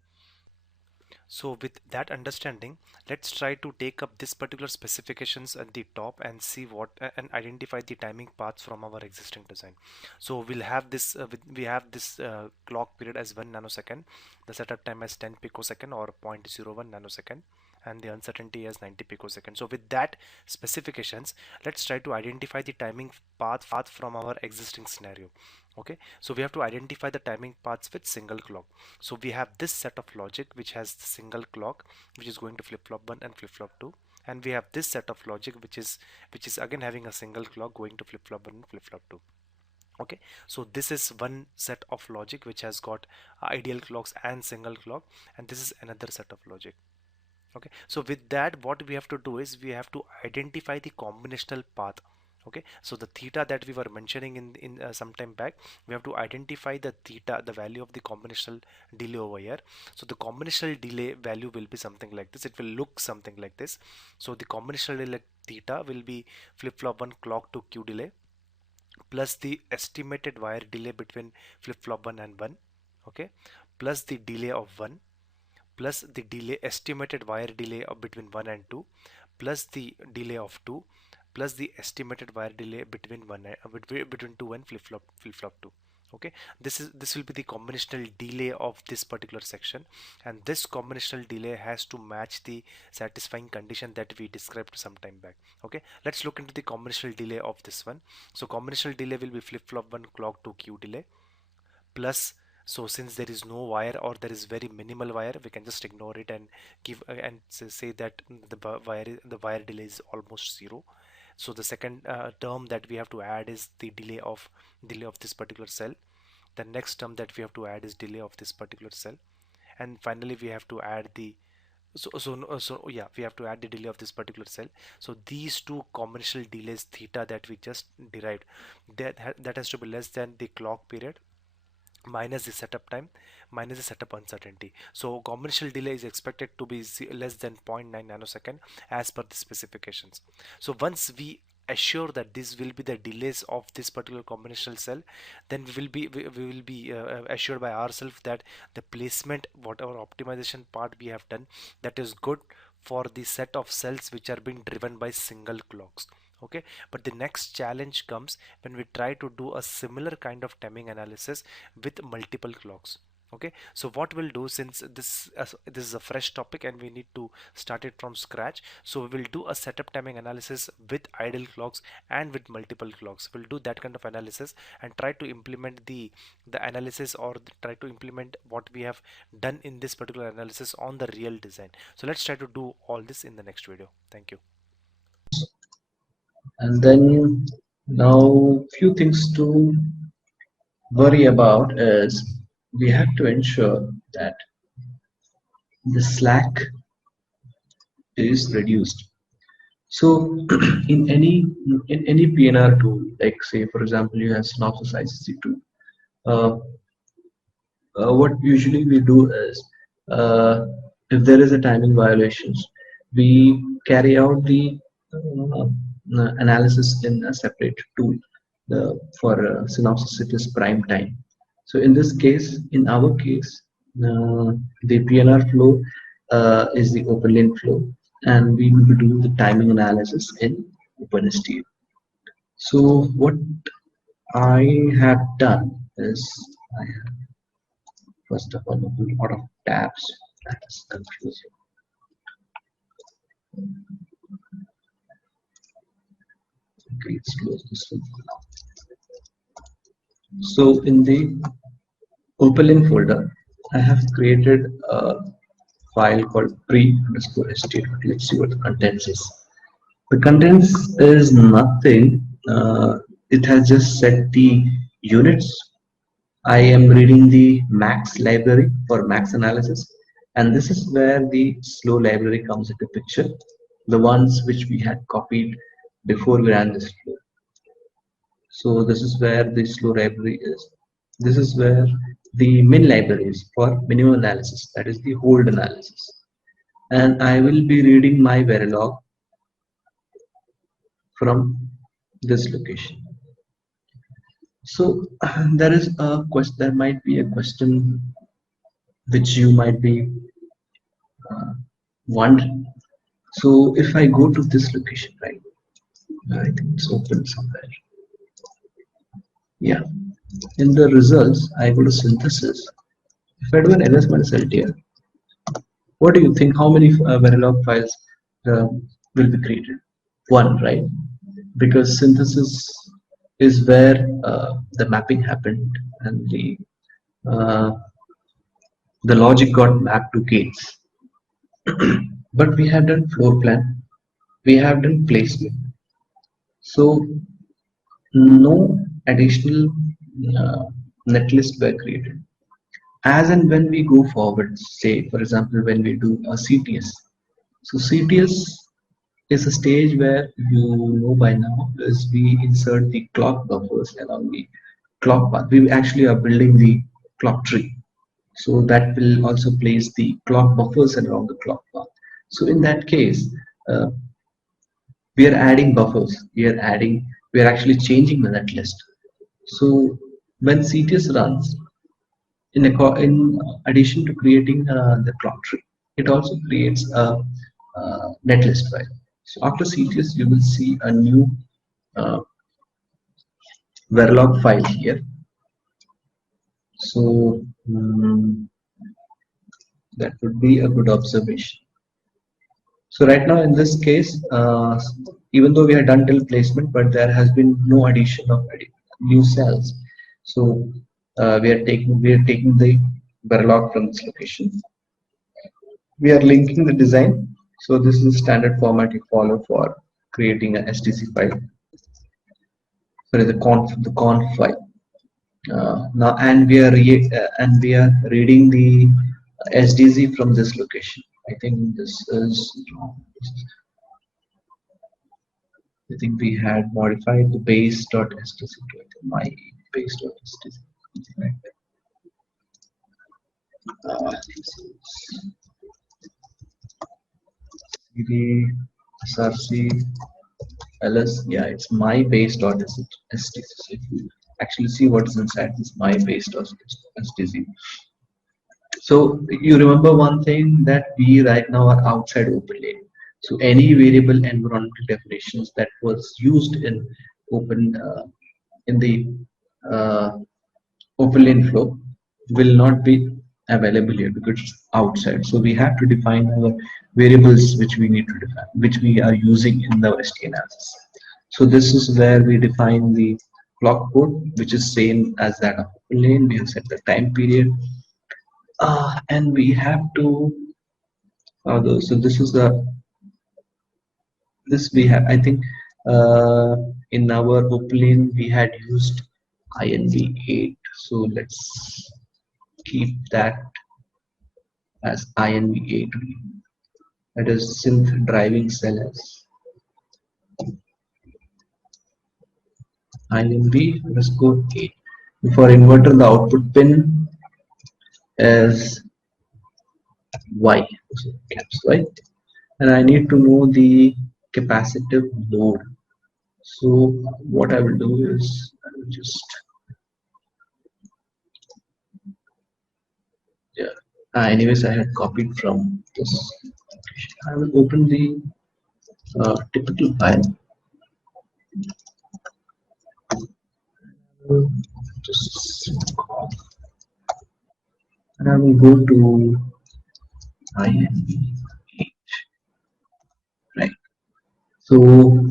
So with that understanding, let's try to take up this particular specifications at the top and see what and identify the timing paths from our existing design. So we'll have this we have this clock period as 1 nanosecond, the setup time as 10 picosecond or 0.01 nanosecond, and the uncertainty as 90 picosecond. So with that specifications, let's try to identify the timing path from our existing scenario. Okay, so we have to identify the timing paths with single clock. So we have this set of logic which has the single clock, which is going to flip-flop 1 and flip-flop 2, and we have this set of logic which is again having a single clock going to flip-flop 1 and flip-flop 2. Okay, so this is one set of logic which has got ideal clocks and single clock, and this is another set of logic. Okay, so with that what we have to do is we have to identify the combinational path. Okay, so the theta that we were mentioning in some time back, we have to identify the theta, the value of the combinational delay over here. So the combinational delay value will be something like this. It will look something like this. So the combinational delay theta will be flip-flop 1 clock to Q delay plus the estimated wire delay between flip-flop 1 and 1, okay, plus the delay of 1, plus the delay estimated wire delay of between 1 and 2, plus the delay of 2, plus the estimated wire delay between 2 and flip-flop 2. Okay, this will be the combinational delay of this particular section, and this combinational delay has to match the satisfying condition that we described some time back. Okay, let's look into the combinational delay of this one. So combinational delay will be flip-flop 1 clock to Q delay. plus. So since there is no wire or there is very minimal wire, we can just ignore it and give and say that the wire delay is almost zero. So the second term that we have to add is the delay of this particular cell. The next term that we have to add is delay of this particular cell, and finally we have to add the yeah, we have to add the delay of this particular cell. So these two combinational delays theta that we just derived, that has to be less than the clock period minus the setup time minus the setup uncertainty. So combinational delay is expected to be less than 0.9 nanosecond as per the specifications. So once we assure that this will be the delays of this particular combinational cell, then we will be assured by ourselves that the placement, whatever optimization part we have done, that is good for the set of cells which are being driven by single clocks. Okay, but the next challenge comes when we try to do a similar kind of timing analysis with multiple clocks. Okay, so what we'll do, since this is a fresh topic and we need to start it from scratch, so we will do a setup timing analysis with idle clocks and with multiple clocks. We'll do that kind of analysis and try to implement the analysis, or try to implement what we have done in this particular analysis on the real design. So let's try to do all this in the next video. Thank you. And then now few things to worry about is we have to ensure that the slack is reduced. So in any PNR tool, like say for example you have Synopsys ICC2, what usually we do is if there is a timing violations, we carry out the analysis in a separate tool. For Synopsys it is prime time. So in this case, in our case, the PNR flow is the OpenLane flow, and we will do the timing analysis in OpenSTL. So what I have done is I have first of all opened a lot of tabs. That is confusing. Okay, let's close this one now. So in the OpenLane folder, I have created a file called pre_stl. Let's see what the contents is. The contents is nothing. It has just set the units. I am reading the max library for max analysis, and this is where the slow library comes into picture, the ones which we had copied before we ran this flow. So this is where the slow library is. This is where the min library is for minimum analysis, that is the hold analysis. And I will be reading my Verilog from this location. So there is a question. There might be a question which you might be wondering. So if I go to this location, right? I think it's open somewhere. Yeah. In the results, I go to synthesis. If I do an ls minus LTR, what do you think? How many Verilog files will be created? One, right? Because synthesis is where the mapping happened and the logic got mapped to gates. But we have done floor plan, we have done placement. So no additional netlist were created. As and when we go forward, say for example when we do a CTS. So CTS is a stage where you know by now is we insert the clock buffers along the clock path. We actually are building the clock tree. So that will also place the clock buffers along the clock path. So in that case, we are adding buffers. We are actually changing the netlist. So when CTS runs, in addition to creating the clock tree, it also creates a netlist file. So after CTS, you will see a new Verilog file here. So that would be a good observation. So right now in this case, even though we have done till placement, but there has been no addition of new cells. So we are taking the Verilog from this location. We are linking the design. So this is the standard format you follow for creating a STC file. Sorry, the conf file. Now, and we are reading the SDZ from this location. I think this is wrong. I think we had modified the base.stc to my base.stc. Right. This is CD, SRC, ls. Yeah, it's my base.stc. So if you actually see what is inside this my base.stc. So you remember one thing, that we right now are outside OpenLane. So any variable environmental definitions that was used in the OpenLane flow will not be available here because it's outside. So we have to define our variables which we need to define, which we are using in the ST analysis. So this is where we define the clock code, which is same as that of OpenLane. We have set the time period. And we have to so this is we have, I think in our OpenLane we had used INV8, so let's keep that as INV8. That is synth driving cell as INV_8. For inverter, the output pin is Y, so caps Y, and I need to know the capacitive load. So what I will do is I will just anyways, I had copied from this. I will open the typical file. Just and I will go to INV8. Right. So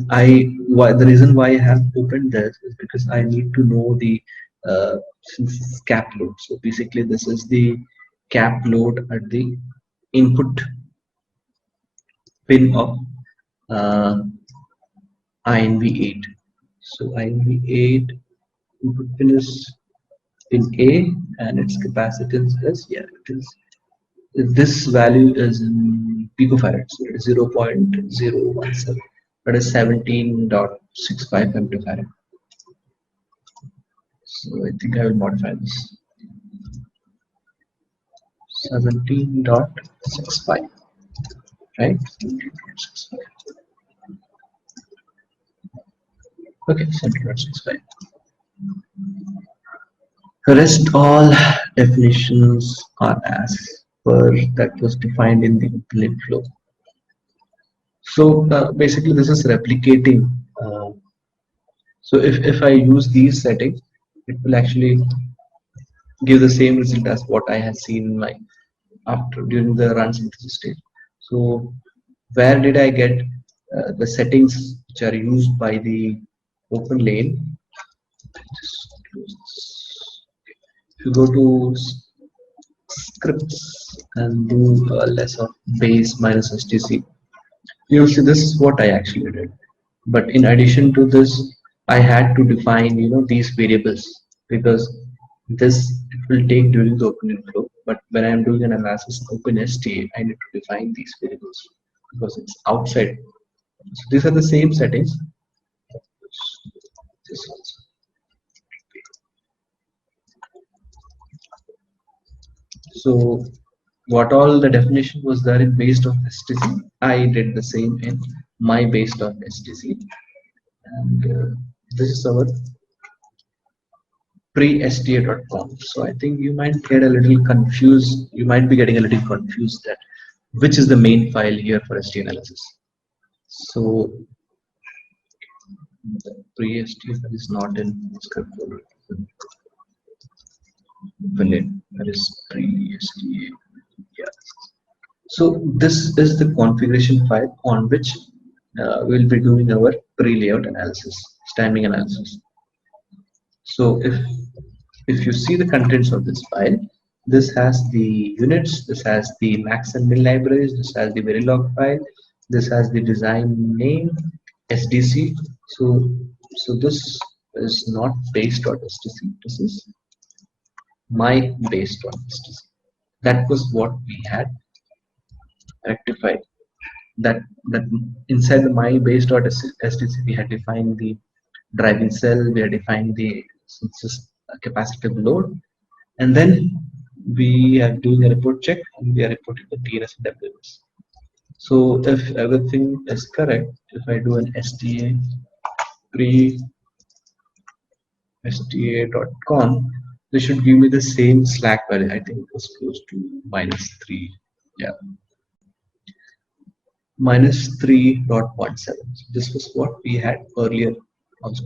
the reason why I have opened this is because I need to know the cap load. So basically, this is the cap load at the input pin of INV8. So INV8 input pin is pin A, and its capacitance is, yeah, it is, this value is in picofarads, so it is 0.017, that is 17.65 femtofarad. So I think I will modify this 17.65, right? 17.65. Okay, 17.65. The rest all definitions are as per that was defined in the OpenLane flow. So basically this is replicating. So if I use these settings, it will actually give the same result as what I have seen in my during the run synthesis stage. So where did I get the settings which are used by the OpenLane? Just close this. If you go to scripts and do less of base minus STC, you'll see this is what I actually did. But in addition to this, I had to define these variables, because this it will take during the OpenLane flow. But when I am doing an analysis in OpenSTA, I need to define these variables because it's outside. So these are the same settings. This also. So what all the definition was there in base.stc, I did the same in my base.stc, and this is our pre-sta.conf. So I think you might get a little confused. You might be getting a little confused that which is the main file here for ST analysis. So the pre-sta is not in script folder. That is pre-sta. Yes. So this is the configuration file on which we'll be doing our pre-layout analysis, timing analysis. So if if you see the contents of this file, this has the units, this has the max and min libraries, this has the Verilog file, this has the design name, SDC. So this is not base.stc, this is my base.stc. That was what we had rectified. That inside the my base.stc we had defined the driving cell, we are defining the capacitive load, and then we are doing a report check and we are reporting the TNS and WS. So if everything is correct, if I do an sta pre sta.conf, this should give me the same slack value. I think it was close to -3. Yeah, -3.17. So this was what we had earlier also.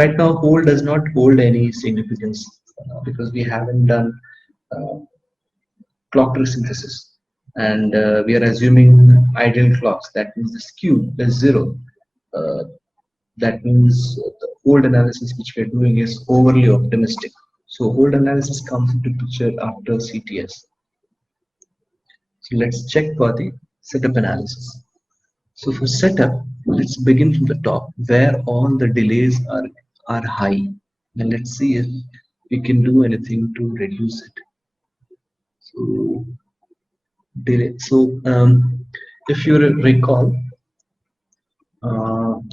Right now, hold does not hold any significance because we haven't done clock tree synthesis, and we are assuming ideal clocks. That means the skew is 0. That means the hold analysis which we are doing is overly optimistic. So hold analysis comes into picture after CTS. So let's check for the setup analysis. So for setup, let's begin from the top where all the delays are high, and let's see if we can do anything to reduce it. So delay. So if you recall,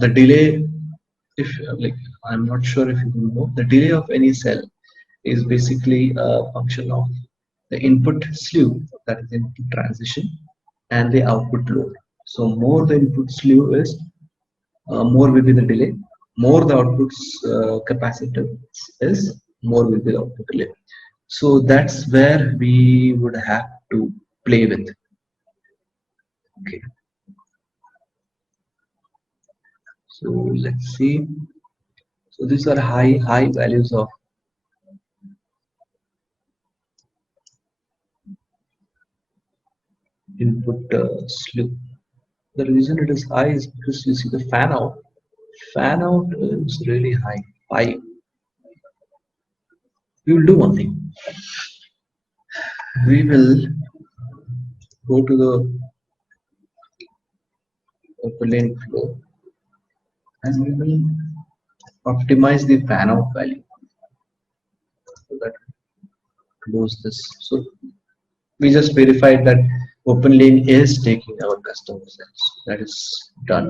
the delay, if like I'm not sure if you know, the delay of any cell is basically a function of the input slew, that is input transition, and the output load. So more the input slew is, more will be the delay. More the output's capacitance is, more will be the output delay. So that's where we would have to play with. Okay. So let's see. So these are high values of input slew. The reason it is high is because you see the fan out. Fan out is really high. 5. We will do one thing. We will go to the OpenLane flow and we will optimize the fan out value. So that close this. So we just verified that OpenLane is taking our custom cells. That is done.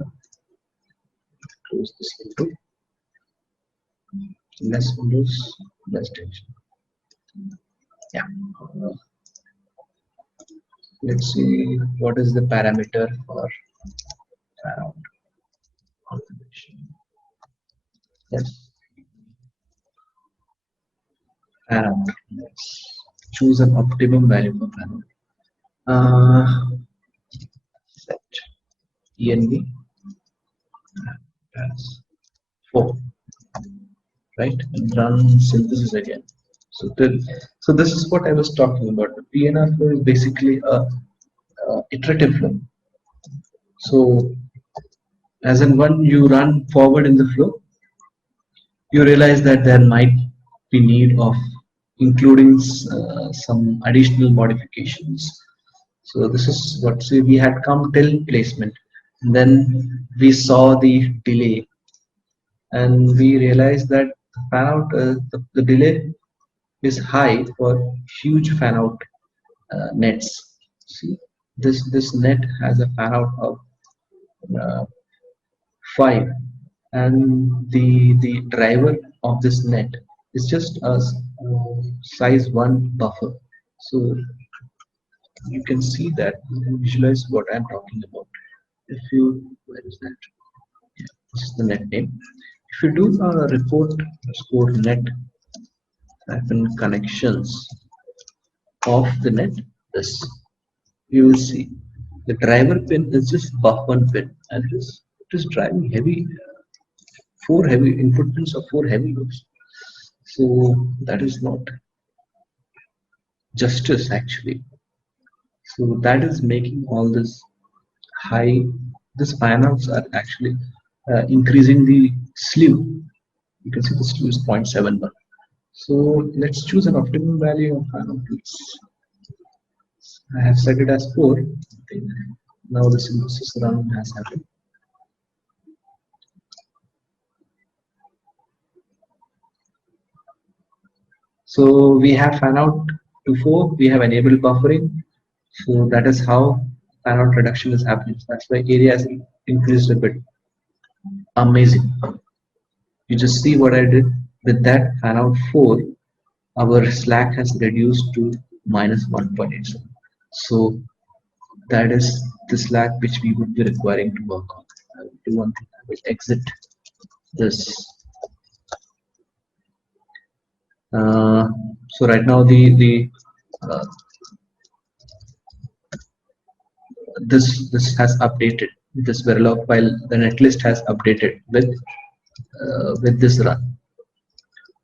Close this window. Less windows, less tension. Yeah. Let's see what is the parameter for fan out configuration. Yes. Fan out. Let's choose an optimum value for fan out. Set ENV as 4. Right, and run synthesis again. So this is what I was talking about. The PNR flow is basically a iterative flow. So as in when you run forward in the flow, you realize that there might be need of including some additional modifications. So this is what, say we had come till placement, and then we saw the delay, and we realized that fan out the delay is high for huge fan out nets. See, this net has a fan out of 5, and the driver of this net is just a size 1 buffer. So you can see that, you can visualize what I'm talking about. If you, where is that? Yeah, this is the net name. If you do a report score net connections of the net, this you will see the driver pin is just buff 1 pin, and it is driving heavy 4 heavy input pins of 4 heavy loads. So that is not justice actually. So that is making all this high. This fan outs are actually increasing the slew. You can see the slew is 0.71. So let's choose an optimum value of fan outputs. I have set it as 4. I think now the synthesis run has happened. So we have fan out to 4, we have enabled buffering. So that is how fan out reduction is happening. So that's why area has increased a bit. Amazing. You just see what I did with that fan out 4. Our slack has reduced to minus 1.87. So that is the slack which we would be requiring to work on. I will do one thing. I will exit this. So right now uh, this has updated. This Verilog file, the netlist has updated with this run.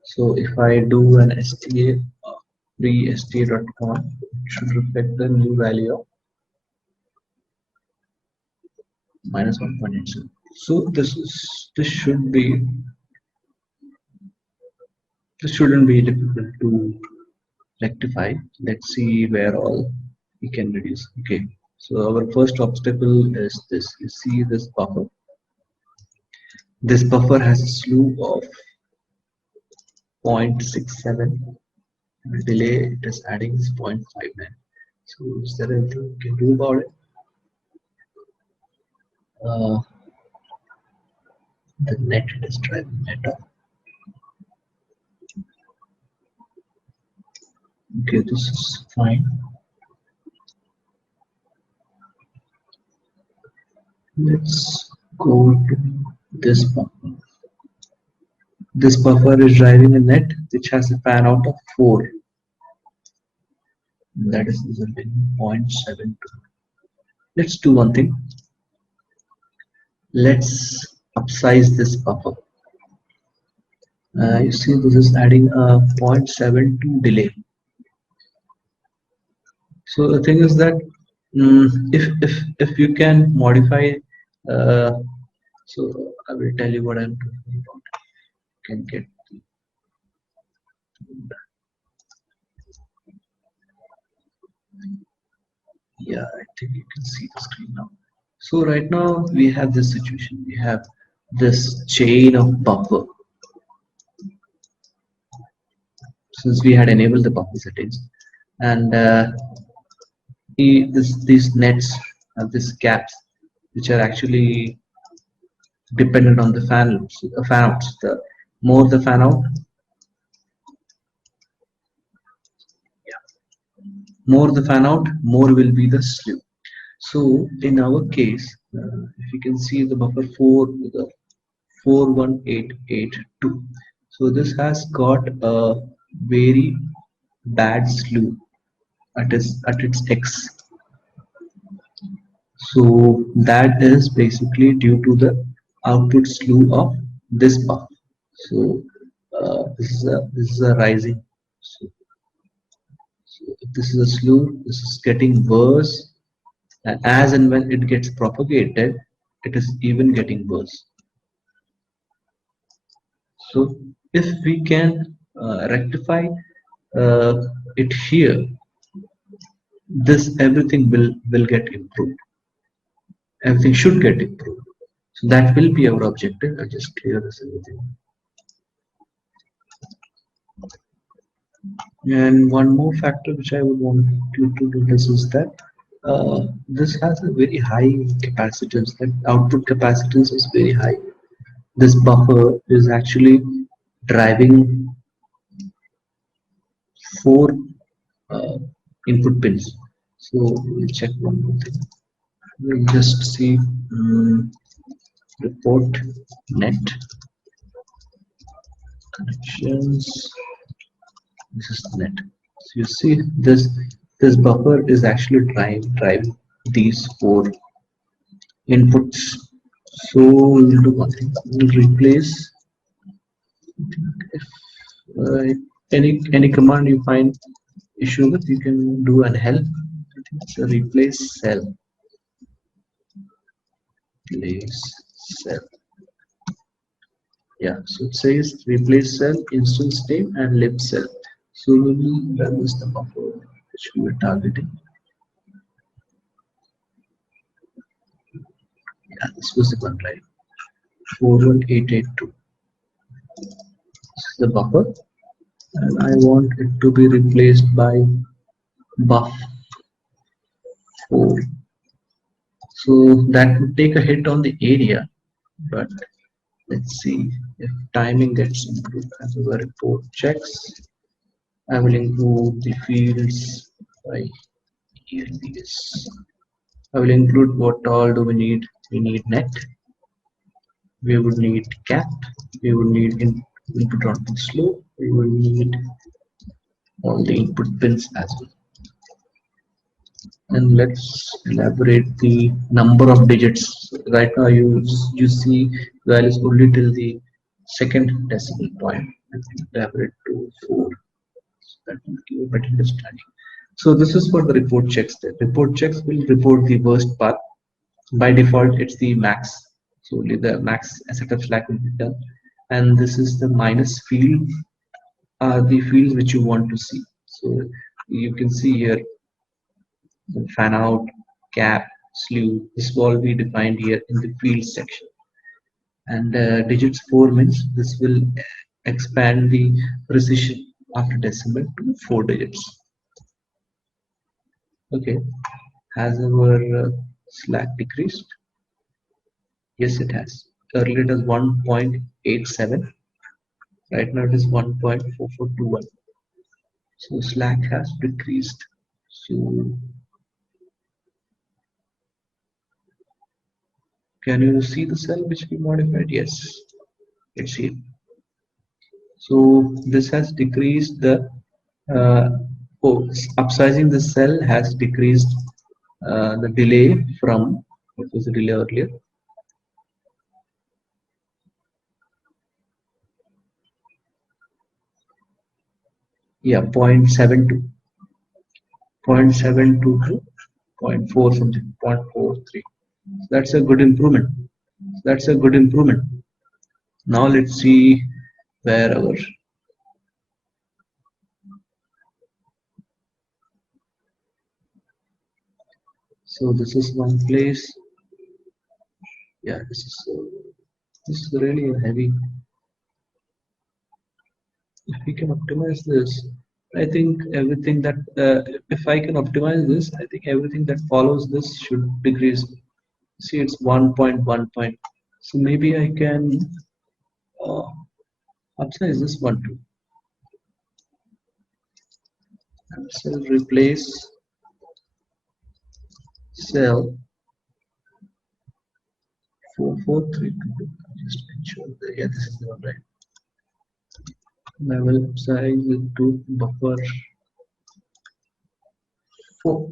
So if I do an sta pre-sta.con, it should reflect the new value of minus 1.87. So this shouldn't be difficult to rectify. Let's see where all we can reduce. Okay, so our first obstacle is this. You see this buffer. This buffer has a slew of 0.67. The delay it is adding is 0.59. So is there anything we can do about it? The net is driving net up. Okay, this is fine. Let's go to this buffer. This buffer is driving a net which has a fan out of 4. That is resulting in 0.72. Let's do one thing. Let's upsize this buffer. You see this is adding a 0.72 delay. So the thing is that if you can modify, so I will tell you what I'm talking about. You can get yeah, I think you can see the screen now. So right now we have this situation. We have this chain of buffer. Since we had enabled the buffer settings, and these nets have these gaps which are actually dependent on the fan outs. The more the fan out, more will be the slew. So in our case, if you can see the buffer 4 with a 41882. So this has got a very bad slew at its X. So that is basically due to the output slew of this buffer. So this is a rising. So if this is a slew, this is getting worse, and as and when it gets propagated, it is even getting worse. So if we can rectify it here, this everything will get improved. Everything should get improved. So that will be our objective. I'll just clear this everything. And one more factor which I would want you to do this is that this has a very high capacitance. That output capacitance is very high. This buffer is actually driving 4 input pins. So we'll check one more thing. We'll just see report net connections. This is the net. So you see this buffer is actually driving these 4 inputs. So we'll do one thing. We'll replace if any command you find issue with, you can do an help. I think it's a replace cell. Replace cell. Yeah, so it says replace cell, instance name, and lib cell. So we will run this the buffer which we were targeting. Yeah, this was the one, right? 41882. This is the buffer, and I want it to be replaced by buff 4. So that would take a hit on the area, but let's see if timing gets improved. As our report checks, I will include the fields by ELDS. I will include what all do we need. We need net, we would need cap, we would need input output slope, we will need all the input pins as well. And let's elaborate the number of digits. Right now you see values only till the second decimal point. Elaborate to 4. So that will give a better understanding. So this is for the report checks. The report checks will report the worst path. By default it's the max, so only the max setup slack will be done, and this is the minus field, the fields which you want to see. So you can see here the fan out, cap, slew, this will all be defined here in the field section. And digits 4 means this will expand the precision after decimal to 4 digits. Okay, has our slack decreased? Yes, it has. Earlier it was 1.87. Right now it is 1.4421. So slack has decreased. So can you see the cell which we modified? Yes, it's here. So this has decreased the upsizing the cell has decreased the delay from, what was the delay earlier? Yeah, 0.72 to 0.4 something, 0.43. That's a good improvement. Now let's see where our so this is one place. Yeah, this is really heavy. If we can optimize this, I think everything that if I can optimize this, I think everything that follows this should decrease. See, it's 1.1 point. So maybe I can upsize this one too. Cell replace cell 4432. Just ensure that, yeah, this is the one, right? And I will upsize it to buffer 4,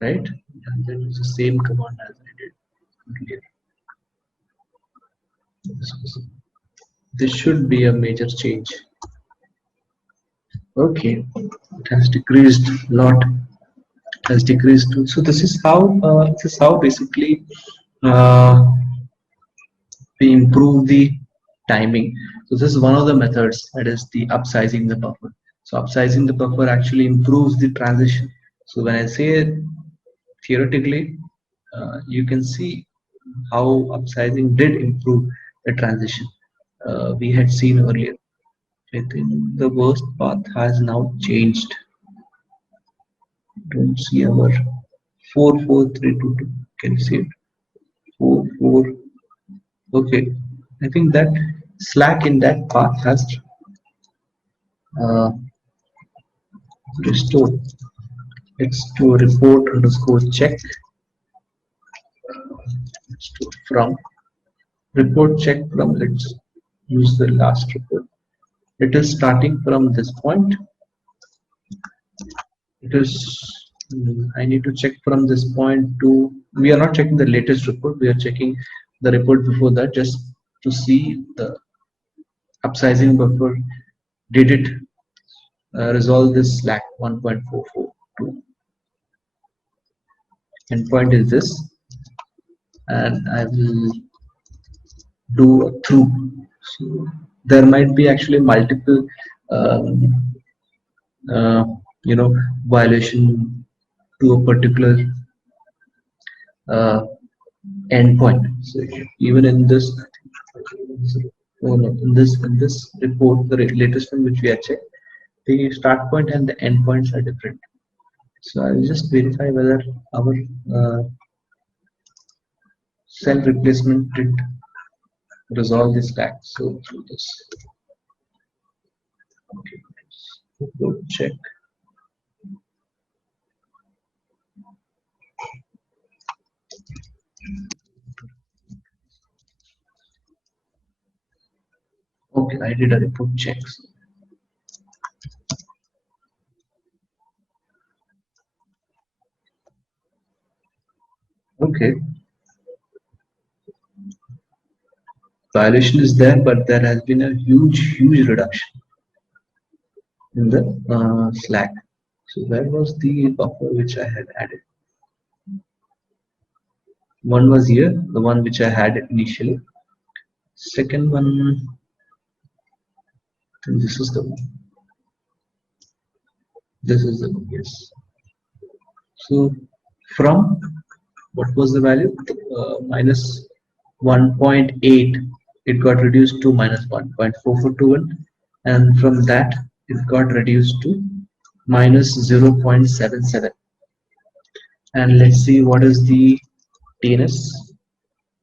right? And then it's the same command as I did earlier. This should be a major change. Okay, it has decreased a lot. Has decreased too. So this is how basically we improve the timing. So this is one of the methods, that is the upsizing the buffer. So upsizing the buffer actually improves the transition. So when I say it, theoretically, you can see how upsizing did improve the transition we had seen earlier. I think the worst path has now changed. Don't see our 44322. Can you see it? 44. Okay, I think that slack in that path has restored. It's to report underscore check from report check from, let's use the last report. It is starting from this point. It is I need to check from this point to, we are not checking the latest report, we are checking the report before that, just to see the upsizing buffer, did it resolve this slack 1.442. Endpoint is this, and I will do a through. So there might be actually multiple um, uh, violation to a particular uh, endpoint. So even in this, no, no, in this report, the latest one which we have checked, the start point and the end points are different. So I'll just verify whether our cell replacement did resolve this stack. So through this, okay, go check. Okay, I did a report check. Okay, violation is there, but there has been a huge reduction in the slack. So where was the buffer which I had added? One was here, the one which I had initially. Second one, and this is the one. This is the one, yes. So from what was the value? Minus 1.8, it got reduced to minus 1.4421, and from that it got reduced to minus 0.77. And let's see what is the TNS.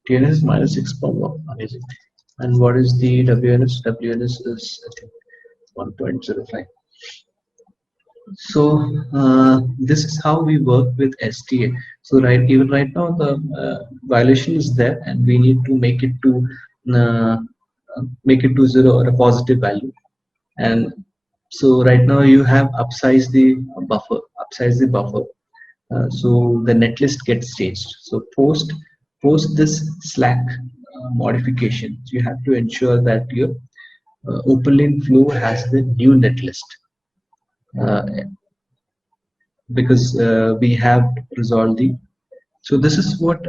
TNS is minus 6.1. Amazing. And what is the WNS? WNS is, I think, 1.05. So this is how we work with STA. So even right now the violation is there, and we need to uh, make it to zero or a positive value. And so right now you have upsize the buffer. So the netlist gets changed. So post this Slack modification, you have to ensure that your OpenLane flow has the new netlist. Because we have resolved the. So this is what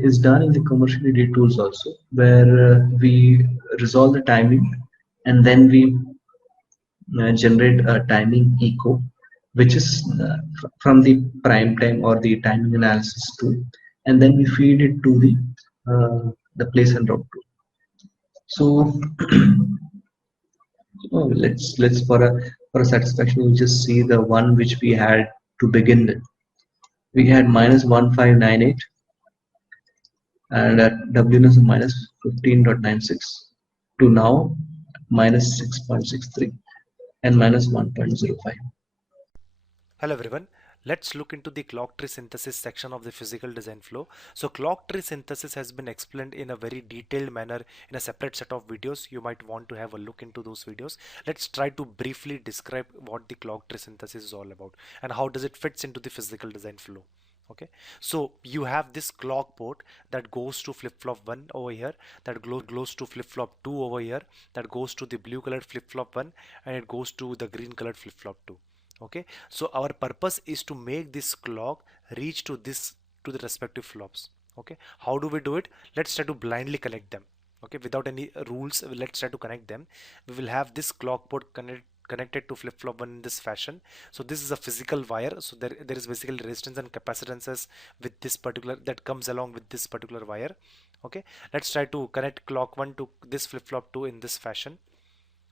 is done in the commercial AD tools also, where we resolve the timing and then we generate a timing echo, which is from the prime time or the timing analysis tool, and then we feed it to the place and route tool. So let's for a satisfaction, we'll just see the one which we had to begin with. We had minus 1598 and at WNS minus 15.96 to now minus 6.63 and minus 1.05. Hello everyone. Let's look into the clock tree synthesis section of the physical design flow. So clock tree synthesis has been explained in a very detailed manner in a separate set of videos. You might want to have a look into those videos. Let's try to briefly describe what the clock tree synthesis is all about and how does it fits into the physical design flow. Okay, so you have this clock port that goes to flip-flop 1 over here, that goes to flip-flop 2 over here, that goes to the blue colored flip-flop 1, and it goes to the green colored flip-flop 2. Okay, so our purpose is to make this clock reach to the respective flops. Okay, how do we do it? Let's try to blindly connect them. Okay, without any rules, let's try to connect them. We will have this clock port connected to flip-flop 1 in this fashion. So this is a physical wire, so there is basically resistance and capacitances with this particular that comes along with this particular wire. Okay, let's try to connect clock 1 to this flip-flop 2 in this fashion.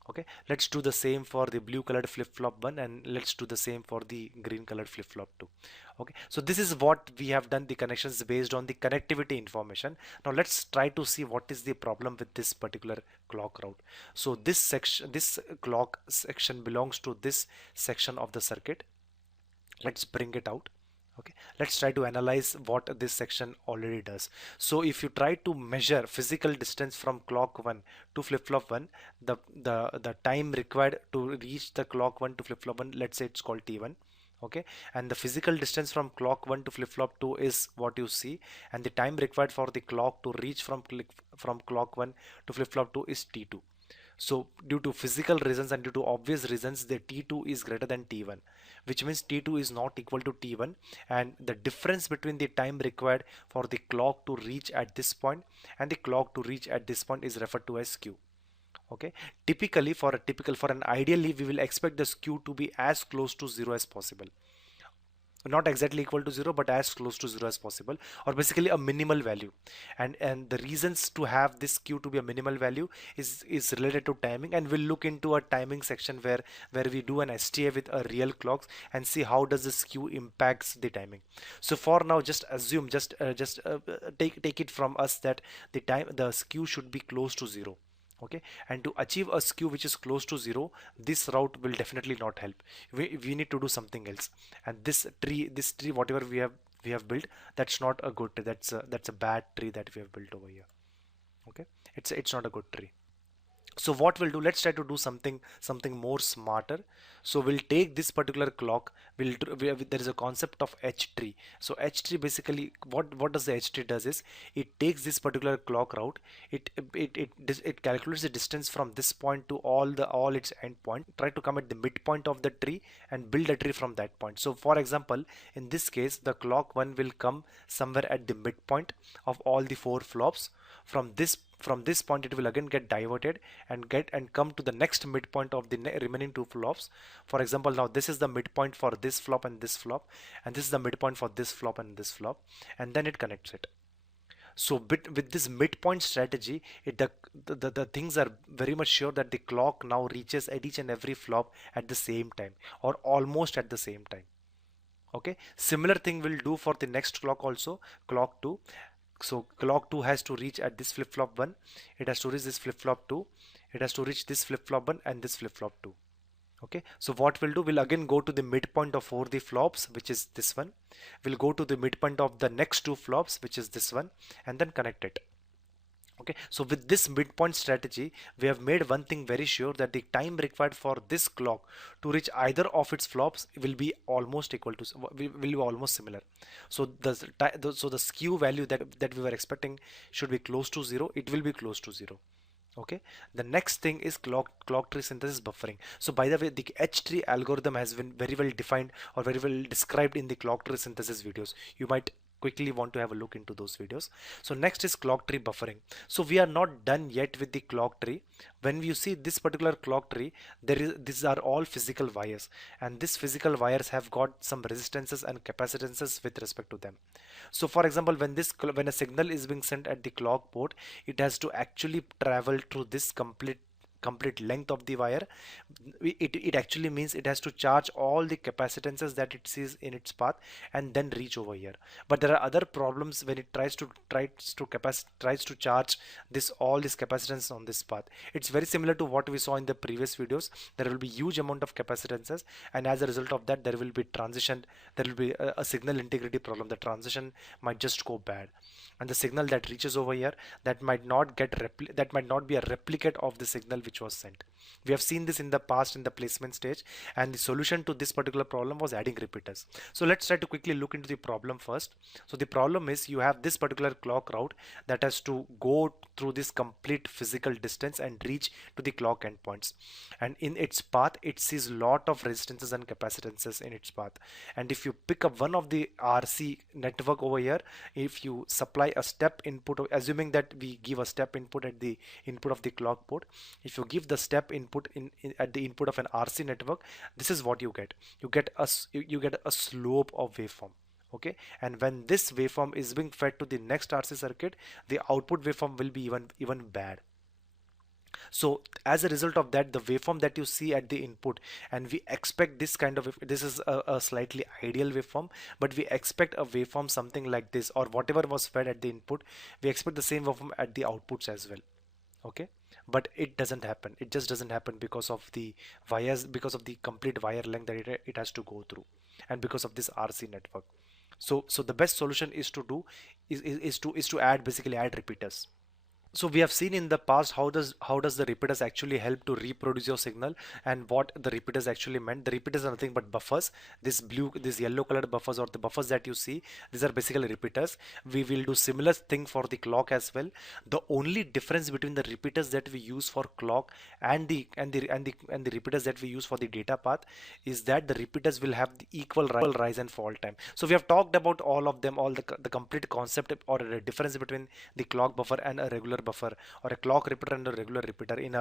Okay, let's do the same for the blue colored flip-flop 1, and let's do the same for the green colored flip-flop 2. Okay, so this is what we have done, the connections based on the connectivity information. Now let's try to see what is the problem with this particular clock route. So this clock section belongs to this section of the circuit. Let's bring it out. Okay, let's try to analyze what this section already does. So if you try to measure physical distance from clock 1 to flip-flop 1, the time required to reach the clock 1 to flip-flop 1, let's say it's called T1. Okay, and the physical distance from clock 1 to flip-flop 2 is what you see, and the time required for the clock to reach from clock 1 to flip-flop 2 is T2. So due to physical reasons and due to obvious reasons, the T2 is greater than T1, which means T2 is not equal to T1, and the difference between the time required for the clock to reach at this point and the clock to reach at this point is referred to as Q. Okay, typically for an ideally we will expect the skew to be as close to zero as possible, not exactly equal to zero but as close to zero as possible, or basically a minimal value. And the reasons to have this skew to be a minimal value is related to timing, and we'll look into a timing section where we do an STA with a real clocks and see how does the skew impacts the timing. So for now, just assume, take it from us that the skew should be close to zero. Okay, and to achieve a skew which is close to zero, this route will definitely not help. We need to do something else. And this tree whatever we have built, that's not a good tree. That's a bad tree that we have built over here. Okay, it's not a good tree. So what we'll do, let's try to do something more smarter. So we'll take this particular clock, there is a concept of H tree. So H tree, basically what does the H tree does is it takes this particular clock route, it calculates the distance from this point to all its end point, try to come at the midpoint of the tree and build a tree from that point. So for example, in this case the clock one will come somewhere at the midpoint of all the four flops. From this point it will again get diverted and come to the next midpoint of the remaining two flops. For example, now this is the midpoint for this flop and this flop, and this is the midpoint for this flop and this flop, and then it connects it. So with this midpoint strategy, the things are very much sure that the clock now reaches at each and every flop at the same time or almost at the same time. Okay, similar thing will do for the next clock also, clock 2. So clock 2 has to reach at this flip-flop 1, it has to reach this flip-flop 2, it has to reach this flip-flop 1 and this flip-flop 2. Okay, so what we'll do, we'll again go to the midpoint of all the flops, which is this one. We'll go to the midpoint of the next two flops, which is this one, and then connect it. Okay, so with this midpoint strategy, we have made one thing very sure, that the time required for this clock to reach either of its flops will be almost equal to, will be almost similar. So the skew value that we were expecting should be close to zero. It will be close to zero. Okay, the next thing is clock tree synthesis buffering. So by the way, the H tree algorithm has been very well defined or very well described in the clock tree synthesis videos. You might quickly want to have a look into those videos. So next is clock tree buffering. So we are not done yet with the clock tree. When you see this particular clock tree, these are all physical wires, and these physical wires have got some resistances and capacitances with respect to them. So for example, when a signal is being sent at the clock port, it has to actually travel through this complete length of the wire. It actually means it has to charge all the capacitances that it sees in its path and then reach over here. But there are other problems when it tries to charge all these capacitance on this path. It's very similar to what we saw in the previous videos. There will be huge amount of capacitances, and as a result of that, there will be a signal integrity problem. The transition might just go bad, and the signal that reaches over here, that might not be a replicate of the signal which was sent. We have seen this in the past in the placement stage, and the solution to this particular problem was adding repeaters. So let's try to quickly look into the problem first. So the problem is, you have this particular clock route that has to go through this complete physical distance and reach to the clock endpoints, and in its path it sees lot of resistances and capacitances in its path. And if you pick up one of the RC network over here, if you supply a step input, assuming that we give a step input at the input of the clock port, if you give the step input at the input of an RC network, this is what you get. You get a slope of waveform. Okay, and when this waveform is being fed to the next RC circuit, the output waveform will be even bad. So as a result of that, the waveform that you see at the input, and we expect this kind of, this is a slightly ideal waveform, but we expect a waveform something like this, or whatever was fed at the input, we expect the same waveform at the outputs as well. Okay, but it doesn't happen. It just doesn't happen because of the wires, because of the complete wire length that it has to go through, and because of this RC network. So the best solution is to add repeaters. So we have seen in the past how does the repeaters actually help to reproduce your signal, and what the repeaters actually meant. The repeaters are nothing but buffers. This yellow colored buffers, or the buffers that you see, these are basically repeaters. We will do similar thing for the clock as well. The only difference between the repeaters that we use for clock and the repeaters that we use for the data path is that the repeaters will have the equal rise and fall time. So we have talked about all of them, all the complete concept or a difference between the clock buffer and a regular buffer, or a clock repeater and a regular repeater in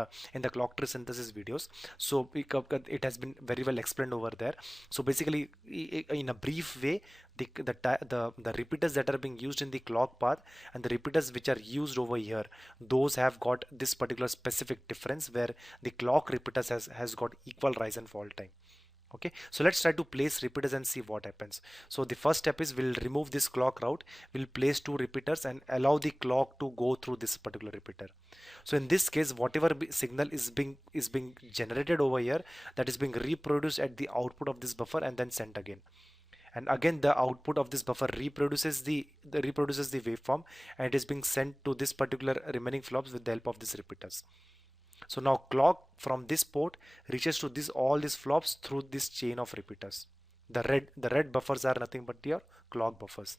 the clock tree synthesis videos. So it has been very well explained over there. So basically, in a brief way, the repeaters that are being used in the clock path and the repeaters which are used over here, those have got this particular specific difference, where the clock repeaters has got equal rise and fall time. Okay, so let's try to place repeaters and see what happens. So the first step is we'll remove this clock route, we'll place two repeaters and allow the clock to go through this particular repeater. So in this case, whatever signal is being generated over here, that is being reproduced at the output of this buffer and then sent again. And again, the output of this buffer reproduces the waveform, and it is being sent to this particular remaining flops with the help of these repeaters. So now clock from this port reaches to all these flops through this chain of repeaters. The red buffers are nothing but your clock buffers.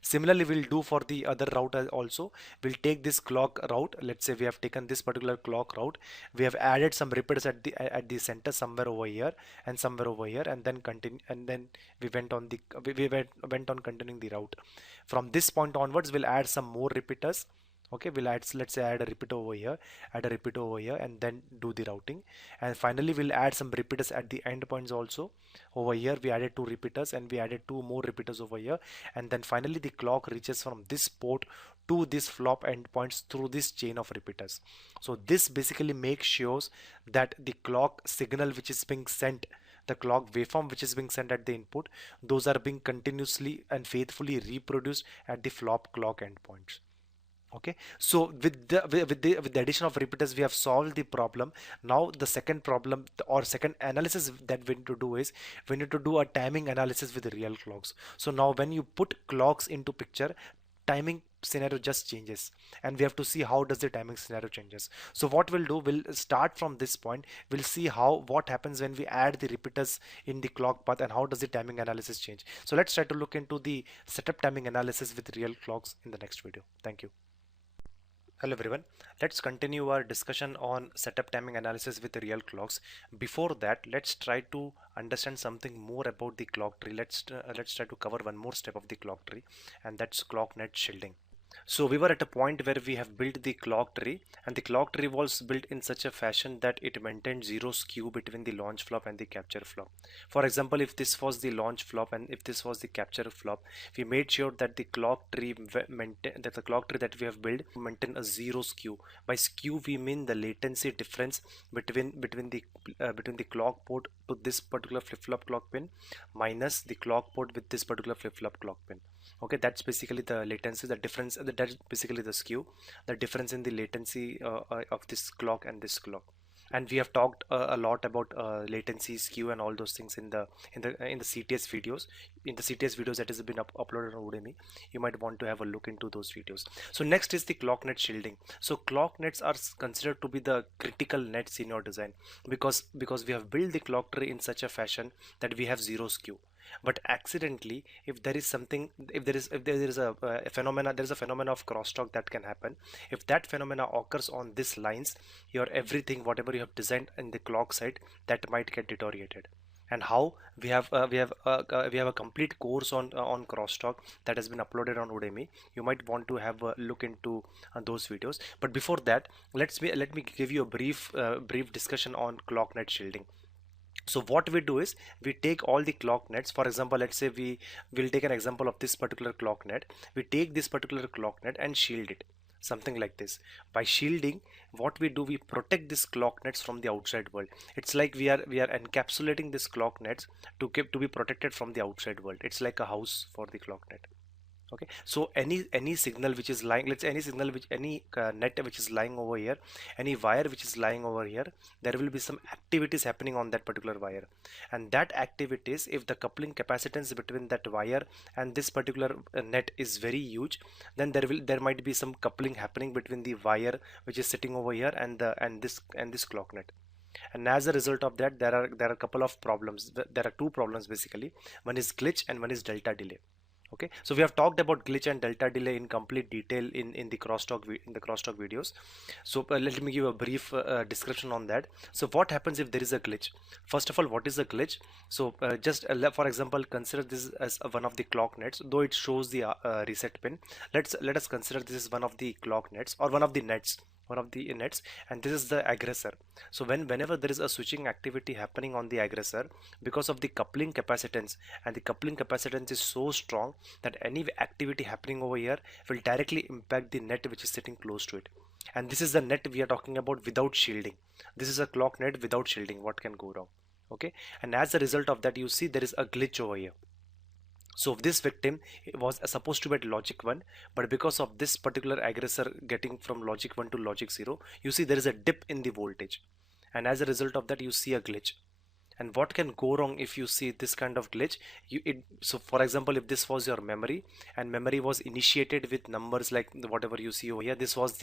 Similarly, we'll do for the other route also. We'll take this clock route. Let's say we have taken this particular clock route. We have added some repeaters at the center, somewhere over here and somewhere over here, and then continue. And then we went on went on continuing the route. From this point onwards, we'll add some more repeaters. Okay, we'll let's say add a repeater over here, add a repeater over here, and then do the routing. And finally, we'll add some repeaters at the end points also. Over here we added two repeaters, and we added two more repeaters over here. And then finally the clock reaches from this port to this flop endpoints through this chain of repeaters. So this basically makes sure that the clock signal which is being sent, the clock waveform which is being sent at the input, those are being continuously and faithfully reproduced at the flop clock endpoints. Okay, so with the addition of repeaters, we have solved the problem. Now the second problem or second analysis that we need to do is we need to do a timing analysis with real clocks. So now when you put clocks into picture, timing scenario just changes, and we have to see how does the timing scenario changes. So what we'll do, we'll start from this point. We'll see what happens when we add the repeaters in the clock path, and how does the timing analysis change. So let's try to look into the setup timing analysis with real clocks in the next video. Thank you. Hello everyone, let's continue our discussion on setup timing analysis with real clocks. Before that, let's try to understand something more about the clock tree. Let's try to cover one more step of the clock tree, and that's clock net shielding. So we were at a point where we have built the clock tree, and the clock tree was built in such a fashion that it maintained zero skew between the launch flop and the capture flop. For example, if this was the launch flop and if this was the capture flop, we made sure that the clock tree that we have built maintain a zero skew. By skew, we mean the latency difference between the clock port to this particular flip-flop clock pin minus the clock port with this particular flip-flop clock pin. Okay, that's basically the latency, the difference, that's basically the skew, the difference in the latency of this clock and this clock. And we have talked a lot about latency, skew, and all those things in the CTS videos. In the CTS videos that has been uploaded on Udemy, you might want to have a look into those videos. So next is the clock net shielding. So clock nets are considered to be the critical nets in your design, because we have built the clock tree in such a fashion that we have zero skew. But accidentally, if there is a phenomena, there is a phenomena of crosstalk that can happen. If that phenomena occurs on these lines, your everything, whatever you have designed in the clock side, that might get deteriorated. And how we have a complete course on crosstalk that has been uploaded on Udemy. You might want to have a look into those videos. But before that, let me give you a brief discussion on clock net shielding. So what we do is we take all the clock nets. For example, let's say we will take an example of this particular clock net. We take this particular clock net and shield it, something like this. By shielding, what we do, we protect this clock nets from the outside world. It's like we are encapsulating this clock nets to be protected from the outside world. It's like a house for the clock net. Okay, so any signal which is lying, let's say any signal which any net which is lying over here, any wire which is lying over here, there will be some activities happening on that particular wire, and that activities, if the coupling capacitance between that wire and this particular net is very huge, then there might be some coupling happening between the wire which is sitting over here and the and this clock net. And as a result of that, there are a couple of problems. There are two problems basically. One is glitch and one is delta delay. Okay, so we have talked about glitch and delta delay in complete detail in the crosstalk videos. So let me give a brief description on that. So what happens if there is a glitch? First of all, what is a glitch? So just for example, consider this as one of the clock nets, though it shows the reset pin. Let us consider this is one of the clock nets, or one of the nets, and this is the aggressor. So whenever there is a switching activity happening on the aggressor, because of the coupling capacitance, and the coupling capacitance is so strong that any activity happening over here will directly impact the net which is sitting close to it. And this is the net we are talking about without shielding. This is a clock net without shielding. What can go wrong? Okay, and as a result of that, you see there is a glitch over here. So this victim was supposed to be at logic 1, but because of this particular aggressor getting from logic 1 to logic 0, you see there is a dip in the voltage, and as a result of that you see a glitch. And what can go wrong if you see this kind of glitch? So for example, if this was your memory, and memory was initiated with numbers like whatever you see over here, this was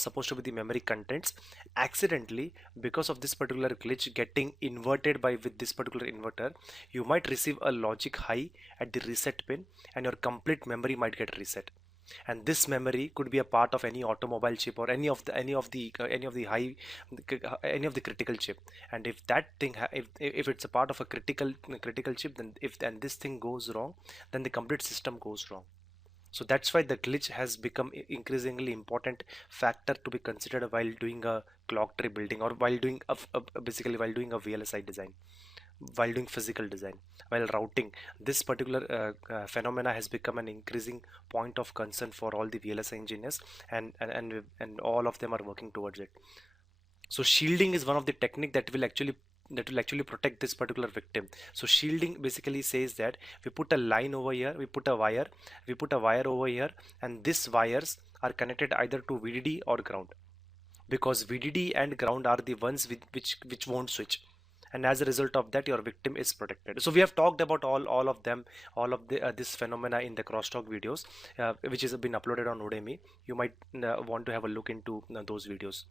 supposed to be the memory contents. Accidentally, because of this particular glitch getting inverted with this particular inverter, you might receive a logic high at the reset pin, and your complete memory might get reset. And this memory could be a part of any automobile chip, or any of the critical chip. And if that thing if it's a part of a critical chip, then if this thing goes wrong, then the complete system goes wrong. So that's why the glitch has become increasingly important factor to be considered while doing a clock tree building, or while doing basically while doing a VLSI design, while doing physical design, while routing. This particular phenomena has become an increasing point of concern for all the VLSI engineers, and all of them are working towards it. So shielding is one of the technique that will actually protect this particular victim. So shielding basically says that we put a line over here, we put a wire over here, and these wires are connected either to VDD or ground, because VDD and ground are the ones which won't switch, and as a result of that your victim is protected. So we have talked about all of them, all of this phenomena in the crosstalk videos, which has been uploaded on Udemy. You might want to have a look into those videos.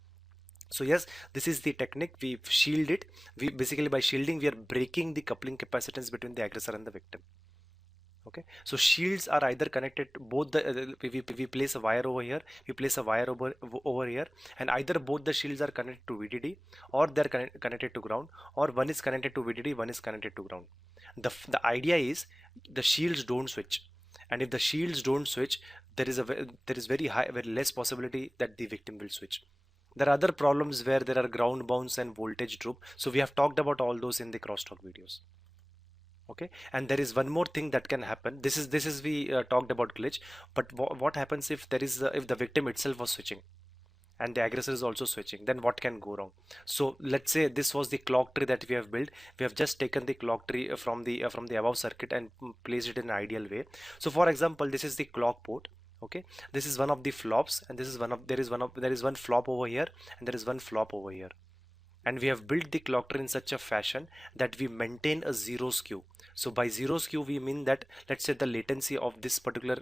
So yes, this is the technique. We shield it. We basically, by shielding, we are breaking the coupling capacitance between the aggressor and the victim. Okay, so shields are either connected to both the we place a wire over here, we place a wire over here, and either both the shields are connected to VDD, or they're connected to ground, or one is connected to VDD, one is connected to ground. The idea is the shields don't switch, and if the shields don't switch, there is very less possibility that the victim will switch. There are other problems where there are ground bounce and voltage drop. So we have talked about all those in the crosstalk videos. Okay, and there is one more thing that can happen. This is we talked about glitch, but what happens if if the victim itself was switching and the aggressor is also switching? Then what can go wrong? So let's say this was the clock tree that we have built. We have just taken the clock tree from the above circuit and placed it in an ideal way. So for example, this is the clock port. Okay, this is one of the flops, and this is there is one flop over here, and there is one flop over here. And we have built the clock tree in such a fashion that we maintain a zero skew. So by zero skew, we mean that, let's say, the latency of this particular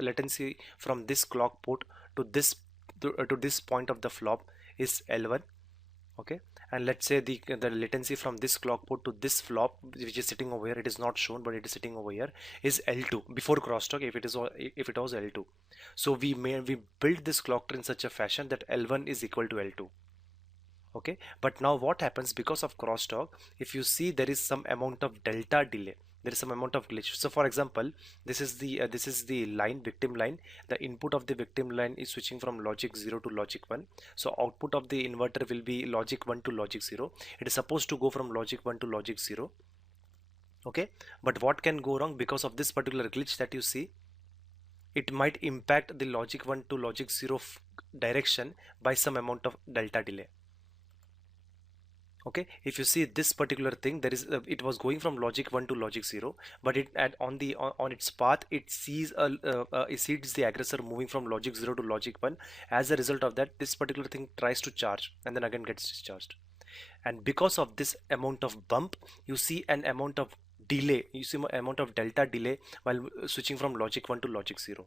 latency from this clock port to this point of the flop is L1. Okay, and let's say the latency from this clock port to this flop, which is sitting over here, it is not shown, but it is sitting over here, is L2 before crosstalk, if it was L2. So we built this clock tree in such a fashion that L1 is equal to L2. Okay, but now what happens because of crosstalk? If you see, there is some amount of delta delay, there is some amount of glitch. So for example, this is the line, victim line. The input of the victim line is switching from logic 0 to logic 1. So output of the inverter will be logic 1 to logic 0. It is supposed to go from logic 1 to logic 0. Okay, but what can go wrong because of this particular glitch that you see? It might impact the logic 1 to logic 0 direction by some amount of delta delay. Okay, if you see this particular thing, there is it was going from logic 1 to logic 0, but it at on its path it sees it sees the aggressor moving from logic 0 to logic 1. As a result of that, this particular thing tries to charge and then again gets discharged, and because of this amount of bump, you see an amount of delay, you see amount of delta delay while switching from logic 1 to logic 0.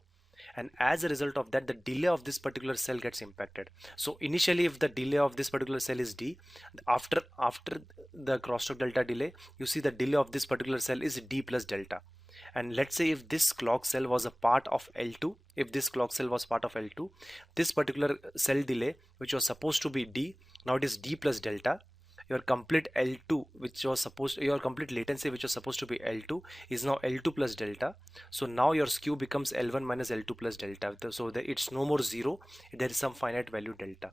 And as a result of that, the delay of this particular cell gets impacted. So initially, if the delay of this particular cell is d, after the crosstalk delta delay, you see the delay of this particular cell is d plus delta. And let's say if this clock cell was a part of L2, if this clock cell was part of L2, this particular cell delay, which was supposed to be d, now it is d plus delta. Your complete L2, which was supposed, your complete latency, which was supposed to be L2, is now L2 plus delta. So now your skew becomes L1 minus L2 plus delta. So it's no more zero, there is some finite value delta.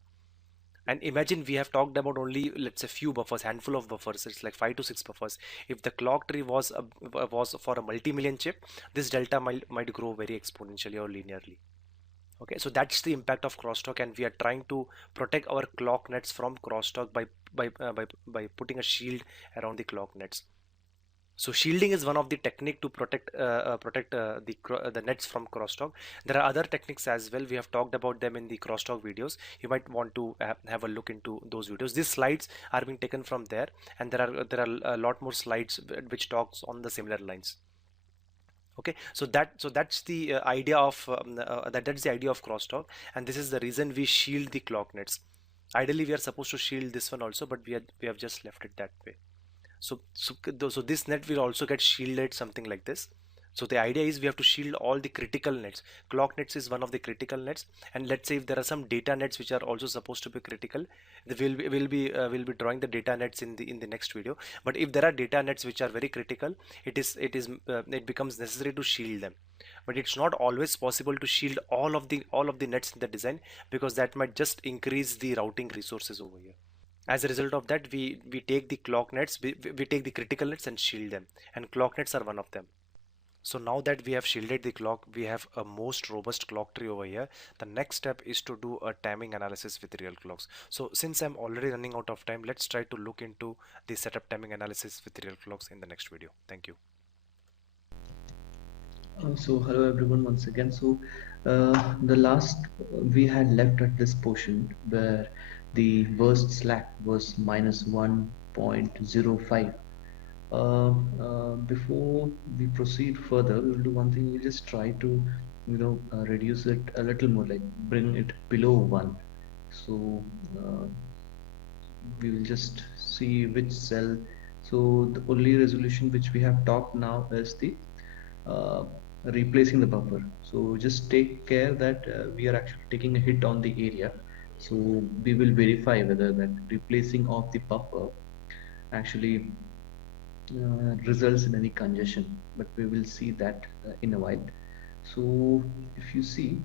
And imagine we have talked about only, let's say, few buffers, handful of buffers. It's like 5 to 6 buffers. If the clock tree was for a multi-million chip, this delta might grow very exponentially or linearly. Okay, so that's the impact of crosstalk, and we are trying to protect our clock nets from crosstalk by putting a shield around the clock nets. So shielding is one of the technique to protect the nets from crosstalk. There are other techniques as well. We have talked about them in the crosstalk videos. You might want to have a look into those videos. These slides are being taken from there, and there are a lot more slides which talks on the similar lines. Okay, so that's the idea of that's the idea of crosstalk, and this is the reason we shield the clock nets. Ideally, we are supposed to shield this one also, but we have just left it that way. So this net will also get shielded, something like this. So the idea is we have to shield all the critical nets. Clock nets is one of the critical nets, and let's say if there are some data nets which are also supposed to be critical, we'll be drawing the data nets in the next video. But if there are data nets which are very critical, it becomes necessary to shield them. But it's not always possible to shield all of the nets in the design, because that might just increase the routing resources over here. As a result of that, we take the clock nets, we take the critical nets and shield them, and clock nets are one of them. So now that we have shielded the clock, we have a most robust clock tree over here. The next step is to do a timing analysis with real clocks. So since I'm already running out of time, let's try to look into the setup timing analysis with real clocks in the next video. Thank you. So hello everyone once again. So the last we had left at this portion where the worst slack was minus 1.05. Before we proceed further, we will do one thing. We'll just try to, reduce it a little more, like bring it below 1. So we will just see which cell. So the only resolution which we have talked now is the uh, replacing the buffer. So just take care that we are actually taking a hit on the area. So we will verify whether that replacing of the buffer actually results in any congestion, but we will see that in a while. So if you see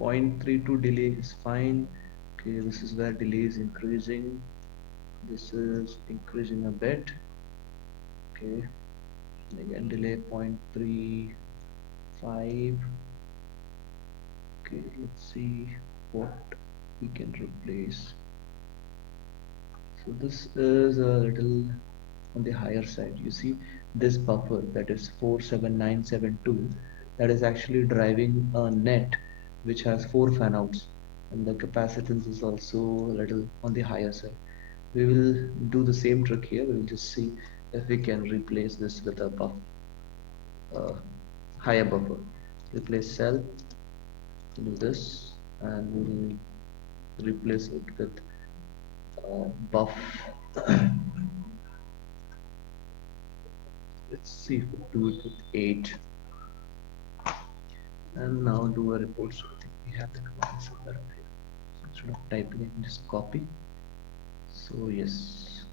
0.32 delay is fine. Okay, this is where delay is increasing, this is increasing a bit. Okay, again delay 0.35. Okay, let's see what we can replace. So this is a little on the higher side. You see this buffer, that is 47972, that is actually driving a net which has 4 fan outs, and the capacitance is also a little on the higher side. We will do the same trick here. We will just see if we can replace this with a higher buffer. Replace cell, do this, and we will replace it with buff. Let's see if we do it with 8. And now do a report. So I think we have the command somewhere up here. So instead of typing, I can just copy. So yes.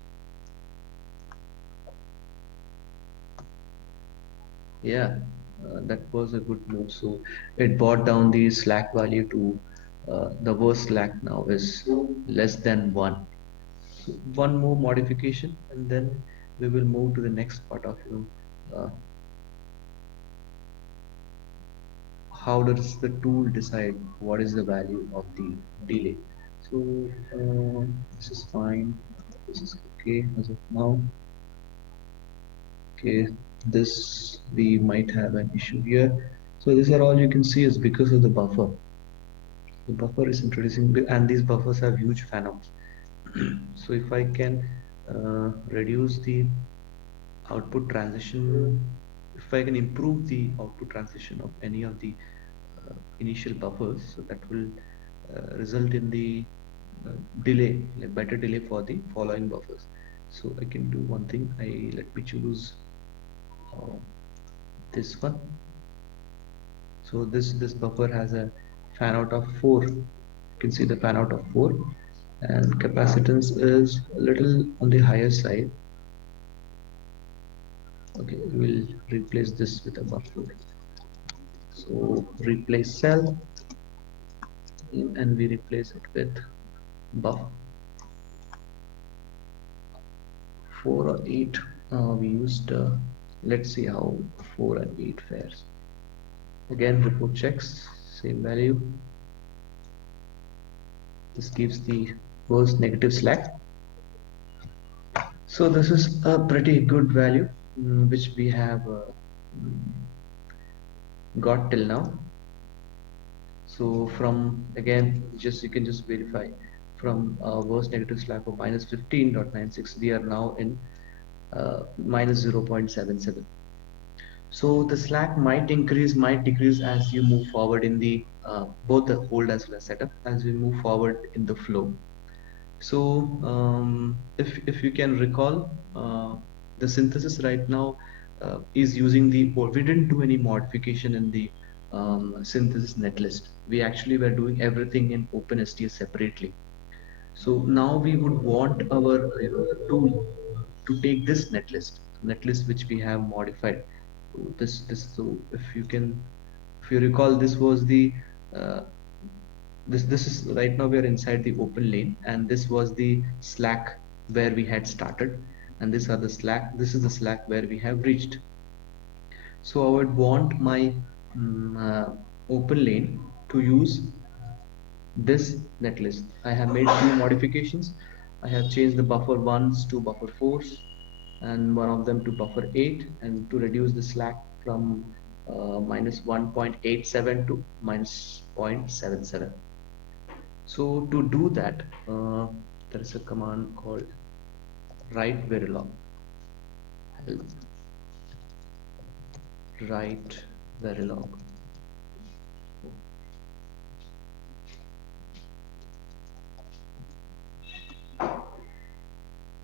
Yeah, that was a good move. So it brought down the slack value to the worst slack now is less than 1. So one more modification, and then we will move to the next part of how does the tool decide what is the value of the delay. So this is fine. this is okay as of now. Okay, this we might have an issue here. So these are all you can see is because of the buffer. The buffer is introducing, and these buffers have huge fan outs. So if I can reduce the output transition, if I can improve the output transition of any of the initial buffers, so that will result in the delay, like better delay for the following buffers. So I can do one thing. Let me choose uh, this one. So this buffer has a fan out of 4. You can see the fan out of 4, and capacitance is a little on the higher side. Okay, we'll replace this with a buffer. So replace cell, and we replace it with buff. 4 or 8. We used. Let's see how 4 and 8 fares. Again, report checks, same value. This gives the worst negative slack. So this is a pretty good value, which we have got till now. So from, again, just you can just verify from worst negative slack of minus 15.96, we are now in minus 0.77. So the slack might increase, might decrease as you move forward in the both the hold as well as setup, as we move forward in the flow. So if you can recall, the synthesis right now is using the, or we didn't do any modification in the synthesis netlist. We actually were doing everything in OpenSTS separately. So now we would want our tool to take this netlist which we have modified. So so if you recall, this was the uh, this is right now we are inside the open lane, and this was the slack where we had started, and this is the slack where we have reached. So I would want my open lane to use this netlist. I have made few modifications. I have changed the buffer 1s to buffer 4s, and one of them to buffer 8, and to reduce the slack from minus 1.87 to minus 0.77. So to do that, there is a command called write verilog. Write verilog.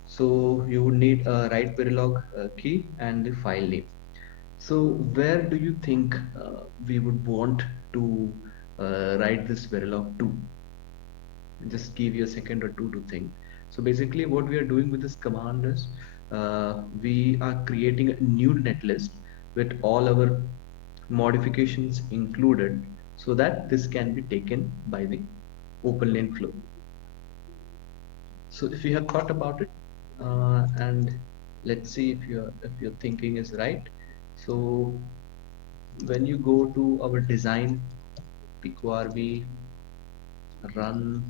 So you would need a write verilog key and the file name. So where do you think we would want to write this verilog to? Just give you a second or two to think. So basically what we are doing with this command is we are creating a new netlist with all our modifications included, so that this can be taken by the open lane flow. So if you have thought about it, and let's see if your thinking is right. So when you go to our design PQRB, run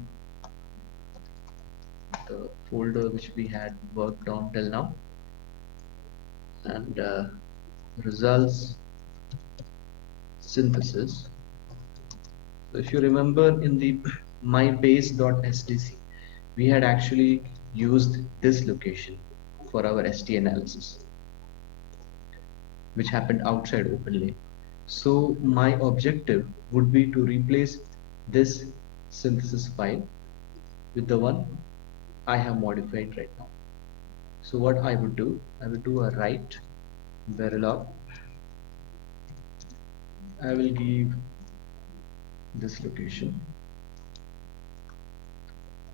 the folder which we had worked on till now, and results synthesis. So if you remember in the mybase.sdc, we had actually used this location for our ST analysis, which happened outside OpenLane. So my objective would be to replace this synthesis file with the one I have modified right now. So what I would do a write verilog. I will give this location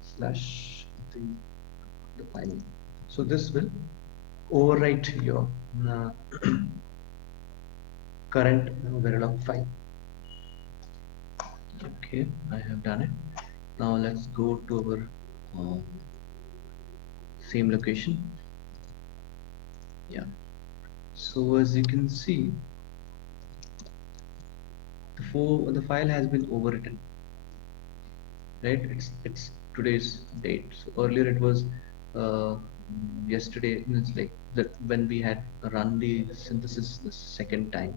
slash the file. So this will overwrite your uh, current Verilog file. Okay, I have done it. Now let's go to our same location. Yeah. So as you can see, the file has been overwritten. Right? It's today's date. So earlier it was yesterday, it's like that when we had run the synthesis the second time.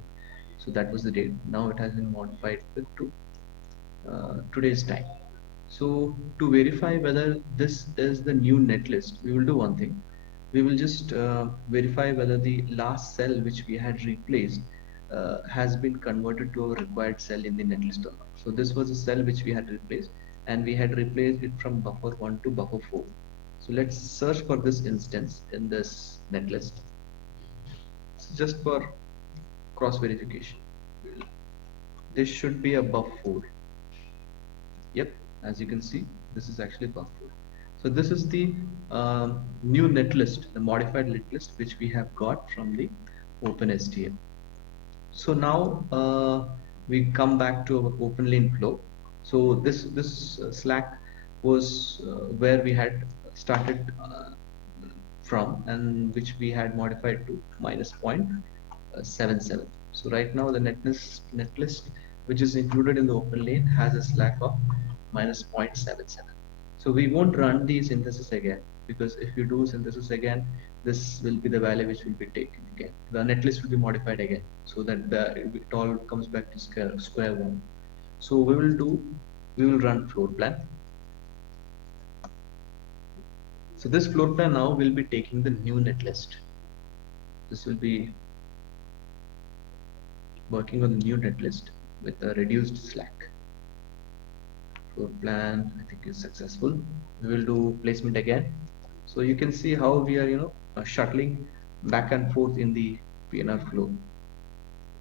So that was the date. Now it has been modified to today's time. So to verify whether this is the new netlist, we will do one thing. We will just verify whether the last cell which we had replaced has been converted to our required cell in the netlist or not. So this was a cell which we had replaced, and we had replaced it from buffer 1 to buffer 4. So let's search for this instance in this netlist. So just for cross verification. This should be a buff4. Yep, as you can see, this is actually buff4. So this is the new netlist, the modified netlist which we have got from the OpenSTL. So now we come back to our OpenLane flow. So this Slack was where we had started from, and which we had modified to minus 0.77. So right now the netlist which is included in the OpenLane has a slack of minus 0.77. So we won't run the synthesis again, because if you do synthesis again, this will be the value which will be taken again. The netlist will be modified again, so that it all comes back to square one. So we will run floor plan. So this floor plan now will be taking the new netlist. This will be working on the new netlist with a reduced slack. Floor plan, I think, is successful. We will do placement again. So you can see how we are, shuttling back and forth in the PNR flow.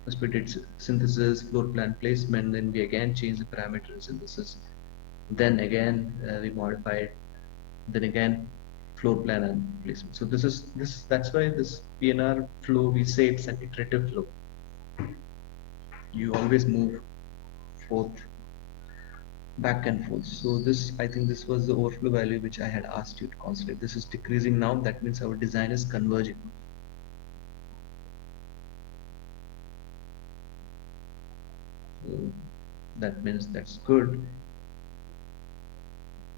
First we did synthesis, floor plan placement, then we again changed the parameter in synthesis. Then again we modified, then again floor plan and placement. So that's why this PNR flow, we say it's an iterative flow. You always move forth, back and forth. So this, I think this was the overflow value which I had asked you to consider. This is decreasing now. That means our design is converging. So that means that's good.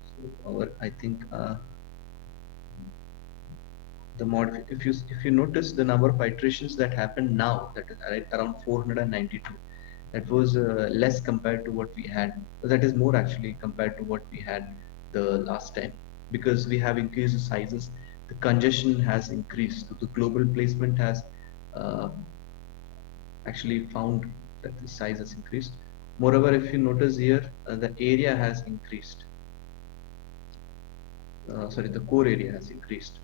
So our, I think the mod, if you notice the number of iterations that happened now, that is right around 492. That was less compared to what we had. That is more actually compared to what we had the last time, because we have increased the sizes. The congestion has increased. So the global placement has uh, actually found that the size has increased. Moreover, if you notice here, the area has increased. Sorry, the core area has increased.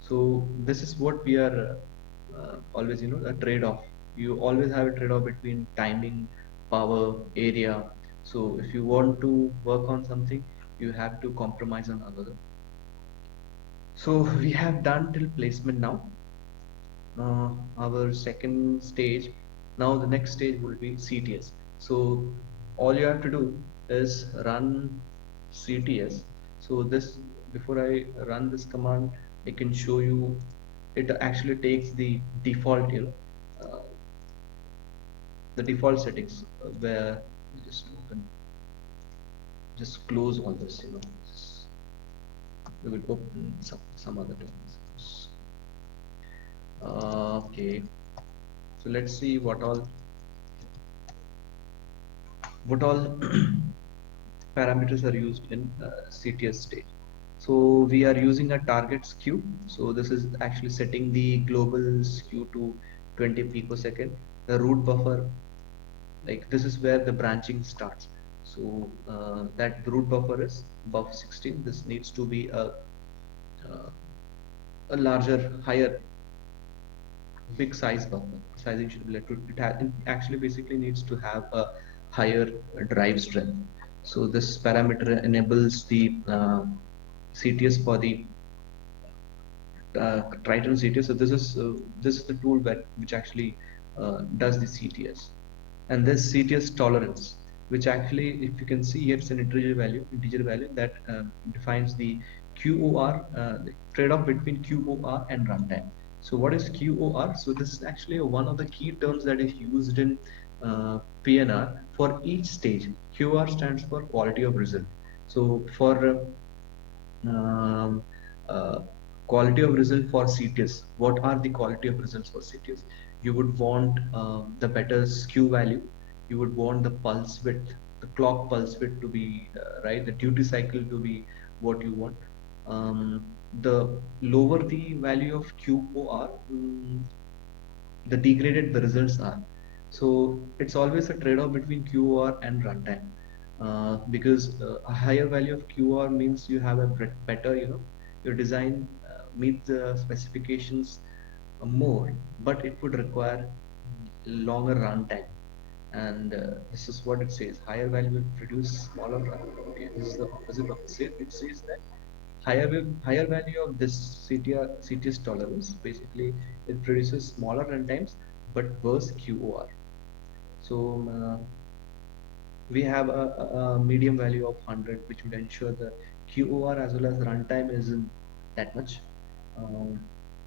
So this is what we are always, a trade-off. You always have a trade-off between timing, power, area. So if you want to work on something, you have to compromise on another. So we have done till placement now. Our second stage. Now the next stage will be CTS. So all you have to do is run CTS. So this, before I run this command, I can show you. It actually takes the default, the default settings where you just open, just close all this, we will open some other terms. Okay, so let's see what all parameters are used in CTS stage. So we are using a target skew. So this is actually setting the global skew to 20 picosecond. The root buffer, like this is where the branching starts. So that the root buffer is buff 16. This needs to be a larger, higher, big size buffer. Sizing should be it actually basically needs to have a higher drive strength. So this parameter enables the CTS for the Triton CTS. So this is the tool which actually does the CTS, and this CTS tolerance, which actually, if you can see here, it's an integer value that defines the QOR, the trade-off between QOR and runtime. So what is QOR? So this is actually one of the key terms that is used in PNR for each stage. QOR stands for quality of result. So for quality of result for CTS. What are the quality of results for CTS? You would want the better skew value. You would want the pulse width, the clock pulse width to be right, the duty cycle to be what you want. The lower the value of QOR, the degraded the results are. So it's always a trade-off between QOR and runtime, because a higher value of QOR means you have a better, your design meet the specifications more, but it would require longer runtime. And this is what it says: higher value will produce smaller run. Okay, this is the opposite of it. It says that higher value of this CTS tolerance, basically it produces smaller runtimes but worse QOR. So we have a medium value of 100, which would ensure the QOR as well as runtime isn't that much. Um,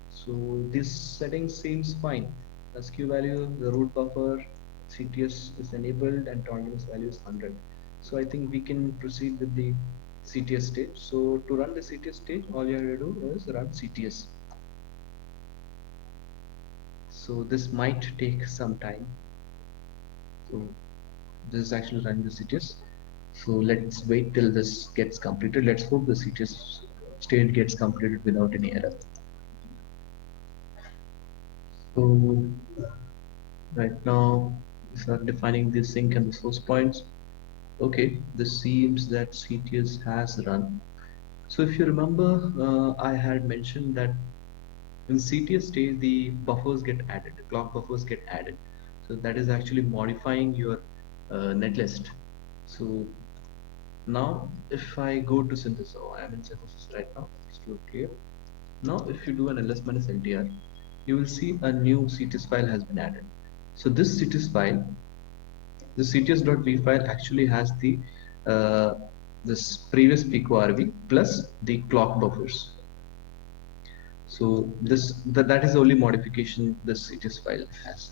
so this setting seems fine. The skew value, the root buffer, CTS is enabled, and tolerance value is 100. So I think we can proceed with the CTS stage. So to run the CTS stage, all you have to do is run CTS. So this might take some time. So this is actually running the CTS. So let's wait till this gets completed. Let's hope the CTS state gets completed without any error. So right now we start defining the sink and the source points. Okay, this seems that CTS has run. So if you remember, I had mentioned that in CTS stage the buffers get added, the clock buffers get added. So that is actually modifying your netlist. So now if I go to synthesis, oh, I am in synthesis right now, it's too clear. Now if you do an ls minus LDR, you will see a new CTS file has been added. So this CTS file, the cts.v file actually has the this previous pico-rv plus the clock buffers. So that is the only modification this CTS file has.